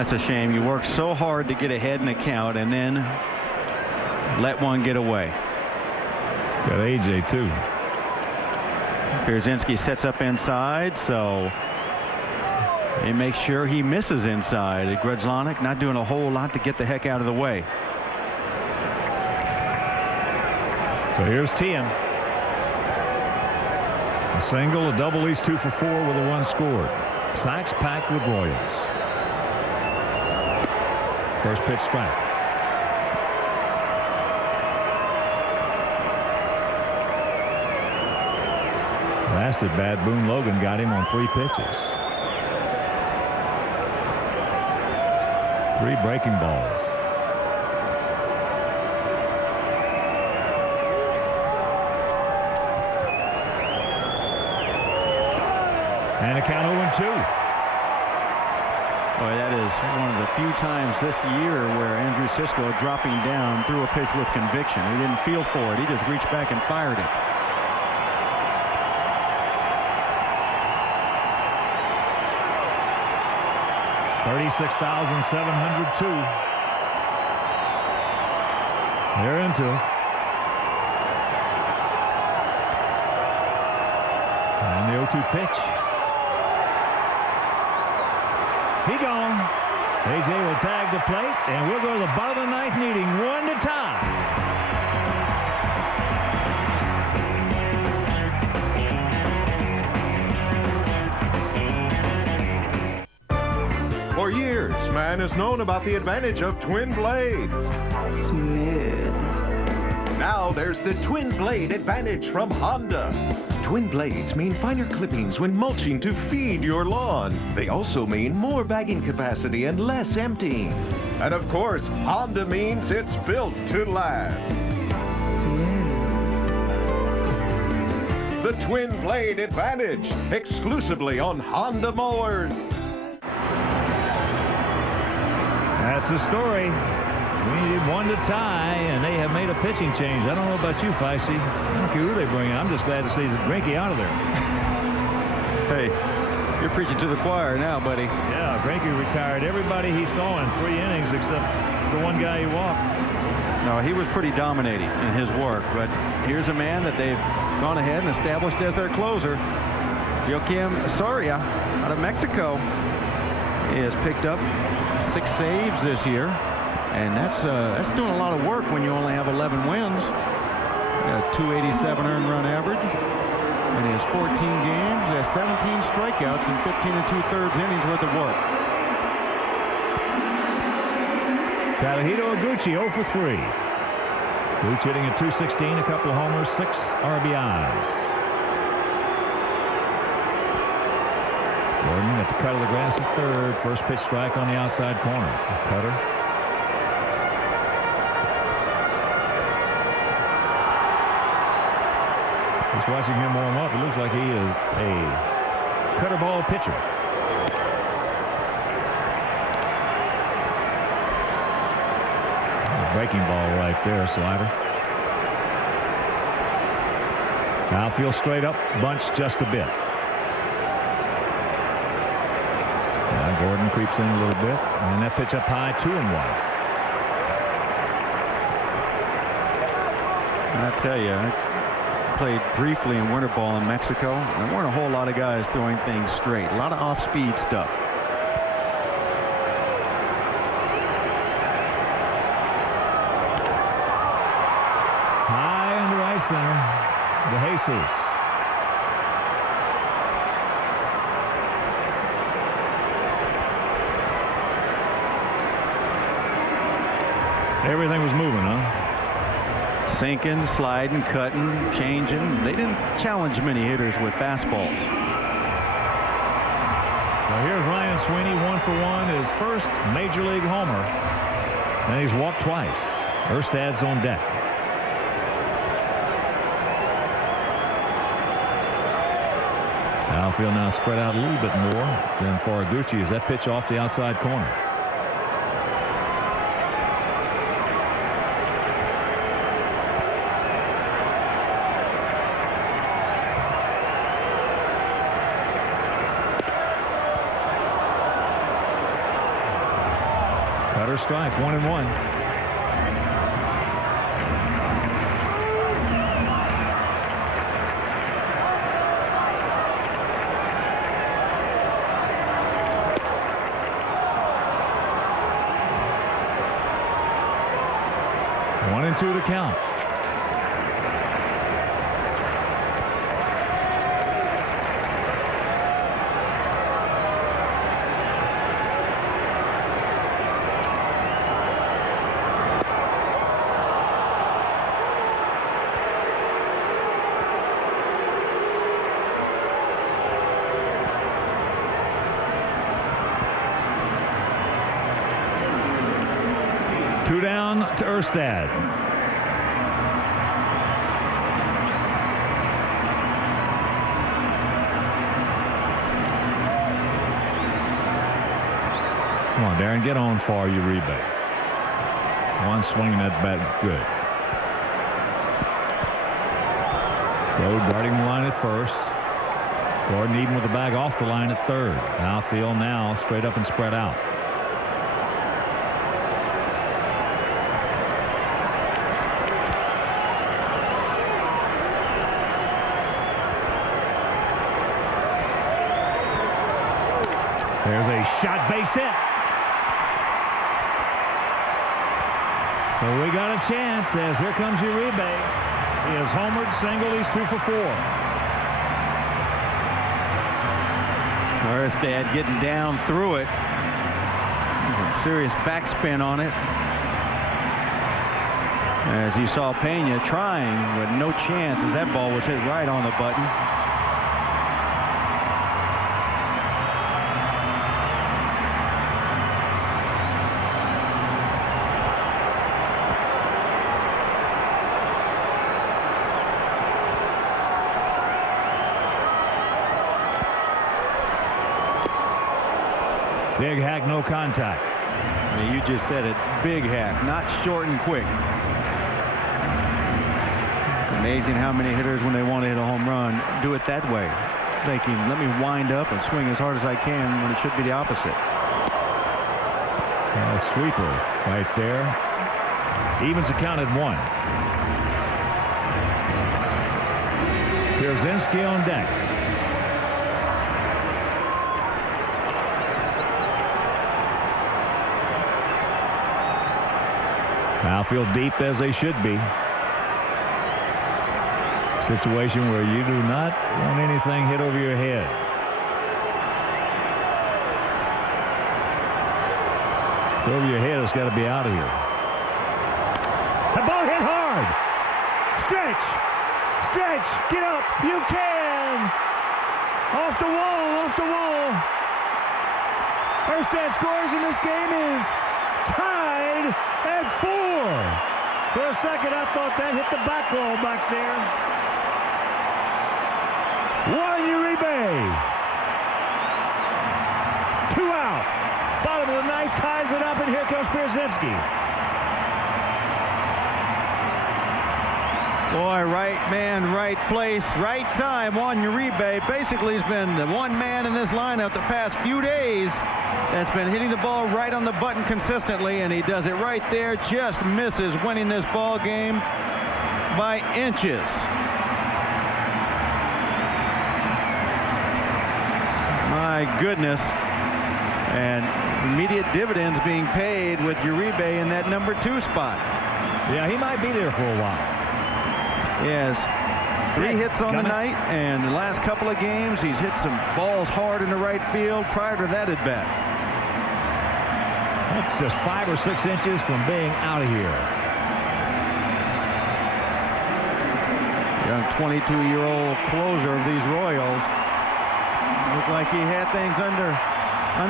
That's a shame. You work so hard to get ahead in the count and then let one get away. Got AJ too. Pierzynski sets up inside, so he makes sure he misses inside. Grudslanek not doing a whole lot to get the heck out of the way. So here's Tien. A single, a double, he's 2 for 4 with a run scored. Sox packed with Royals. First pitch strike. Last at bat, Boone Logan got him on 3 pitches. 3 breaking balls. And a count 0-2. Boy, that is one of the few times this year where Andrew Sisco dropping down threw a pitch with conviction. He didn't feel for it. He just reached back and fired it. $36,702. They're into it. And the 0-2 pitch. He gone. AJ will tag the plate, and we'll go to the bottom of the ninth, needing 1 to tie. For years, man has known about the advantage of twin blades. Smooth. Now there's the twin blade advantage from Honda. Twin blades mean finer clippings when mulching to feed your lawn. They also mean more bagging capacity and less emptying. And of course, Honda means it's built to last. The twin blade advantage, exclusively on Honda mowers. That's the story. We needed 1 to tie, and they have made a pitching change. I don't know about you, Feisty. I don't care who they bring in. I'm just glad to see Greinke out of there. Hey, you're preaching to the choir now, buddy. Yeah, Greinke retired everybody he saw in 3 innings except the one guy he walked. No, he was pretty dominating in his work, but here's a man that they've gone ahead and established as their closer. Joakim Soria out of Mexico. He has picked up 6 saves this year. And that's doing a lot of work when you only have 11 wins. A 287 earned run average. And he has 14 games. He has 17 strikeouts and 15 2/3 innings worth of work. Katahito Iguchi 0 for 3. Gooch hitting at .216, a couple of homers, 6 RBIs. Gordon at the cut of the grass at third. First pitch strike on the outside corner. Cutter. Just watching him warm up, it looks like he is a cutter ball pitcher. Breaking ball right there, slider. Outfield straight up, bunched just a bit. Now Gordon creeps in a little bit, and that pitch up high, 2-1. I tell you, I played briefly in winter ball in Mexico. There weren't a whole lot of guys throwing things straight. A lot of off-speed stuff. bases. Everything was moving, huh? Sinking, sliding, cutting, changing. They didn't challenge many hitters with fastballs. Well, here's Ryan Sweeney, 1 for 1, his first Major League homer. And he's walked twice. Erstad's on deck. Outfield now spread out a little bit more than Faraguchi as that pitch off the outside corner. Cutter strike, 1-1. To the count. Two down to Erstad. Come on, Darren, get on for Uribe. One swing in that bat, good. Rowe guarding the line at first. Gordon even with the bag off the line at third. Outfield now straight up and spread out. There's a shot base hit. So we got a chance as here comes Uribe. He has homered, single, he's 2 for 4. Erstad getting down through it. There's a serious backspin on it. As you saw Pena trying with no chance as that ball was hit right on the button. Big hack, no contact. I mean, you just said it. Big hack, not short and quick. It's amazing how many hitters, when they want to hit a home run, do it that way. Thinking, let me wind up and swing as hard as I can when it should be the opposite. Sweeper right there. Evens the count at 1. Pierzynski on deck. Outfield deep as they should be. Situation where you do not want anything hit over your head. If it's over your head, it's got to be out of here. The ball hit hard. Stretch. Stretch. Get up. You can. Off the wall. Off the wall. Erstad scores, and this game is tied at 4. For a second, I thought that hit the back wall back there. Juan Uribe. 2 out. Bottom of the ninth, ties it up, and here comes Pierzynski. Boy, right man, right place, right time. Juan Uribe basically has been the one man in this lineup the past few days that's been hitting the ball right on the button consistently, and he does it right there. Just misses winning this ball game by inches. My goodness. And immediate dividends being paid with Uribe in that number 2 spot. Yeah, he might be there for a while. Yes. 3 hits on the night, and the last couple of games, he's hit some balls hard in the right field prior to that at bat. That's just 5 or 6 inches from being out of here. Young 22-year-old closer of these Royals. Looked like he had things under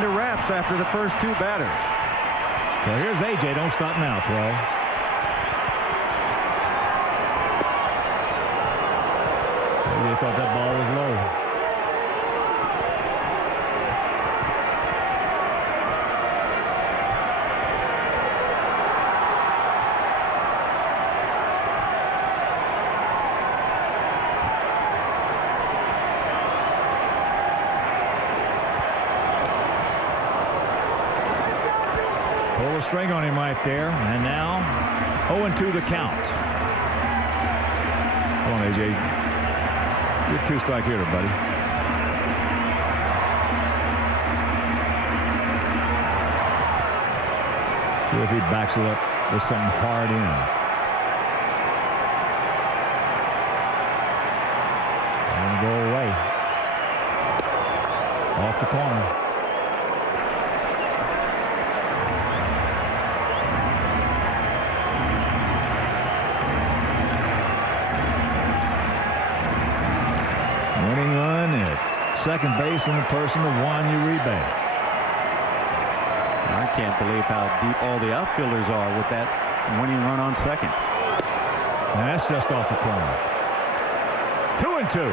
wraps after the first 2 batters. Well, here's A.J. Don't stop now, 12. Maybe they thought that ball was low. Pull the string on him right there, and now 0-2 the count. Come on, A.J. Get 2 strike hitter, buddy. See if he backs it up with something hard in. And go away. Off the corner. Winning run at second base in the person of Juan Uribe. I can't believe how deep all the outfielders are with that winning run on second. And that's just off the corner. 2-2.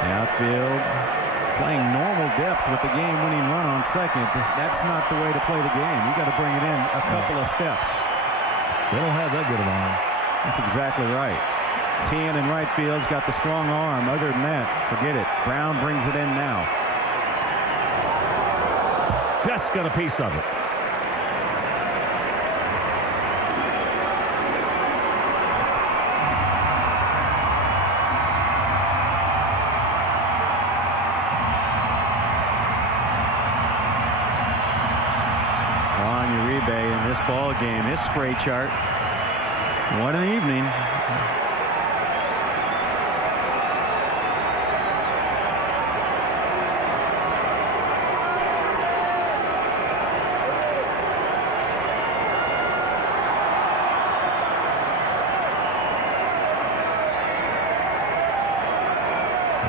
The outfield playing normal depth with the game-winning run on second. That's not the way to play the game. You got to bring it in a couple of steps. They don't have that good of an arm. That's exactly right. Tien in right field's got the strong arm. Other than that, forget it. Brown brings it in now. Just got a piece of it. Juan Uribe in this ball game, his spray chart. What an evening.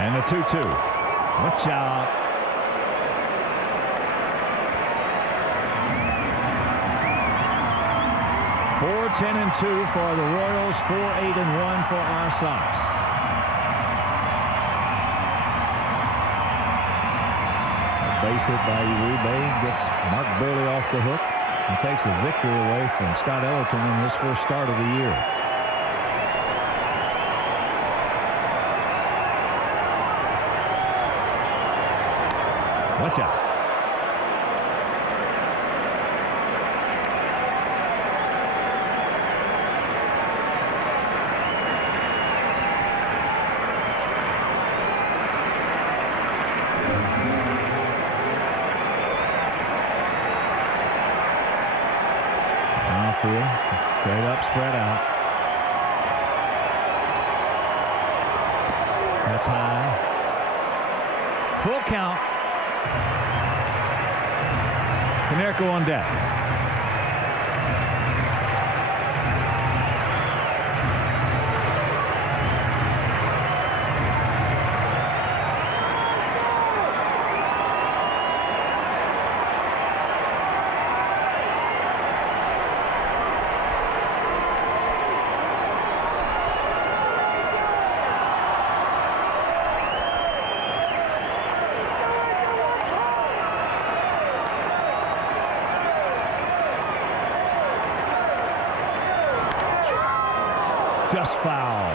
And the 2-2. Watch out. Four 10-2 for the Royals. 4-8-1 for our Sox. A base hit by Uribe gets Mark Burley off the hook and takes a victory away from Scott Ellerton in his first start of the year. Watch out. Outfield, straight up, spread out. That's high. Full count. Konerko on deck. Just foul.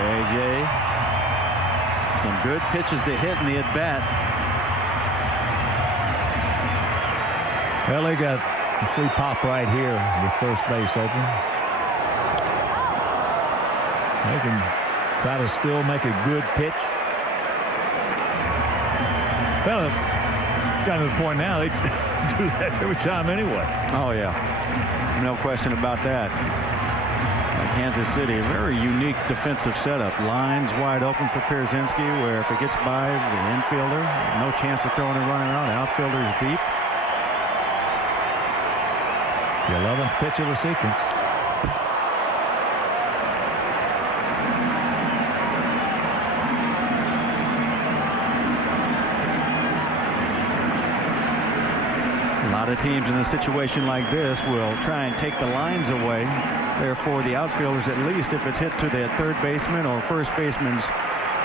A.J. Some good pitches to hit in the at-bat. Well, they got a free pop right here with first base open. They can Try to still make a good pitch. Well, it's gotten to the point now they do that every time anyway. Oh, yeah. No question about that. Kansas City, a very unique defensive setup. Lines wide open for Pierzynski, where if it gets by the infielder, no chance of throwing a runner around. The outfielder is deep. The 11th pitch of the sequence. A lot of teams in a situation like this will try and take the lines away. Therefore, the outfielders, at least if it's hit to the third baseman or first baseman's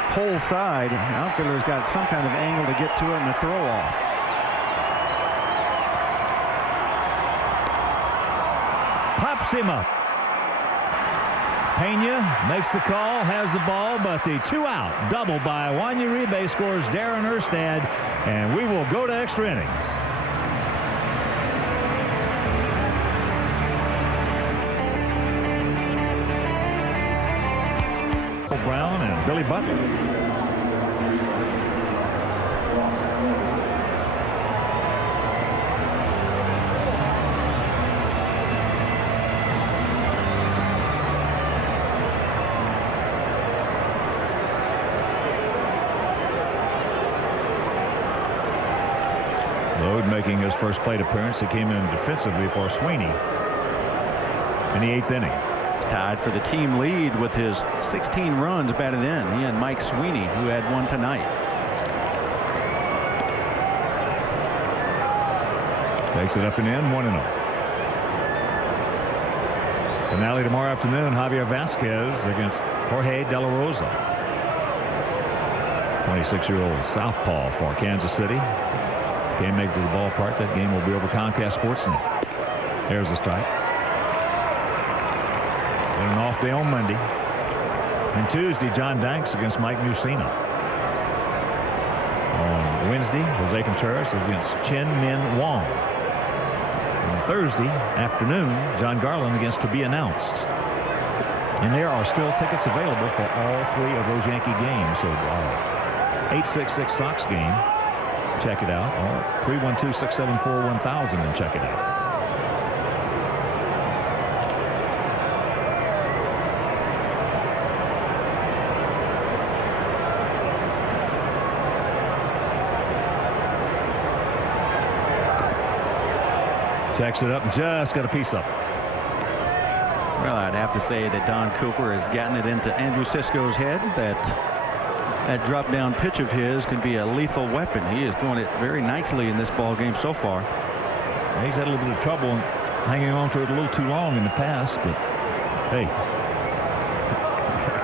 whole side, the outfielder's got some kind of angle to get to it and a throw off. Pops him up. Pena makes the call, has the ball, but the 2-out double by Juan Uribe scores Darren Erstad, and we will go to extra innings. Brown and Billy Butler. Lode making his first plate appearance. He came in defensively for Sweeney in the 8th inning. Tied for the team lead with his 16 runs batted in. He and Mike Sweeney, who had one tonight. Takes it up and in, 1-0. Finale tomorrow afternoon, Javier Vasquez against Jorge De La Rosa. 26-year-old southpaw for Kansas City. Can't make it to the ballpark. That game will be over Comcast Sportsnet. There's the strike. And an off day on Monday. And Tuesday, John Danks against Mike Mussina. On Wednesday, Jose Contreras against Chen Min Wong. On Thursday afternoon, John Garland against to be announced. And there are still tickets available for all 3 of those Yankee games. So 866 Sox game, check it out. Or 312-674-1000 and check it out. Checks it up and just got a piece of it. Well, I'd have to say that Don Cooper has gotten it into Andrew Sisco's head that drop down pitch of his can be a lethal weapon. He is doing it very nicely in this ball game so far. He's had a little bit of trouble hanging on to it a little too long in the past, but hey,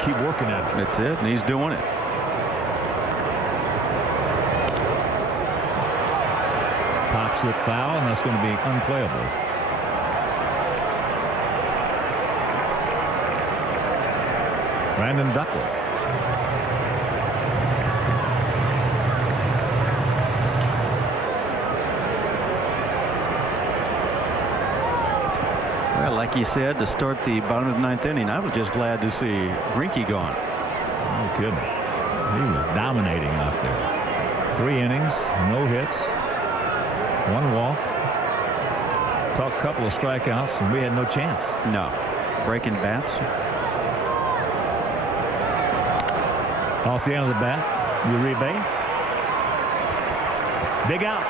keep working at it. That's it, and he's doing it. Pops it foul, and that's going to be unplayable. Brandon Duckworth. Well, like you said, to start the bottom of the 9th inning, I was just glad to see Greinke gone. No kidding. He was dominating out there. 3 innings, no hits. 1 walk. Took a couple of strikeouts, and we had no chance. No. Breaking bats. Off the end of the bat, Uribe. Big out.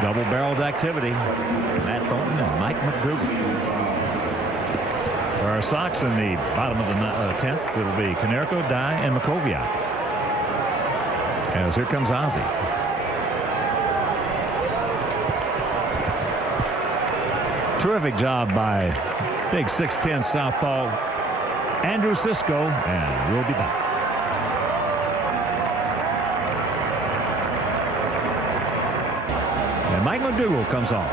Double-barreled activity. Matt Thornton and Mike McDougal. For our Sox in the bottom of the 10th, it'll be Konerko, Dye, and Makoviak. As here comes Ozzie. Terrific job by big 6'10" southpaw Andrew Sisco, and we'll be back. And Mike McDougal comes on.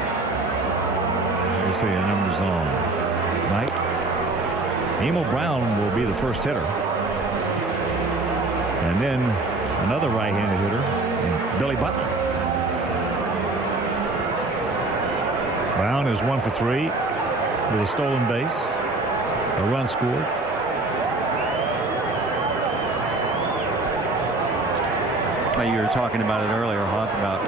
We'll see the numbers on Mike. Emil Brown will be the first hitter. And then another right-handed hitter, Billy Butler. Brown is 1 for 3. with a stolen base, a run scored. You were talking about it earlier, Hawk, about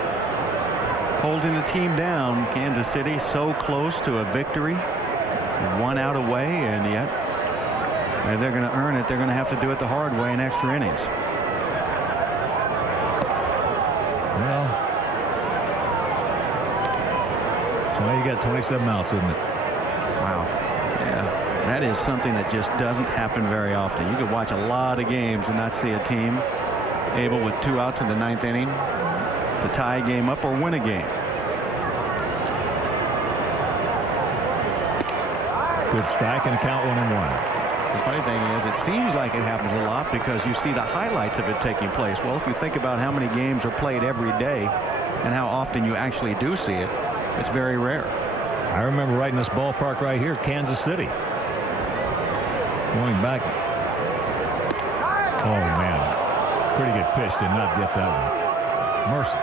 holding the team down. Kansas City so close to a victory, 1 out away, and yet if they're going to earn it, they're going to have to do it the hard way in extra innings. Well, so you got 27 outs, isn't it? Wow. Yeah, that is something that just doesn't happen very often. You could watch a lot of games and not see a team able with 2 outs in the 9th inning to tie a game up or win a game. Good strike and a count 1-1. The funny thing is, it seems like it happens a lot because you see the highlights of it taking place. Well, if you think about how many games are played every day and how often you actually do see it, it's very rare. I remember right in this ballpark right here, Kansas City. Going back. Oh, man. Pretty good pitch. Did not get that one. Mercy.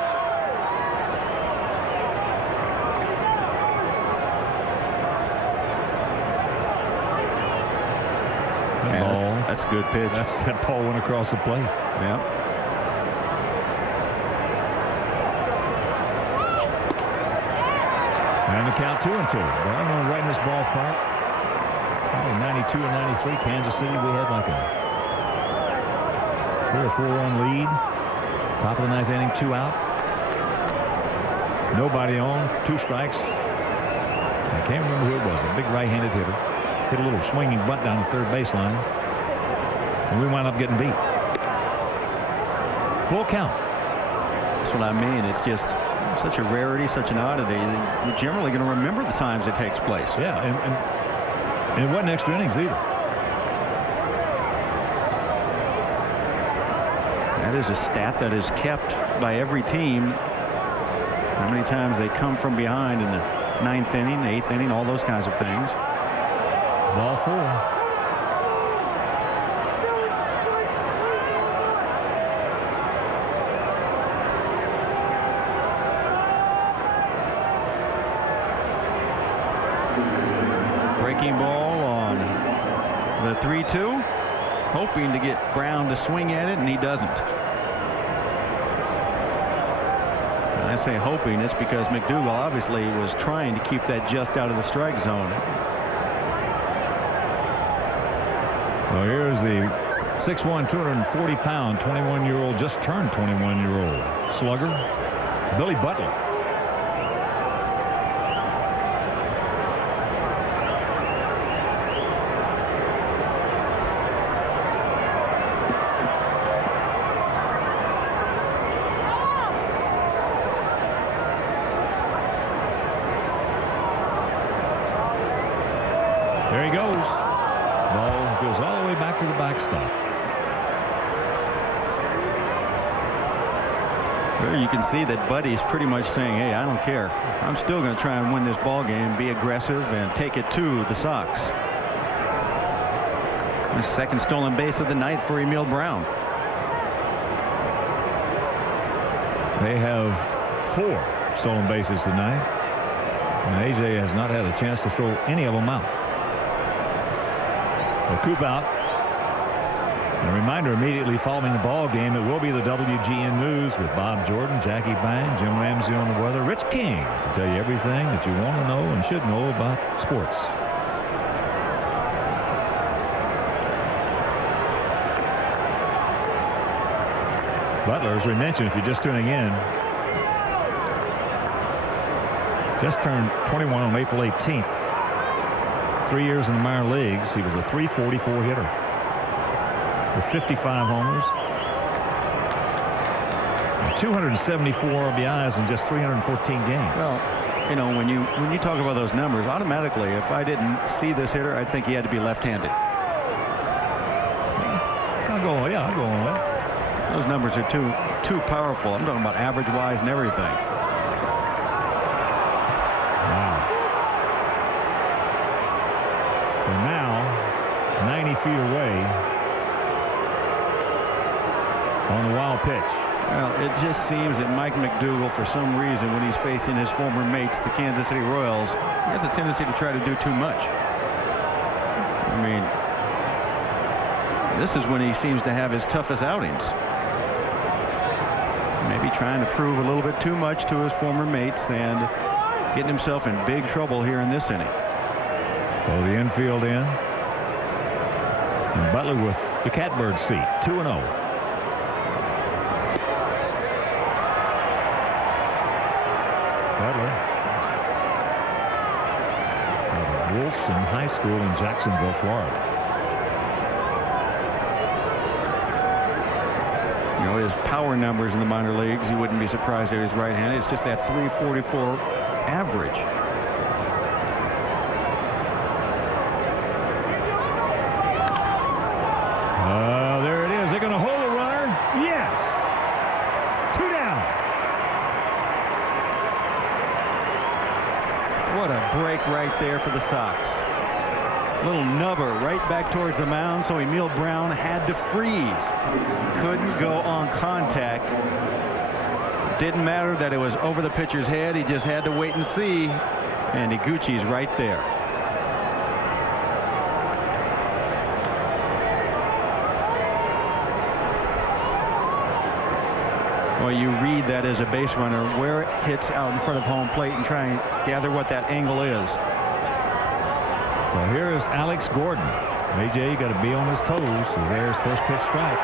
That's a good pitch. That ball went across the plate. Yeah. And the count 2-2. Ball right in this ballpark. Probably 92 and 93. Kansas City, we had like a 3 or 4 run lead. Top of the 9th inning, 2 out. Nobody on, 2 strikes. I can't remember who it was. A big right-handed hitter. Hit a little swinging bunt down the third baseline. And we wound up getting beat. Full count. That's what I mean. It's just such a rarity, such an oddity. You're generally going to remember the times it takes place. Yeah, and it wasn't extra innings either. That is a stat that is kept by every team. How many times they come from behind in the 9th inning, 8th inning, all those kinds of things. Ball 4. Breaking ball on the 3-2, hoping to get Brown to swing at it, and he doesn't. And I say hoping, it's because McDougal obviously was trying to keep that just out of the strike zone. Well, here's the 6'1", 240-pound, 21-year-old, just turned 21-year-old slugger, Billy Butler. There he goes. Ball goes all the way back to the backstop. There you can see that Buddy's pretty much saying, hey, I don't care. I'm still going to try and win this ball game, be aggressive, and take it to the Sox. The second stolen base of the night for Emil Brown. They have 4 stolen bases tonight. And AJ has not had a chance to throw any of them out. A coup out. And a reminder immediately following the ball game, it will be the WGN News with Bob Jordan, Jackie Bang, Jim Ramsey on the weather, Rich King to tell you everything that you want to know and should know about sports. Butler, as we mentioned, if you're just tuning in, just turned 21 on April 18th. 3 years in the minor leagues. He was a .344 hitter with 55 homers, 274 RBIs in just 314 games. Well, you know, when you talk about those numbers, automatically, if I didn't see this hitter, I'd think he had to be left-handed. I'll go on that. Those numbers are too powerful. I'm talking about average-wise and everything. So now, 90 feet away on the wild pitch. Well, it just seems that Mike McDougal, for some reason, when he's facing his former mates, the Kansas City Royals, he has a tendency to try to do too much. I mean, this is when he seems to have his toughest outings. Maybe trying to prove a little bit too much to his former mates and getting himself in big trouble here in this inning. So the infield in. And Butler with the catbird seat, 2-0. Butler out of Wolfson High School in Jacksonville, Florida. You know, his power numbers in the minor leagues, you wouldn't be surprised that he's right-handed. It's just that .344 average. There it is. They're going to hold a runner. Yes. 2 down. What a break right there for the Sox. Little nubber right back towards the mound, so Emil Brown had to freeze. Couldn't go on contact. Didn't matter that it was over the pitcher's head. He just had to wait and see. And Higuchi's right there. Well, you read that as a base runner, where it hits out in front of home plate and try and gather what that angle is. So here is Alex Gordon. AJ, you got to be on his toes. So there's first pitch strike.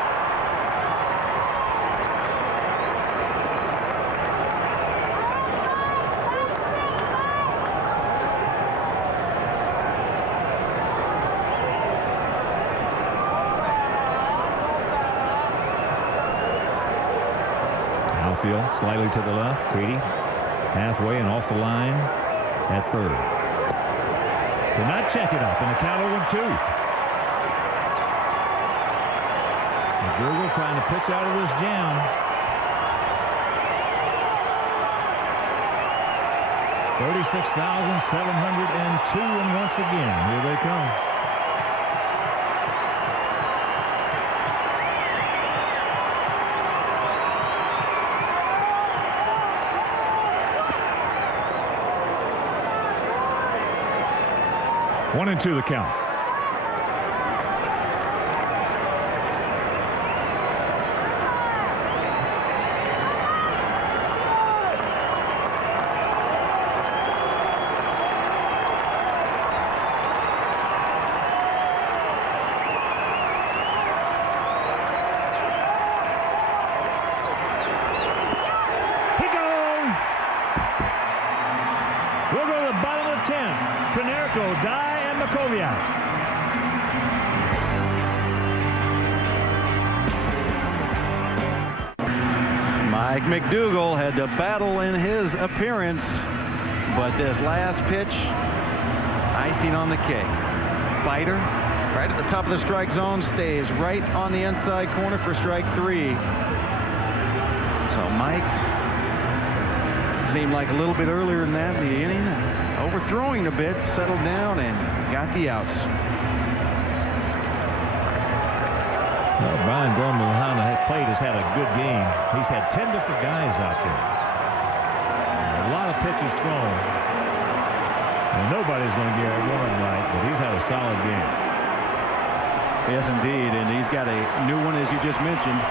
Outfield slightly to the left. Creedy halfway and off the line at third. Did not check it up, and the count 0-2. McDougal trying to pitch out of this jam. 36,702, and once again, here they come. One and two the count. He goes. We'll go to the bottom of the 10th. Konerko, Dye, and Makoviak. Mike McDougal had to battle in his appearance, but this last pitch, icing on the cake. Biter, right at the top of the strike zone, stays right on the inside corner for strike 3. So Mike seemed like a little bit earlier than that in the inning, overthrowing a bit, settled down and got the outs. Well, Brian Gorman behind the plate has had a good game. He's had 10 different guys out there. A lot of pitches thrown. And nobody's going to get one right, but he's had a solid game. Yes, indeed, and he's got a new one, as you just mentioned.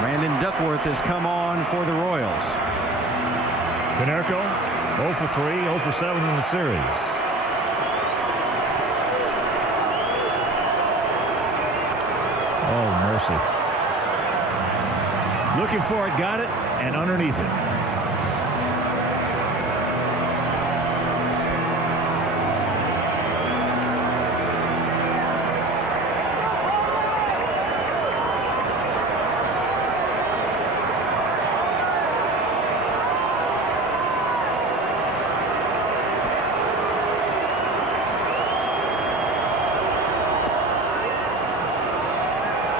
Brandon Duckworth has come on for the Royals. Konerko, 0 for 3, 0 for 7 in the series. Oh, mercy. Looking for it, got it, and underneath it.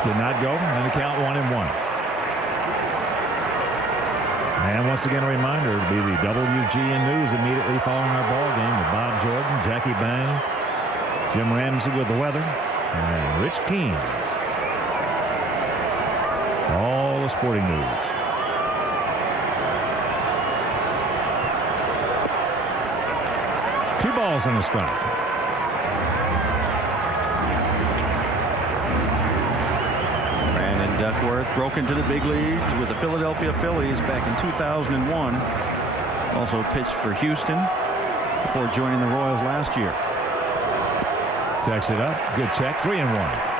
Did not go, and the count 1-1. And once again, a reminder to be the WGN News immediately following our ball game with Bob Jordan, Jackie Bang, Jim Ramsey with the weather, and Rich Keene. All Louisville Sporting News. Two balls and a strike. Brandon Duckworth broke into the big leagues with the Philadelphia Phillies back in 2001. Also pitched for Houston before joining the Royals last year. Checks it up. Good check. 3-1.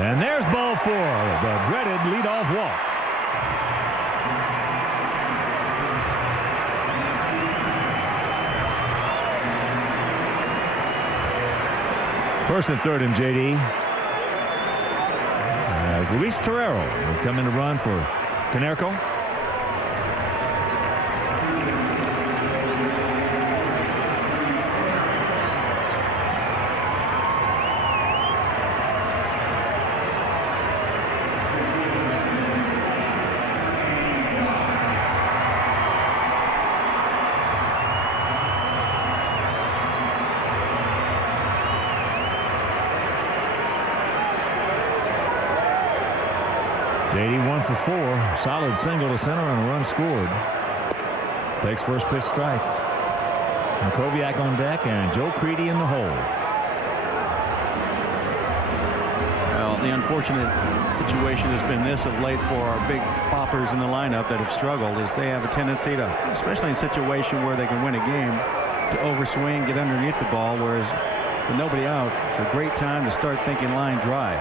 And there's ball 4, the dreaded leadoff walk. First and third in JD. As Luis Torrero will come in to run for Canerco. JD 1 for 4. Solid single to center and a run scored. Takes first pitch strike. Makoviak on deck and Joe Creedy in the hole. Well, the unfortunate situation has been this of late for our big poppers in the lineup that have struggled is they have a tendency to, especially in a situation where they can win a game, to overswing, get underneath the ball, whereas with nobody out, it's a great time to start thinking line drive.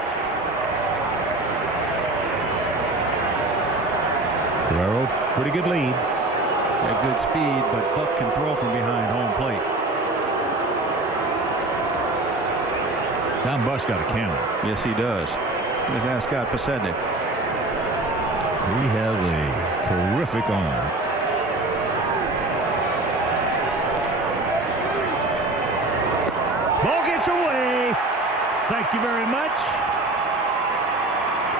Guerrero, pretty good lead. Got good speed, but Buck can throw from behind home plate. Tom Buck's got a cannon. Yes, he does. Here's Scott Pasednik. He has a terrific arm. Ball gets away. Thank you very much.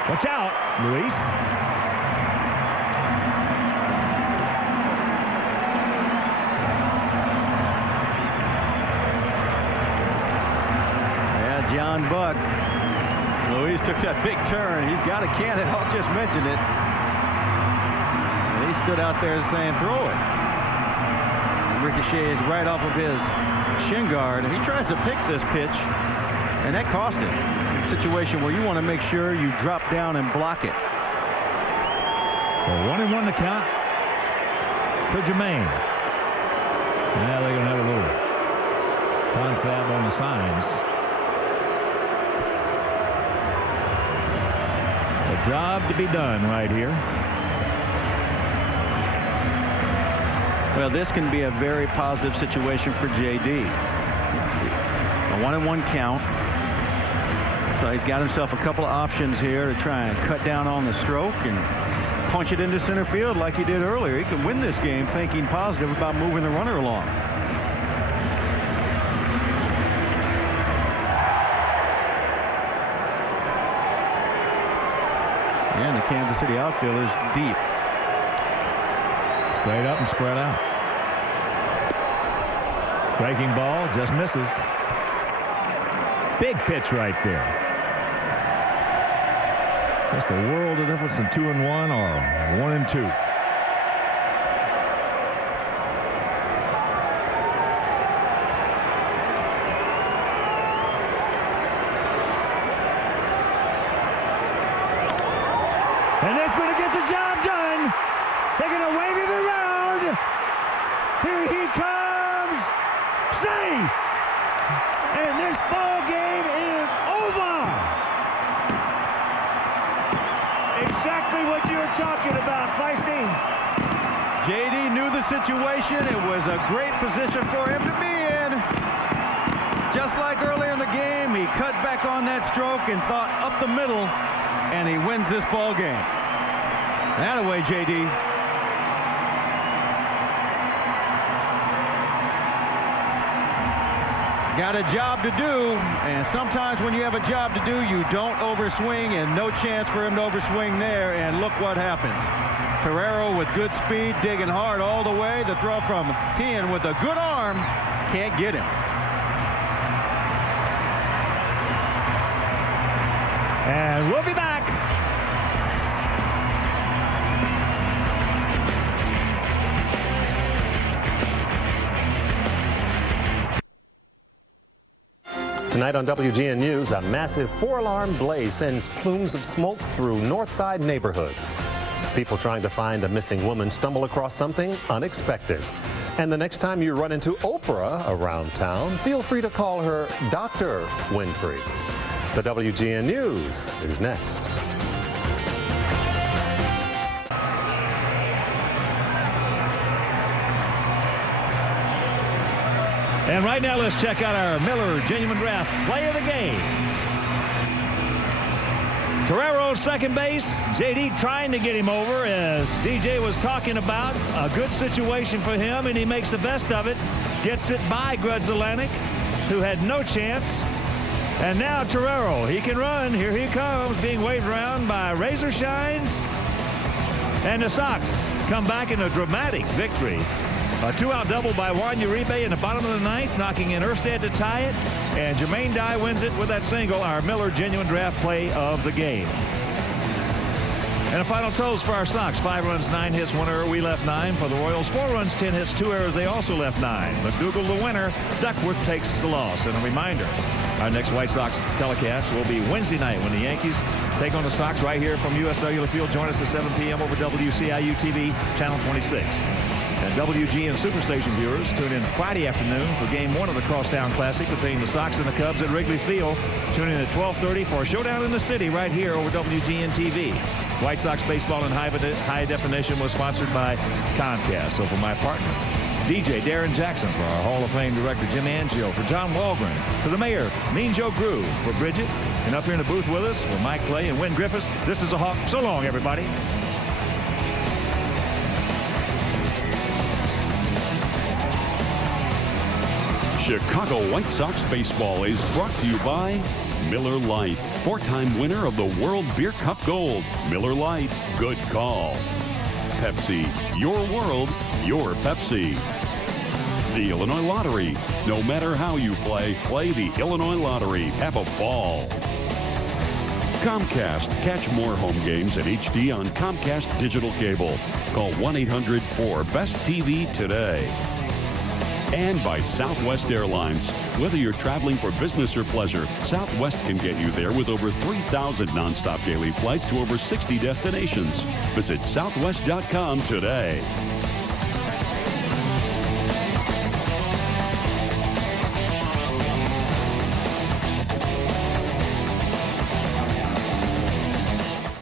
Watch out, Luis. John Buck. Luis took that big turn. He's got a cannon. I'll just mention it. And he stood out there saying, throw it. Ricochets right off of his shin guard. He tries to pick this pitch, and that cost him. A situation where you want to make sure you drop down and block it. Well, 1-1 to count to Jermaine. Now they're going to have a little confab on the signs. A job to be done right here. Well, this can be a very positive situation for JD. A 1-1 count. So he's got himself a couple of options here to try and cut down on the stroke and punch it into center field like he did earlier. He can win this game thinking positive about moving the runner along. And the Kansas City outfield is deep. Straight up and spread out. Breaking ball, just misses. Big pitch right there. Just a world of difference in 2-1 or 1-2. And that's going to get the job done. They're going to wave it around. Here he comes. Safe. And this ball game is over. Exactly what you were talking about, Feisty. JD knew the situation. It was a great position for him to be in. Just like earlier in the game, he cut back on that stroke and thought up the middle. And he wins this ball game. That away, JD. got a job to do, and sometimes when you have a job to do, you don't overswing, and no chance for him to overswing there, and look what happens. Torero with good speed, digging hard all the way. The throw from Tien with a good arm, can't get him. And we'll be back. Tonight on WGN News, a massive 4-alarm blaze sends plumes of smoke through Northside neighborhoods. People trying to find a missing woman stumble across something unexpected. And the next time you run into Oprah around town, feel free to call her Dr. Winfrey. The WGN News is next. And right now, let's check out our Miller Genuine Draft play of the game. Torero second base. JD trying to get him over, as DJ was talking about. A good situation for him, and he makes the best of it. Gets it by Grudzelanic, who had no chance. And now Torero, he can run. Here he comes, being waved around by Razor Shines. And the Sox come back in a dramatic victory. A 2-out double by Juan Uribe in the bottom of the ninth, knocking in Erstad to tie it. And Jermaine Dye wins it with that single, our Miller Genuine Draft play of the game. And a final toast for our Sox. 5 runs, 9 hits, 1 error. We left 9. For the Royals, 4 runs, 10 hits, 2 errors. They also left 9. McDougal the winner. Duckworth takes the loss. And a reminder, our next White Sox telecast will be Wednesday night when the Yankees take on the Sox right here from U.S. Cellular Field. Join us at 7 p.m. over WCIU TV, Channel 26. And WGN Superstation viewers tune in Friday afternoon for Game 1 of the Crosstown Classic between the Sox and the Cubs at Wrigley Field. Tune in at 12:30 for a showdown in the city right here over WGN TV. White Sox baseball in high definition was sponsored by Comcast. So for my partner, DJ Darren Jackson, for our Hall of Fame director Jim Angio, for John Walgren, for the mayor Mean Joe Grew, for Bridget, and up here in the booth with us for Mike Clay and Wynn Griffiths, this is a Hawk. So long, everybody. Chicago White Sox baseball is brought to you by Miller Lite, 4-time winner of the World Beer Cup Gold. Miller Lite, good call. Pepsi, your world, your Pepsi. The Illinois Lottery. No matter how you play, play the Illinois Lottery. Have a ball. Comcast. Catch more home games at HD on Comcast Digital Cable. Call 1-800-4-BEST-TV today. And by Southwest Airlines. Whether you're traveling for business or pleasure, Southwest can get you there with over 3,000 nonstop daily flights to over 60 destinations. Visit southwest.com today.